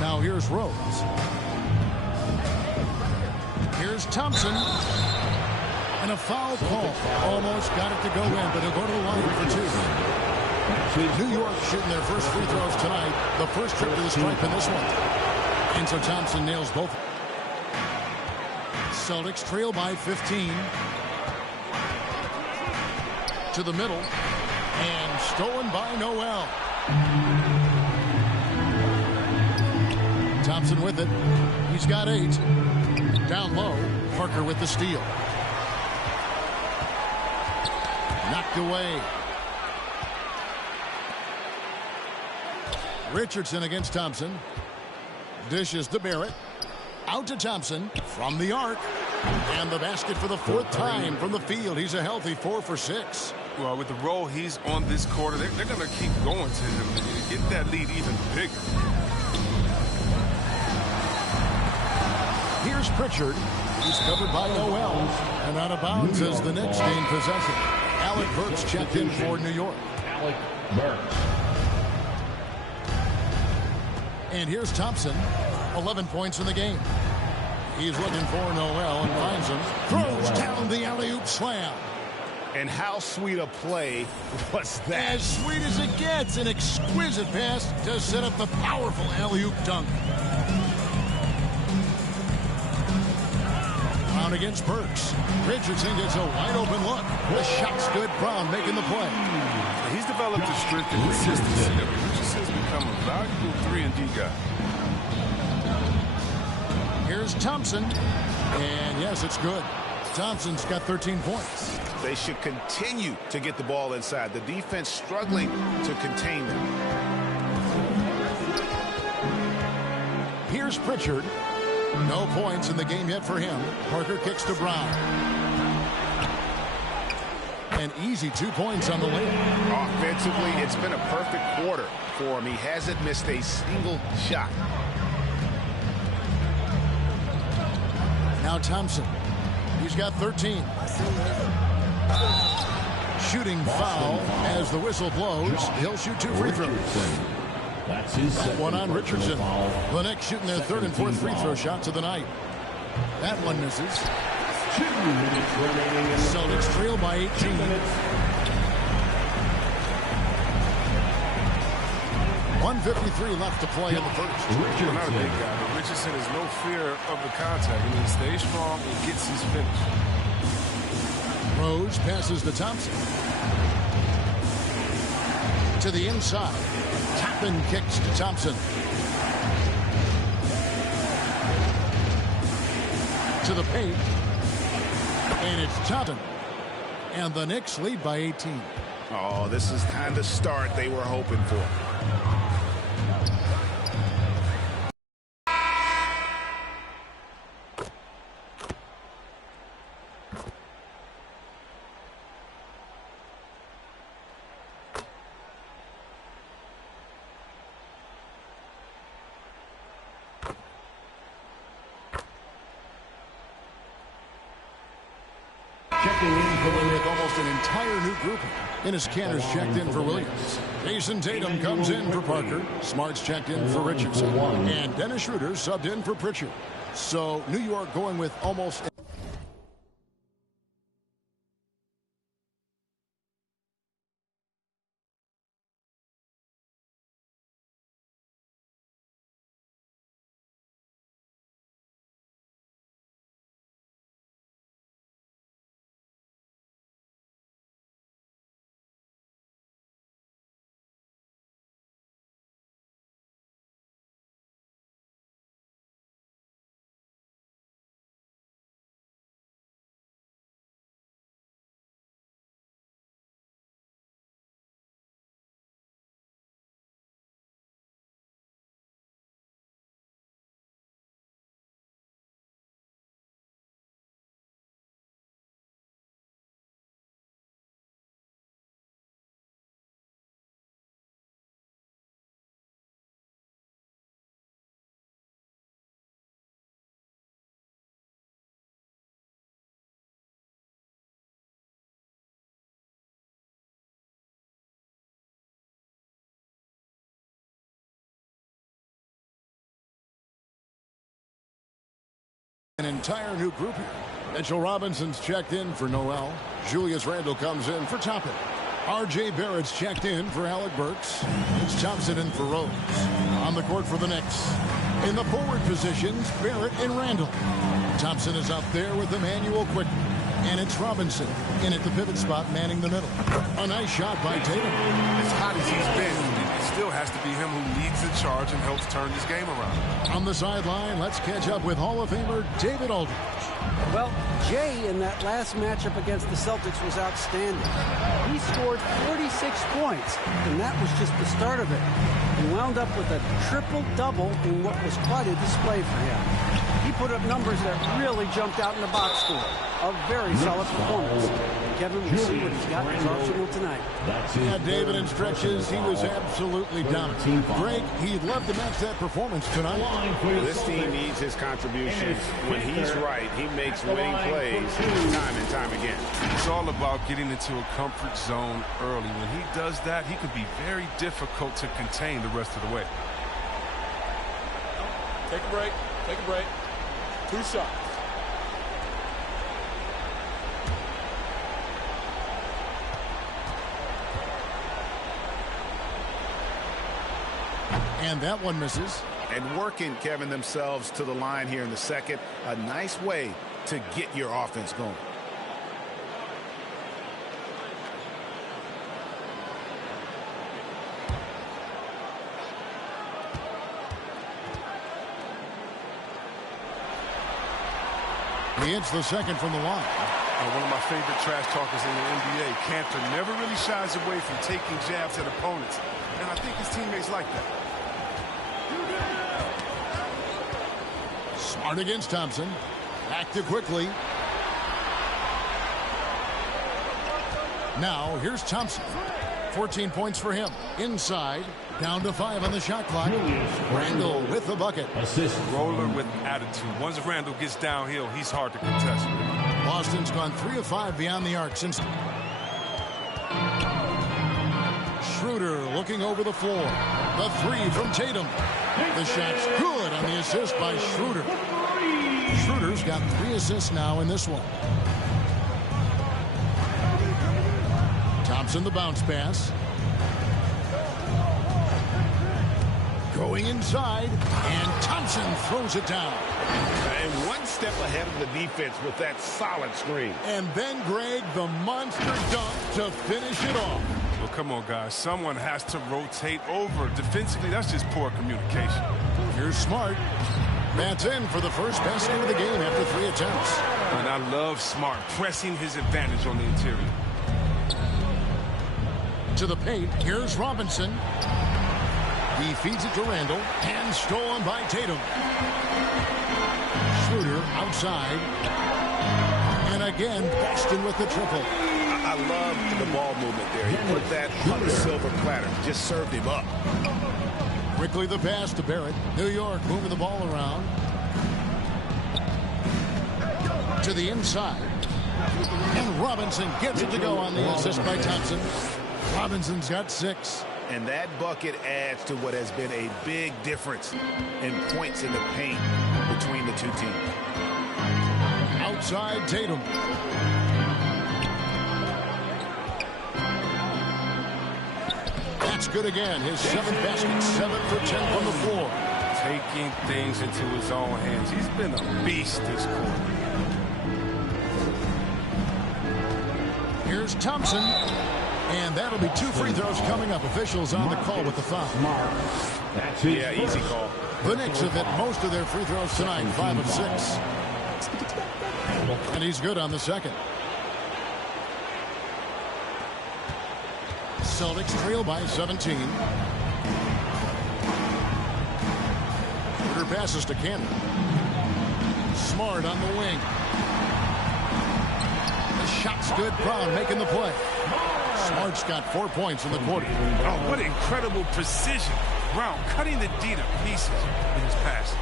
Now here's Rose. Here's Thompson. And a foul call. Almost got it to go in, but he'll go to the line for 2. New York shooting their first free throws tonight. The first trip to the stripe in this one. And so Thompson nails both. Celtics trail by 15. To the middle. And stolen by Noel. Thompson with it. He's got 8. Down low. Parker with the steal. Knocked away. Richardson against Thompson. Dishes to Barrett. Out to Thompson from the arc. And the basket for the 4th time from the field. He's a healthy 4 for 6. Well, with the role he's on this quarter, they're going to keep going to him and get that lead even bigger. Here's Pritchard. He's covered by Noel. And out of bounds as the Knicks gain possession. Alec Burks checked in for New York. Alec Burks. And here's Thompson. 11 points in the game. He's looking for Noel and finds him. Throws down the alley-oop slam. And how sweet a play was that? As sweet as it gets. An exquisite pass to set up the powerful alley-oop dunk. Brown against Burks. Richardson gets a wide-open look. The shot's good. Brown making the play. He's developed a strength and consistency. Richardson's become a valuable 3-and-D guy. Here's Thompson. And yes, it's good. Thompson's got 13 points. They should continue to get the ball inside. The defense struggling to contain them. Here's Pritchard. No points in the game yet for him. Parker kicks to Brown. An easy 2 points on the layup. Offensively, it's been a perfect quarter for him. He hasn't missed a single shot. Now Thompson. He's got 13. Shooting foul as the whistle blows. He'll shoot 2 free throws. That's his one on Richardson. The Knicks shooting their 3rd and 4th free throw shots of the night. That one misses. 2 minutes remaining. Celtics trail by 18. 1:53 left to play in the first. Well, not a big guy, but Richardson has no fear of the contact. He stays strong and gets his finish. Rose passes to Thompson. To the inside. Toppin kicks to Thompson. To the paint. And it's Toppin. And the Knicks lead by 18. Oh, this is kind of the start they were hoping for. With almost an entire new group. Enes Kanter's checked in for Williams. Jason Tatum comes in for Parker. Smart's checked in for Richardson. And Dennis Schroeder subbed in for Pritchard. So New York going with almost... An entire new group here. Mitchell Robinson's checked in for Noel. Julius Randle comes in for Toppin. R.J. Barrett's checked in for Alec Burks. It's Thompson in for Rose. On the court for the Knicks. In the forward positions, Barrett and Randle. Thompson is up there with Emmanuel Quickly. And it's Robinson in at the pivot spot, manning the middle. A nice shot by Tatum. As hot as he's been, it still has to be him who leads the charge and helps turn this game around. On the sideline, let's catch up with Hall of Famer David Aldridge. Well, Jay in that last matchup against the Celtics was outstanding. He scored 46 points, and that was just the start of it. He wound up with a triple-double in what was quite a display for him. He put up numbers that really jumped out in the box score. A very solid performance. Kevin, we'll see what he's got in his arsenal tonight. Yeah, David, in stretches, he was absolutely dominant. Greg, he'd love to match that performance tonight. This team needs his contributions. When he's right, he makes winning plays time and time again. It's all about getting into a comfort zone early. When he does that, he could be very difficult to contain the rest of the way. Take a break. Take a break. 2 shots. And that one misses. And working, Kevin, themselves to the line here in the second. A nice way to get your offense going. He hits the second from the line. One of my favorite trash talkers in the NBA, Cantor, never really shies away from taking jabs at opponents. And I think his teammates like that. Smart against Thompson. Active quickly. Now, here's Thompson. 14 points for him. Inside. Down to 5 on the shot clock. Randall with the bucket. Assist. Roller with attitude. Once Randall gets downhill, he's hard to contest. Boston's gone 3 of 5 beyond the arc since. Schroeder looking over the floor. The 3 from Tatum. The shot's good on the assist by Schroeder. Schroeder's got 3 assists now in this one. Thompson the bounce pass. Going inside, and Thompson throws it down. And one step ahead of the defense with that solid screen. And then, Greg, the monster dunk to finish it off. Well, come on, guys. Someone has to rotate over. Defensively, that's just poor communication. Here's Smart. That's in for the first basket of the game after 3 attempts. And I love Smart pressing his advantage on the interior. To the paint, here's Robinson. He feeds it to Randall, and stolen by Tatum. Schroeder outside. And again, Boston with the triple. I love the ball movement there. He put that on the silver platter. Just served him up. Quickly the pass to Barrett. New York moving the ball around. To the inside. And Robinson gets it to go on the assist by Thompson. Robinson's got 6. And that bucket adds to what has been a big difference in points in the paint between the two teams. Outside Tatum. That's good again. His 7th basket, 7 for 10 from the floor. Taking things into his own hands. He's been a beast this quarter. Here's Thompson. And that'll be 2 free throws coming up. Officials on the call with the foul. Yeah, easy call. The Knicks have hit most of their free throws tonight, 5 of 6. And he's good on the second. Celtics trail by 17. Schroeder passes to Cantor. Smart on the wing. The shot's good. Brown making the play. Smart's got 4 points in the quarter. Oh, what incredible precision. Brown cutting the D to pieces in his pass.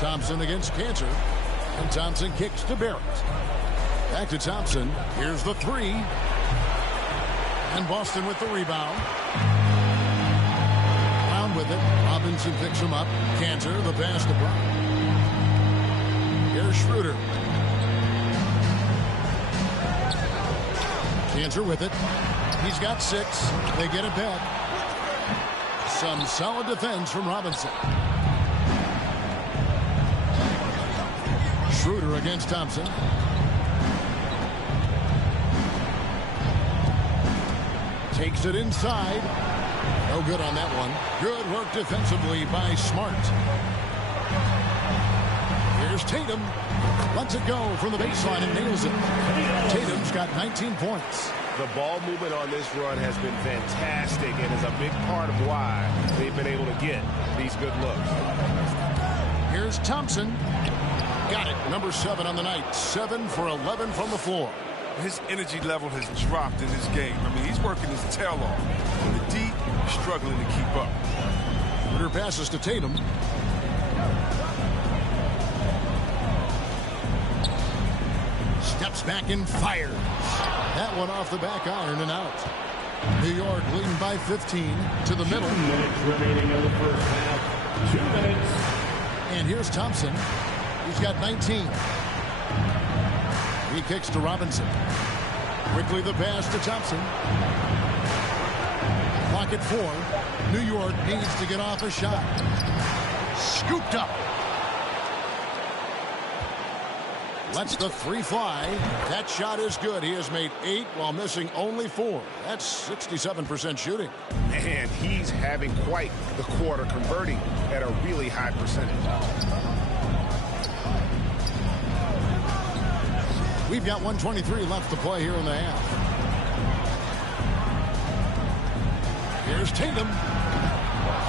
Thompson against Cantor. And Thompson kicks to Barrett. Back to Thompson. Here's the 3. And Boston with the rebound. Brown with it. Robinson picks him up. Cantor, the pass to Brown. Here's Schroeder. Cantor with it. He's got 6. They get it back. Some solid defense from Robinson. Schroeder against Thompson. Takes it inside. No good on that one. Good work defensively by Smart. Here's Tatum. Lets it go from the baseline and nails it. Tatum's got 19 points. The ball movement on this run has been fantastic and is a big part of why they've been able to get these good looks. Here's Thompson. Got it. Number 7 on the night. 7 for 11 from the floor. His energy level has dropped in his game. I mean, he's working his tail off. In the deep, struggling to keep up. Schroeder passes to Tatum. Steps back and fires. That one off the back iron and out. New York leading by 15 to the middle. 2 minutes remaining in the first half. 2 minutes. And here's Thompson. He's got 19. He kicks to Robinson. Quickly the pass to Thompson. Clock at 4. New York needs to get off a shot. Scooped up. Lets the 3 fly. That shot is good. He has made 8 while missing only 4. That's 67% shooting. And he's having quite the quarter, converting at a really high percentage. We've got 1:23 left to play here in the half. Here's Tatum.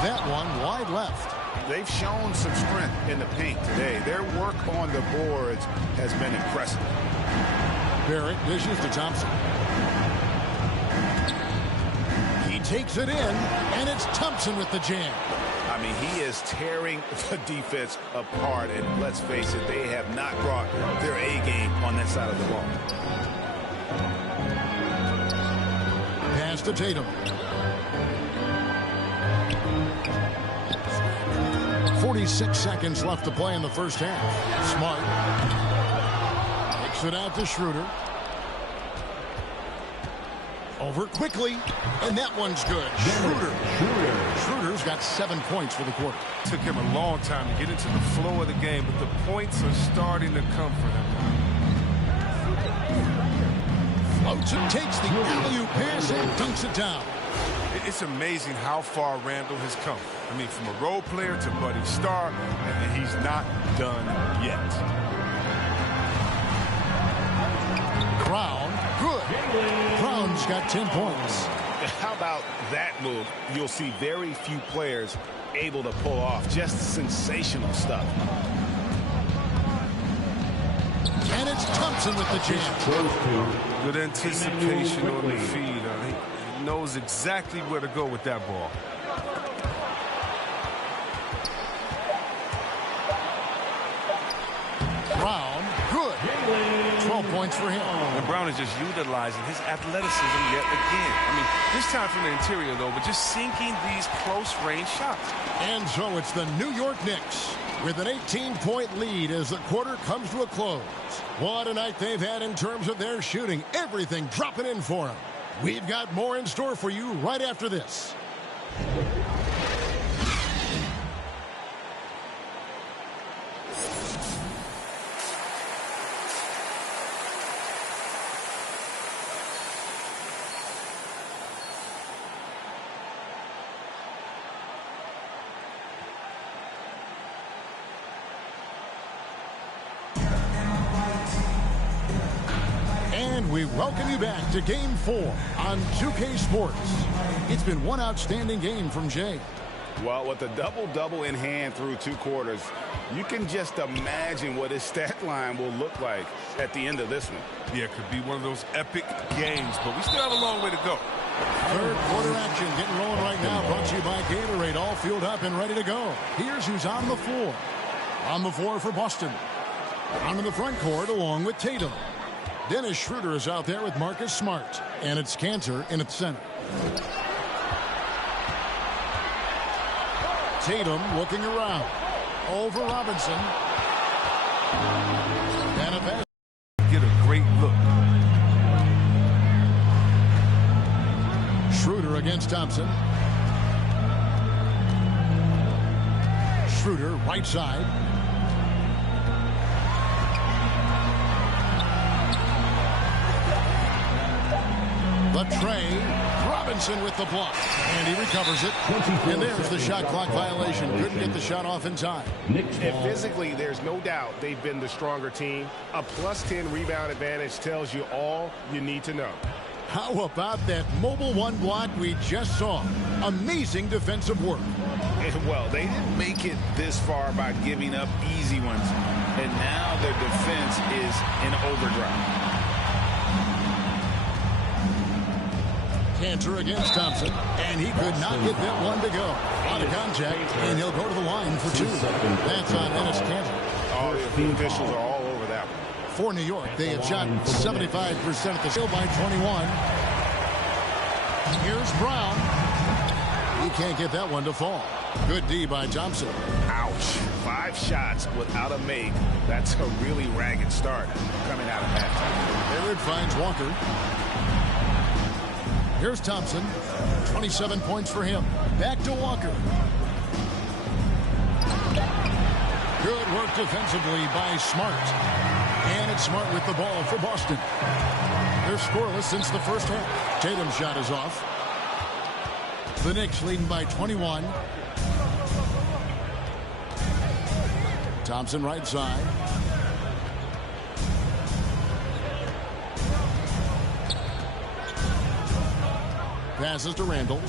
That one wide left. They've shown some strength in the paint today. Their work on the boards has been impressive. Barrett dishes to Thompson. He takes it in, and it's Thompson with the jam. I mean, he is tearing the defense apart, and let's face it, they have not brought their A game on that side of the ball. Pass to Tatum. 46 seconds left to play in the first half. Smart. Kicks it out to Schroeder. Over quickly, and that one's good. Schroeder's got 7 points for the quarter. Took him a long time to get into the flow of the game, but the points are starting to come for him. Floats and takes the alley-oop pass and dunks it down. It's amazing how far Randall has come. I mean, from a role player to Buddy Star, and he's not done yet. Brown, good. Brown's got 10 points. How about that move? You'll see very few players able to pull off. Just sensational stuff. And it's Thompson with the jam. Good anticipation on the feed. He knows exactly where to go with that ball. Brown, good. 12 points for him. And Brown is just utilizing his athleticism yet again. I mean, this time from the interior, though, but just sinking these close-range shots. And so it's the New York Knicks with an 18-point lead as the quarter comes to a close. What a night they've had in terms of their shooting. Everything dropping in for them. We've got more in store for you right after this. And we welcome you back to Game 4 on 2K Sports. It's been one outstanding game from Jay. Well, with a double-double in hand through 2 quarters, you can just imagine what his stat line will look like at the end of this one. Yeah, it could be one of those epic games, but we still have a long way to go. Third quarter action getting rolling right now, brought to you by Gatorade, all fueled up and ready to go. Here's who's on the floor. On the floor for Boston. Onto the front court along with Tatum. Dennis Schroeder is out there with Marcus Smart. And it's Cantor in its center. Tatum looking around. Over Robinson. And a pass. Get a great look. Schroeder against Thompson. Schroeder right side. The tray, drop Robinson with the block. And he recovers it. And there's the shot clock violation. Couldn't get the shot off in time. And physically, there's no doubt they've been the stronger team. A +10 rebound advantage tells you all you need to know. How about that mobile one block we just saw? Amazing defensive work. Well, they didn't make it this far by giving up easy ones. And now their defense is in overdrive. Cantor against Thompson, and he could not get that one to go. Out of contact, and he'll go to the line for 2. That's on Enes Kanter. All the officials are all over that one. For New York, they have shot 75% at the field by 21. Here's Brown. He can't get that one to fall. Good D by Thompson. Ouch. 5 shots without a make. That's a really ragged start coming out of halftime. There it finds Walker. Here's Thompson. 27 points for him. Back to Walker. Good work defensively by Smart. And it's Smart with the ball for Boston. They're scoreless since the first half. Tatum's shot is off. The Knicks leading by 21. Thompson right side. Passes to Randall.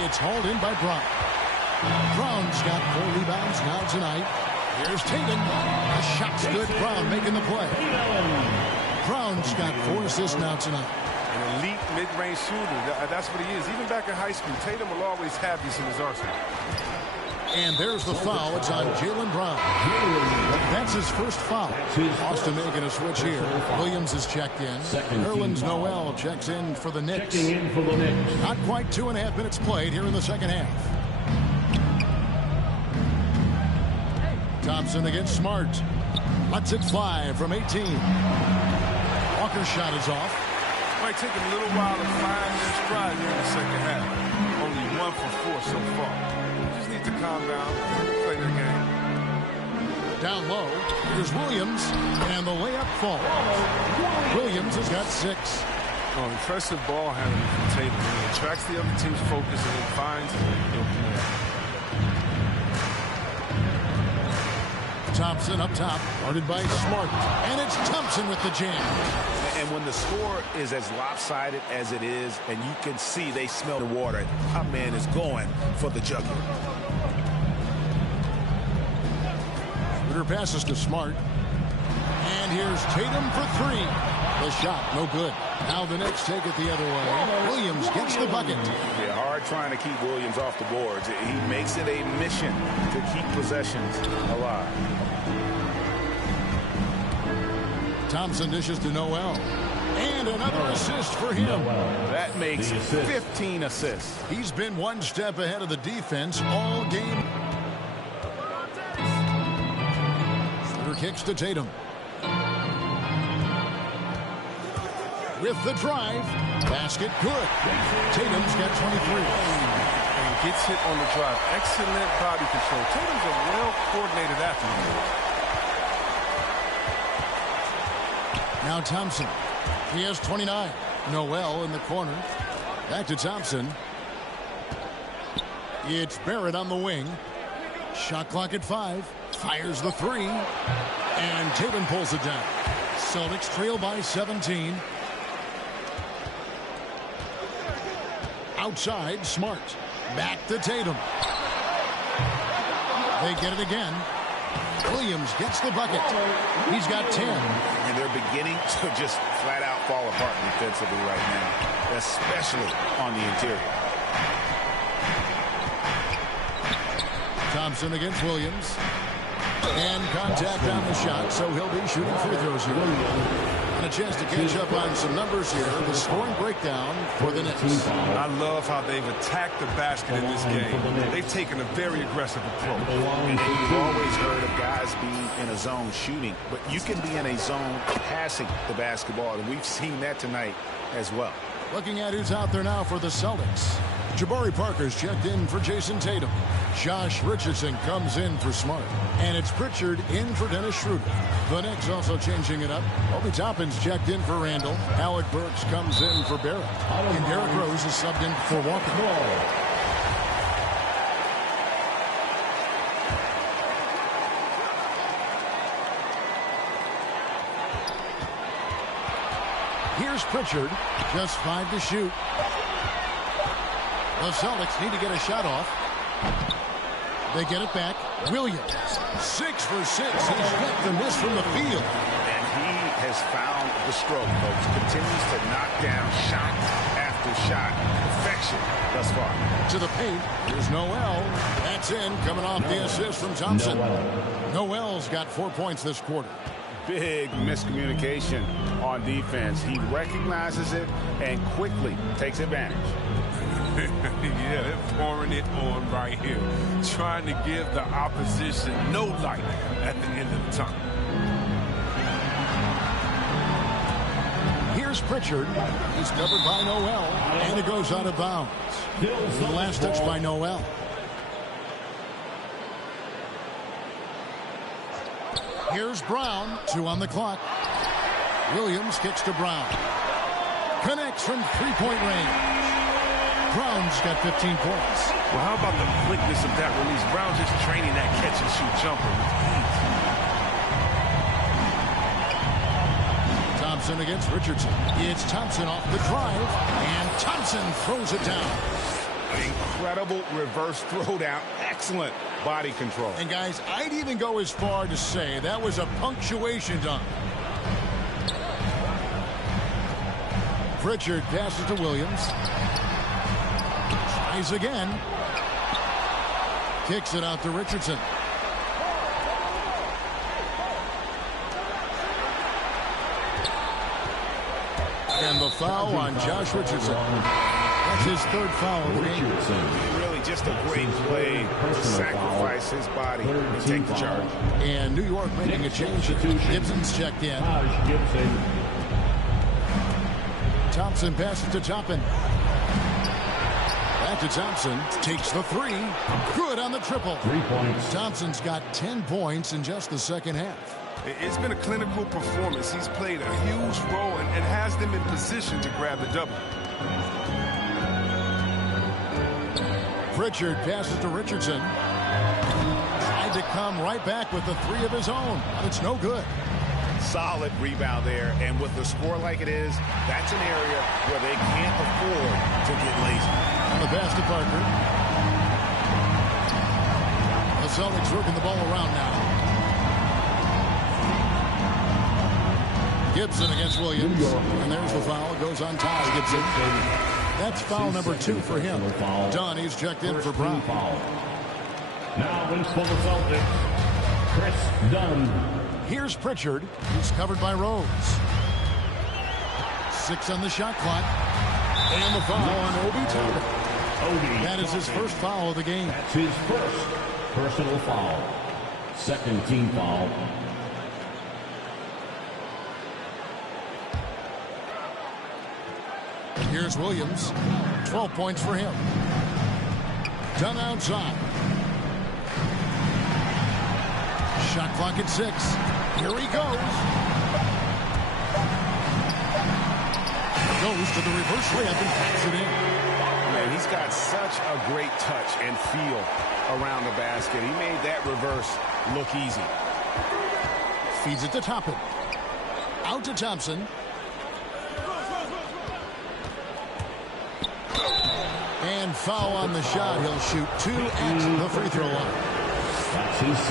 It's hauled in by Brown. Brown's got 4 rebounds now tonight. Here's Tatum. The shot's good. Brown making the play. Brown's got 4 assists now tonight. An elite mid-range shooter. That's what he is. Even back in high school, Tatum will always have these in his arsenal. And there's the foul. It's on Jaylen Brown. That's his first foul. Austin making a switch here. Williams is checked in. Nerlens Noel checks in for the Knicks. Not quite 2.5 minutes played here in the second half. Thompson against Smart. Lets it fly from 18. Walker's shot is off. Might take him a little while to find their stride here in the second half. Only 1 for 4 so far. Just need to calm down, play their game. Down low, here's Williams, and the layup falls. Williams has got 6. Oh, impressive ball handling from Tatum. He attracts the other team's focus and then finds the open man. Thompson up top, guarded by Smart. And it's Thompson with the jam. And when the score is as lopsided as it is, and you can see they smell the water, our man is going for the jugular. Shooter passes to Smart. And here's Tatum for 3. The shot, no good. Now the Knicks take it the other way. Williams gets the bucket. Yeah, hard trying to keep Williams off the boards. He makes it a mission to keep possessions alive. Thompson dishes to Noel. And another assist for him. That makes 15 assists. He's been one step ahead of the defense all game. Shooter kicks to Tatum. With the drive. Basket good. Tatum's got 23. And gets hit on the drive. Excellent body control. Tatum's a well-coordinated athlete. Now Thompson. He has 29. Noel in the corner. Back to Thompson. It's Barrett on the wing. Shot clock at 5. Fires the 3. And Tatum pulls it down. Celtics trail by 17. Outside, Smart. Back to Tatum. They get it again. Williams gets the bucket. He's got 10. And they're beginning to just flat out fall apart defensively right now, especially on the interior. Thompson against Williams. And contact on the shot, so he'll be shooting free throws here. And a chance to catch up on some numbers here. The scoring breakdown for the Knicks. I love how they've attacked the basket in this game. They've taken a very aggressive approach. And you've always heard of guys being in a zone shooting, but you can be in a zone passing the basketball, and we've seen that tonight as well. Looking at who's out there now for the Celtics. Jabari Parker's checked in for Jason Tatum. Josh Richardson comes in for Smart. And it's Pritchard in for Dennis Schroeder. The Knicks also changing it up. Obi Toppin's checked in for Randall. Alec Burks comes in for Barrett. And Derrick Rose is subbed in for Walker. Here's Pritchard, just 5 to shoot. The Celtics need to get a shot off. They get it back. Williams, 6 for 6. He's got the miss from the field. And he has found the stroke, folks. Continues to knock down shot after shot. Perfection thus far. To the paint. Here's Noel. That's in, coming off the assist from Thompson. Noel's got 4 points this quarter. Big miscommunication on defense. He recognizes it and quickly takes advantage. Yeah, they're pouring it on right here. Trying to give the opposition no light at the end of the tunnel. Here's Pritchard. He's covered by Noel. And it goes out of bounds. The last touch by Noel. Here's Brown. 2 on the clock. Williams kicks to Brown. Connects from three-point range. Brown's got 15 points. Well, how about the quickness of that release? Brown just training that catch-and-shoot jumper with ease. Thompson against Richardson. It's Thompson off the drive, and Thompson throws it down. Incredible reverse throwdown. Excellent body control. And guys, I'd even go as far to say that was a punctuation dunk. Pritchard passes to Williams. Tries again. Kicks it out to Richardson. And the foul on Josh Richardson. That's his 3rd foul of the game. Really just a great play to sacrifice his body and take the charge. And New York making a change. Gibson's checked in. Thompson passes to Toppin. Back to Thompson. Takes the 3. Good on the triple. 3 points. Thompson's got 10 points in just the second half. It's been a clinical performance. He's played a huge role and has them in position to grab the double. Pritchard passes to Richardson. Tried to come right back with the 3 of his own, but it's no good. Solid rebound there, and with the score like it is, that's an area where they can't afford to get lazy. On the pass to Parker. The Celtics working the ball around now. Gibson against Williams, and there's the foul. It goes on Taj Gibson. That's foul number 2 for him. Dunn, he's checked in for Brown. Now wins for the Celtics, Chris Dunn. Here's Pritchard. He's covered by Rose. 6 on the shot clock. And the foul on Obi Toppin. That is his first foul of the game. That's his first personal foul. 2nd team foul. Here's Williams. 12 points for him. Dunn outside. Shot clock at 6. Here he goes. Goes to the reverse layup and packs it in. Man, he's got such a great touch and feel around the basket. He made that reverse look easy. Feeds it to Toppin. Out to Thompson. And foul on the shot. He'll shoot 2 at the free throw line.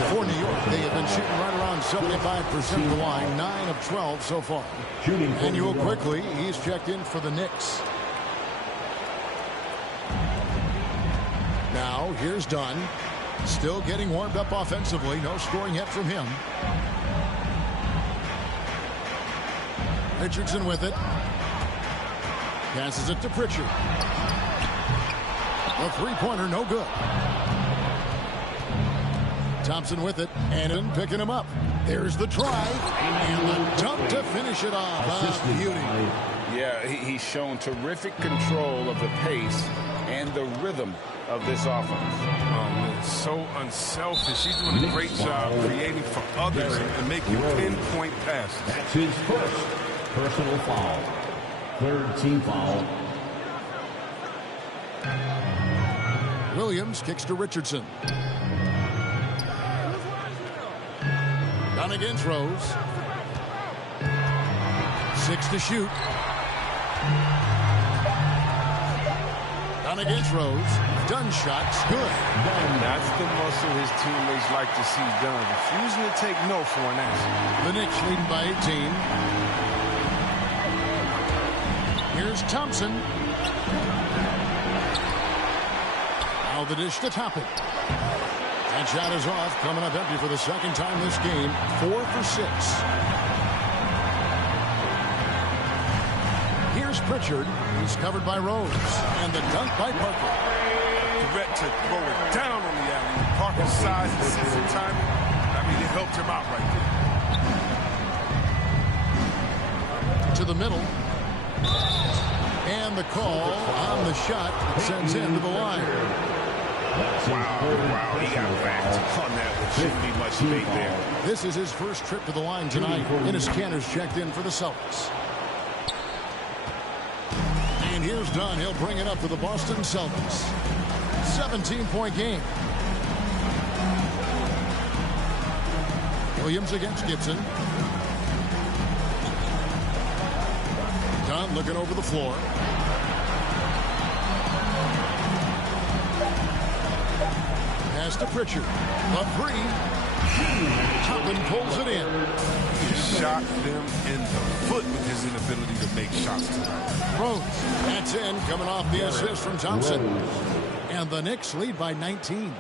For New York, they have been shooting right around 75% of the line. 9 of 12 so far. And you will quickly, he's checked in for the Knicks. Now, here's Dunn. Still getting warmed up offensively. No scoring yet from him. Richardson with it. Passes it to Pritchard. A 3-pointer, no good. Thompson with it, and then picking him up. There's the try, and the dunk to finish it off. Beauty. Yeah, he's shown terrific control of the pace and the rhythm of this offense. Oh, man, so unselfish. He's doing a great job creating for others and making pinpoint passes. That's his first personal foul. Third team foul. Williams kicks to Richardson. Dunnigan throws. 6 to shoot. Dunnigan throws. Dunn shot's good. That's the muscle his teammates like to see done. Refusing to take no for an answer. The Knicks leading by 18. Here's Thompson. Now the dish to Toppin. That shot is off, coming up empty for the second time this game. 4 for 6. Here's Pritchard. He's covered by Rose. And the dunk by Parker. Threat to throw it down on the alley. Parker's size and sense of timing. I mean, it helped him out right there. To the middle. And the call on the shot sends him to the line. Wow, he got whacked on that one. Shouldn't be much debate there. This is his first trip to the line tonight. Enes Kanter's checked in for the Celtics. And here's Dunn. He'll bring it up to the Boston Celtics. 17-point game. Williams against Gibson. Dunn looking over the floor. Pass to Pritchard. The 3. Toppin pulls it in. He shot them in the foot with his inability to make shots tonight. Rose. That's in. Coming off the assist from Thompson. And the Knicks lead by 19.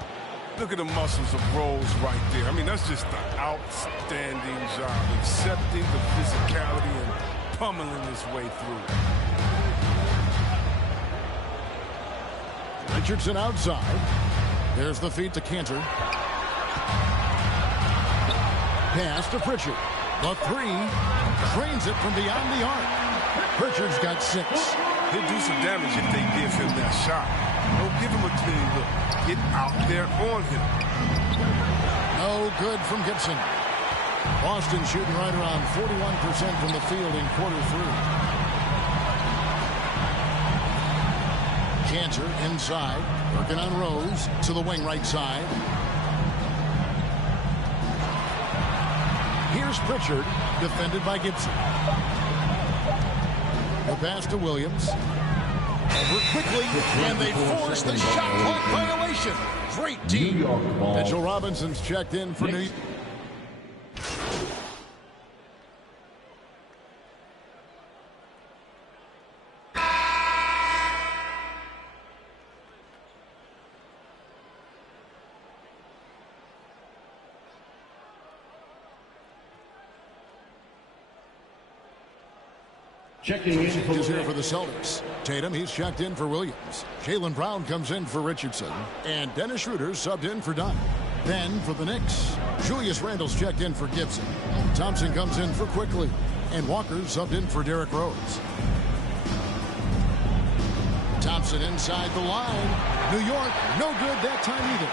Look at the muscles of Rose right there. I mean, that's just an outstanding job. Accepting the physicality and pummeling his way through. Richardson outside. There's the feed to Kanter. Pass to Pritchard. The 3. Trains it from beyond the arc. Pritchard's got 6. He'll do some damage if they give him that shot. Don't give him a clean look. Get out there on him. No good from Gibson. Boston shooting right around 41% from the field in quarter 3. Kanter inside, working on Rose to the wing right side. Here's Pritchard, defended by Gibson. The pass to Williams. Over quickly, and they force the shot clock violation. Great D. Mitchell Robinson's checked in for New York. Checking in for the Celtics. Tatum, he's checked in for Williams. Jaylen Brown comes in for Richardson. And Dennis Schroeder subbed in for Dunn. Then for the Knicks, Julius Randle's checked in for Gibson. Thompson comes in for Quickly. And Walker subbed in for Derrick Rose. Thompson inside the line. New York, no good that time either.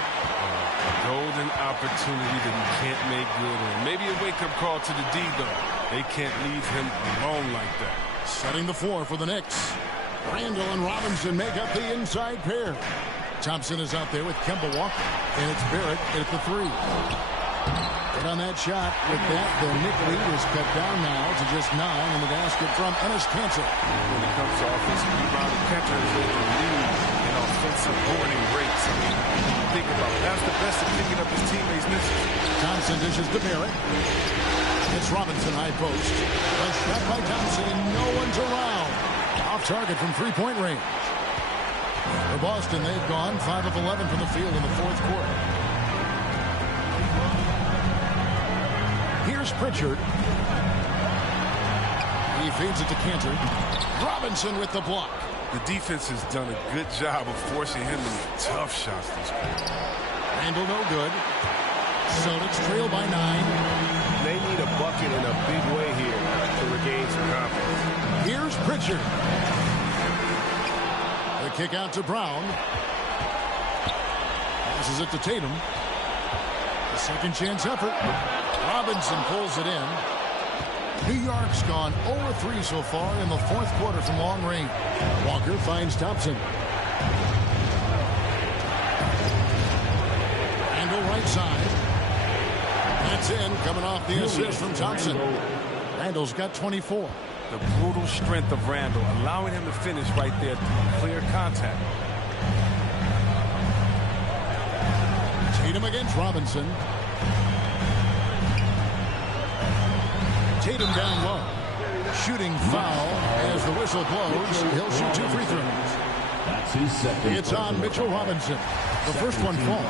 Golden opportunity that he can't make good on. Maybe a wake-up call to the D, though. They can't leave him alone like that. Setting the floor for the Knicks. Randle and Robinson make up the inside pair. Thompson is out there with Kemba Walker. And it's Barrett at the 3. Get on that shot. With that, the Knick lead is cut down now to just 9 in the basket from Enes Kanter. When it comes to offensive rebounding, Kanter is in the lead in offensive boarding rates. I mean, think about it. That's the best at picking up his teammates' misses. Thompson dishes to Barrett. It's Robinson high post. A shot by Thompson and no one's around. Off target from three-point range. For Boston, they've gone 5 of 11 from the field in the fourth quarter. Here's Pritchard. He feeds it to Kanter. Robinson with the block. The defense has done a good job of forcing him into tough shots this quarter. Randle no good. Celtics trail by 9. They need a bucket in a big way here to regain some confidence. Here's Pritchard. The The kick out to Brown. Passes it to Tatum. The second chance effort. Robinson pulls it in. New York's gone 0-3 so far in the fourth quarter from long range. Walker finds Thompson. Randall right side. That's in, coming off the assist from Thompson. Randall's got 24. The brutal strength of Randall, allowing him to finish right there through clear contact. Tatum against Robinson. Tatum down low. Shooting foul as the whistle blows. He'll shoot 2 free throws. That's his second. It's on Mitchell Robinson. The first one falls.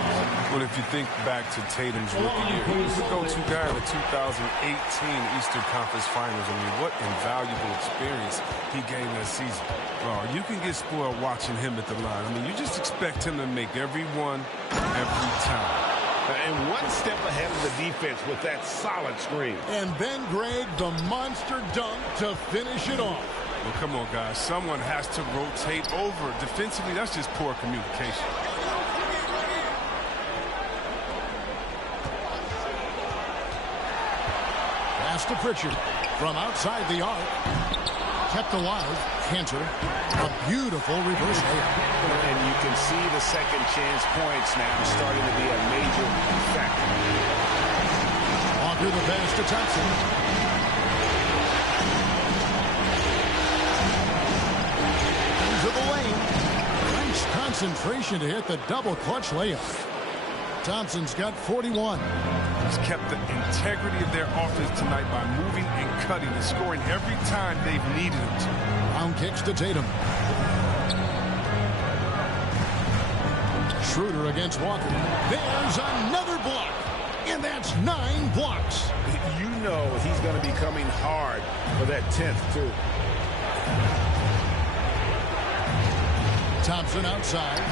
Well, if you think back to Tatum's rookie year, he was the go-to guy in the 2018 Eastern Conference Finals. I mean, what invaluable experience he gained that season. Well, you can get spoiled watching him at the line. I mean, you just expect him to make every one, every time. And one step ahead of the defense with that solid screen. And then Greg, the monster dunk to finish it off. Well, come on, guys. Someone has to rotate over. Defensively, that's just poor communication. Pass to Pritchard from outside the arc. Kept alive. Cantor. A beautiful reverse layup. And you can see the second chance points now starting to be a major factor. Walker the pass to Thompson. Into the lane. Nice concentration to hit the double clutch layup. Thompson's got 41. He's kept the integrity of their offense tonight by moving and cutting and scoring every time they've needed him to. Brown kicks to Tatum. Schroeder against Walker. There's another block. And that's 9 blocks. You know he's going to be coming hard for that 10th, too. Thompson outside.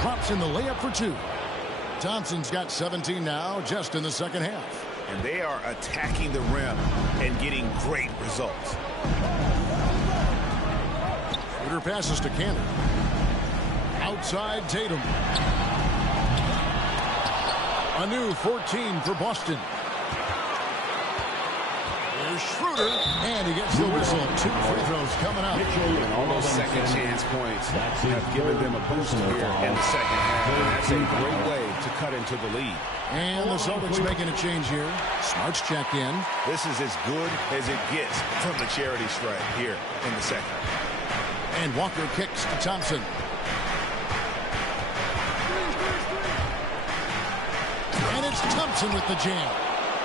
Drops in the layup for 2. Thompson's got 17 now, just in the second half. And they are attacking the rim and getting great results. Schroeder passes to Cantor. Outside Tatum. A new 14 for Boston. Here's Schroeder, and he gets the whistle. 2 free throws coming up. And all those second chance points have given them a boost here in the second half. And that's a great way to cut into the lead. And the Celtics making a change here. Smart's checked in. This is as good as it gets from the charity stripe here in the second. And Walker kicks to Thompson. And it's Thompson with the jam.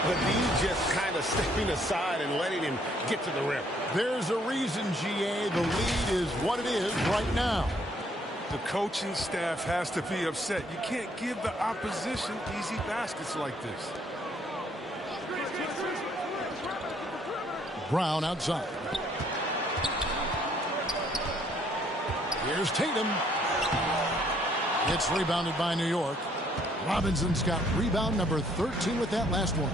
But he's just kind of stepping aside and letting him get to the rim. There's a reason, GA, the lead is what it is right now. The coaching staff has to be upset. You can't give the opposition easy baskets like this. Brown outside. Here's Tatum. It's rebounded by New York. Robinson's got rebound number 13 with that last one.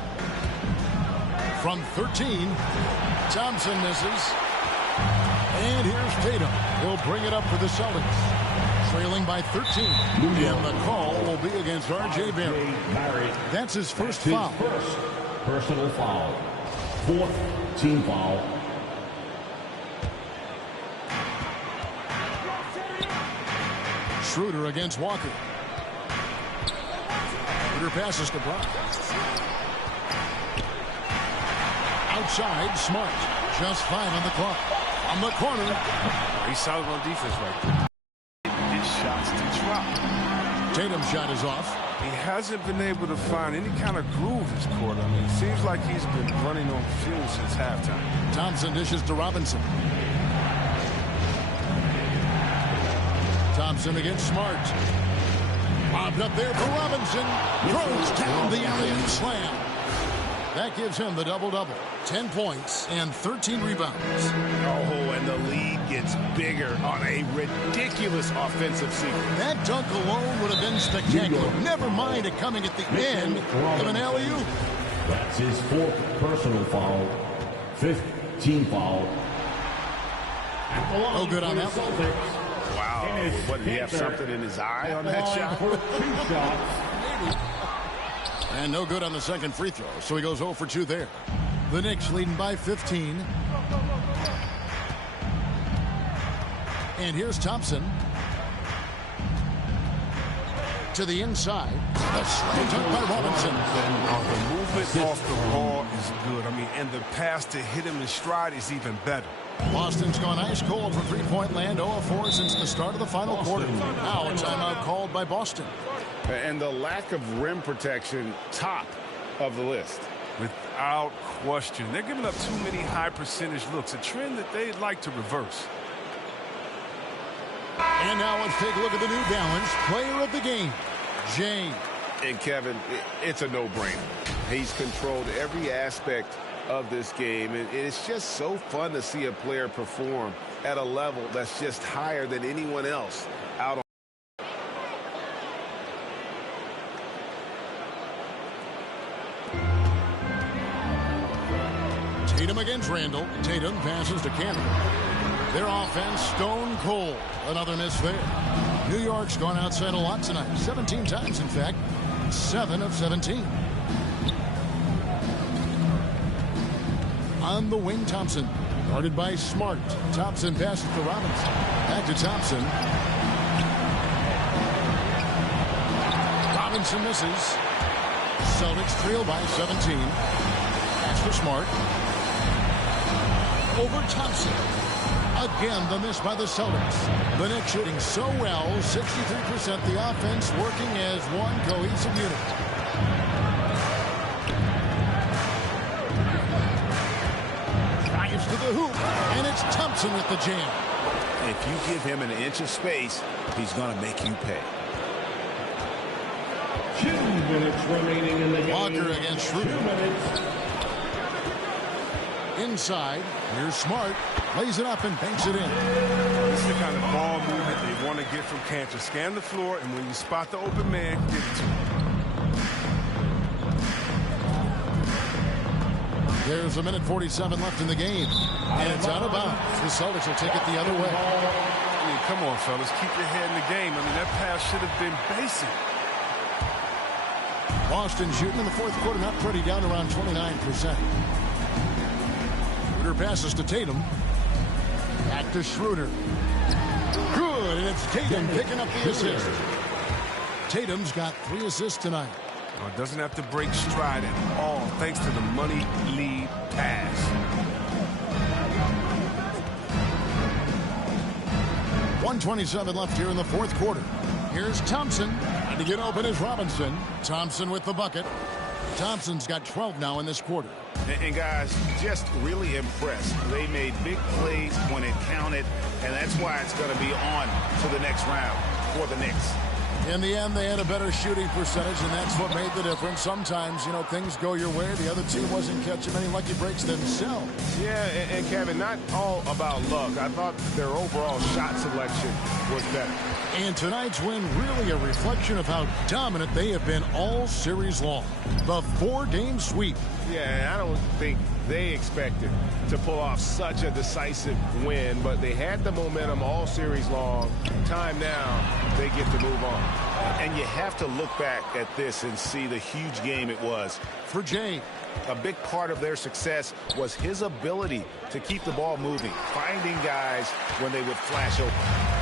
From 13, Thompson misses. And here's Tatum. He'll bring it up for the Celtics. Trailing by 13. And the call will be against R.J. Barrett. That's his first foul. First personal foul. 4th team foul. Schroeder against Walker. Schroeder passes to Brown. Outside, Smart. Just 5 on the clock. On the corner. He's solid on defense right there. His shots to drop. Tatum's shot is off. He hasn't been able to find any kind of groove this quarter. I mean, it seems like he's been running on fumes since halftime. Thompson dishes to Robinson. Thompson against Smart. Lobbed up there for Robinson. Throws down the alley-oop slam. That gives him the double-double. 10 points and 13 rebounds. Oh, and the lead gets bigger on a ridiculous offensive sequence. That dunk alone would have been spectacular. Never mind it coming at the end of an alley-oop. That's his 4th personal foul. 5th team foul. No good on that one. Wow. What, did he have something in his eye on that shot? And no good on the second free throw, so he goes 0 for 2 there. The Knicks leading by 15. And here's Thompson. To the inside. A slam dunk by Robinson. The movement off the ball is good. I mean, and the pass to hit him in stride is even better. Boston's gone ice cold from three-point land, 0 of 4 since the start of the final quarter. Now a timeout called by Boston. And the lack of rim protection, top of the list. Without question. They're giving up too many high percentage looks, a trend that they'd like to reverse. And now let's take a look at the New Balance player of the game, James. And Kevin, it's a no-brainer. He's controlled every aspect of this game, and it's just so fun to see a player perform at a level that's just higher than anyone else out on. Tatum against Randall. Tatum passes to Cannon. Their offense stone cold. Another miss there. New York's gone outside a lot tonight. 17 times, in fact. 7 of 17. On the wing, Thompson. Guarded by Smart. Thompson passes to Robinson. Back to Thompson. Robinson misses. Celtics trail by 17. Pass for Smart. Over Thompson. Again, the miss by the Celtics. The Knicks shooting so well, 63%. The offense working as one cohesive unit. Drives to the hoop, and it's Thompson with the jam. If you give him an inch of space, he's going to make you pay. 2 minutes remaining in the game. Walker against Schroeder. 2 minutes. Inside, here's Smart. Lays it up and banks it in. This is the kind of ball movement they want to get from Cantor. Scan the floor, and when you spot the open man, give it to him. There's 1:47 left in the game. And it's out of bounds. The Celtics will take it the other way. I mean, come on, fellas. Keep your head in the game. I mean, that pass should have been basic. Boston shooting in the fourth quarter, not pretty, down around 29%. Schroeder passes to Tatum. Back to Schroeder. Good, and it's Tatum picking up the assist. Tatum's got 3 assists tonight. Well, it doesn't have to break stride at all, thanks to the money lead pass. .127 left here in the fourth quarter. Here's Thompson. And to get open is Robinson. Thompson with the bucket. Thompson's got 12 now in this quarter. And guys, just really impressed. They made big plays when it counted, and that's why it's going to be on to the next round for the Knicks. In the end, they had a better shooting percentage, and that's what made the difference. Sometimes, you know, things go your way. The other team wasn't catching many lucky breaks themselves. Yeah, and Kevin, not all about luck. I thought their overall shot selection was better. And tonight's win really a reflection of how dominant they have been all series long. The 4-game sweep. Yeah, I don't think they expected to pull off such a decisive win, but they had the momentum all series long. Time now, they get to move on. And you have to look back at this and see the huge game it was for Jay. A big part of their success was his ability to keep the ball moving, finding guys when they would flash open.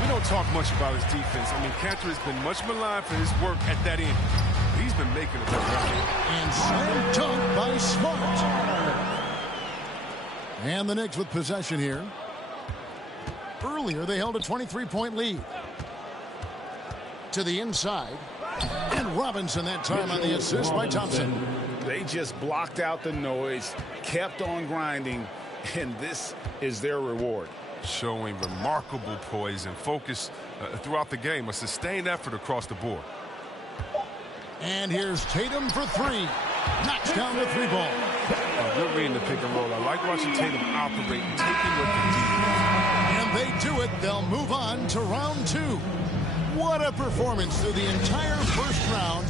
We don't talk much about his defense. I mean, Cantor has been much maligned for his work at that end. He's been making it look right. And slam dunk by Smart. And the Knicks with possession here. Earlier, they held a 23-point lead. To the inside. And Robinson that time on the assist by Thompson. They just blocked out the noise, kept on grinding, and this is their reward. Showing remarkable poise and focus throughout the game. A sustained effort across the board. And here's Tatum for 3. Knocks down the 3-ball. Good reading the pick and roll. I like watching Tatum operate and taking what they do. And they do it. They'll move on to round 2. What a performance through the entire first round.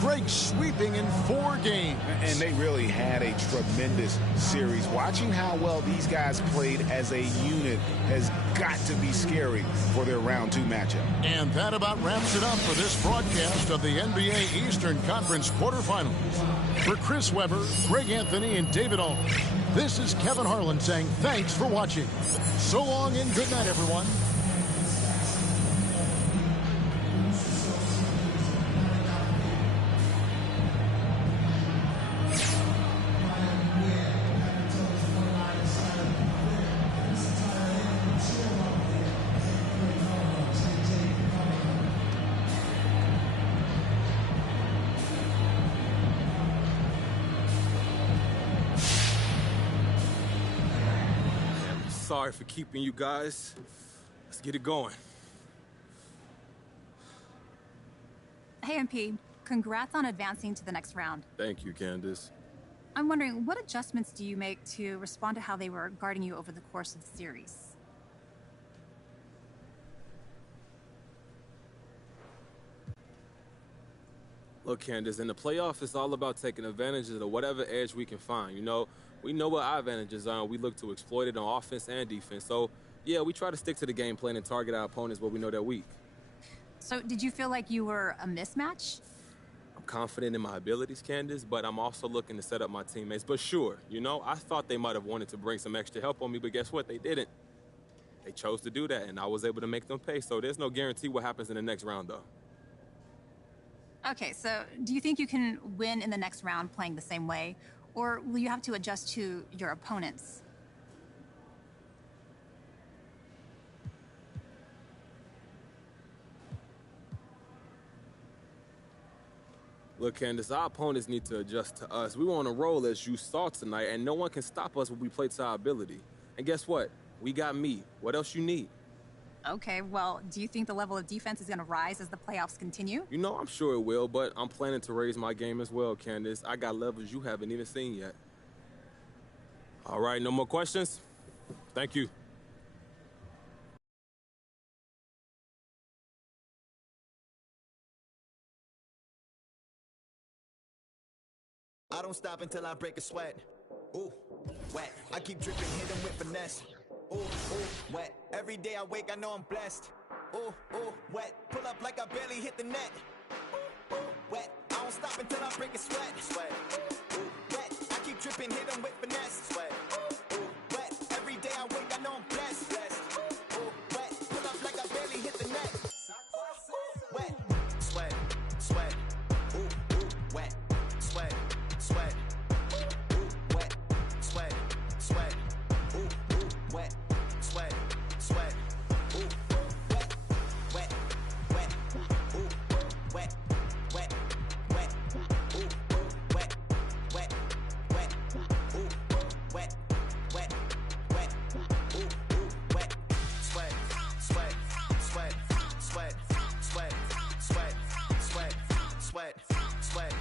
Greg sweeping in 4 games. And they really had a tremendous series. Watching how well these guys played as a unit has got to be scary for their round 2 matchup. And that about wraps it up for this broadcast of the NBA Eastern Conference quarterfinals. For Chris Webber, Greg Anthony, and David Ault, this is Kevin Harlan saying thanks for watching. So long and good night, everyone. Sorry for keeping you guys. Let's get it going. Hey, MP. Congrats on advancing to the next round. Thank you, Candace. I'm wondering, what adjustments do you make to respond to how they were guarding you over the course of the series? Look, Candace, in the playoffs, it's all about taking advantage of whatever edge we can find. You know, we know what our advantages are, and we look to exploit it on offense and defense. So, yeah, we try to stick to the game plan and target our opponents where we know they're weak. So, did you feel like you were a mismatch? I'm confident in my abilities, Candace, but I'm also looking to set up my teammates. But sure, you know, I thought they might have wanted to bring some extra help on me, but guess what? They didn't. They chose to do that, and I was able to make them pay. So there's no guarantee what happens in the next round, though. Okay, so do you think you can win in the next round playing the same way, or will you have to adjust to your opponents? Look, Candace, our opponents need to adjust to us. We were on a roll, as you saw tonight, and no one can stop us when we play to our ability. And guess what? We got me. What else you need? Okay, well, do you think the level of defense is going to rise as the playoffs continue? You know, I'm sure it will, but I'm planning to raise my game as well, Candace. I got levels you haven't even seen yet. All right, no more questions? Thank you. I don't stop until I break a sweat. Ooh, wet. I keep dripping, hit him with finesse. Ooh, ooh, wet. Every day I wake, I know I'm blessed. Ooh, ooh, wet. Pull up like I barely hit the net. Ooh, ooh, wet. I don't stop until I break a sweat. Sweat. Ooh, wet. I keep dripping, hit him with finesse. Sweat. Ooh, wet. Every day I wake, I know I'm blessed. Ooh, wet. Pull up like I barely hit the net. Wet. Sweat. Sweat. Ooh, ooh, wet. Sweat. Sweat. Ooh, wet. Sweat. Sweat. Ooh, ooh, wet. Sweat. Sweat. Ooh, wet. Wet. Wet. Ooh, wet. Wet. Wet. Ooh, wet. Wet. Wet. Ooh, wet. Wet. Wet. Ooh, wet. Sweat. Sweat. Sweat. Sweat. Sweat. Sweat. Sweat. Sweat. Sweat.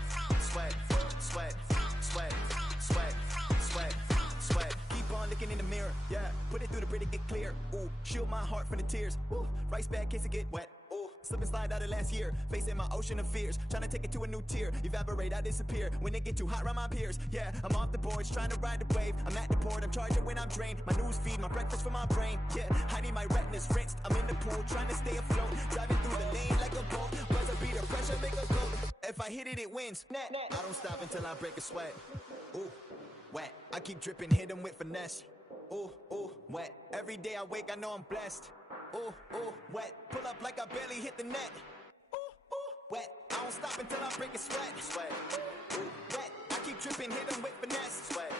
Sweat. Sweat, sweat, sweat, sweat, sweat, sweat. Keep on looking in the mirror, yeah. Put it through the Brita, get clear. Ooh, shield my heart from the tears. Ooh, rice bag case it get wet. Ooh, slip and slide out of last year. Facing my ocean of fears, trying to take it to a new tier. Evaporate, I disappear when it get too hot around my peers. Yeah, I'm off the boards, trying to ride the wave. I'm at the port, I'm charging when I'm drained. My news feed, my breakfast for my brain. Yeah, I need my retinas rinsed. I'm in the pool, trying to stay afloat. Driving through the lane like a boat. Buzzer beater, pressure make a goat. If I hit it, it wins. I don't stop until I break a sweat. Ooh, wet. I keep dripping, hit him with finesse. Ooh, ooh, wet. Every day I wake, I know I'm blessed. Ooh, ooh, wet. Pull up like I barely hit the net. Ooh, ooh, wet. I don't stop until I break a sweat. Sweat. Ooh, wet. I keep dripping, hit him with finesse. Sweat.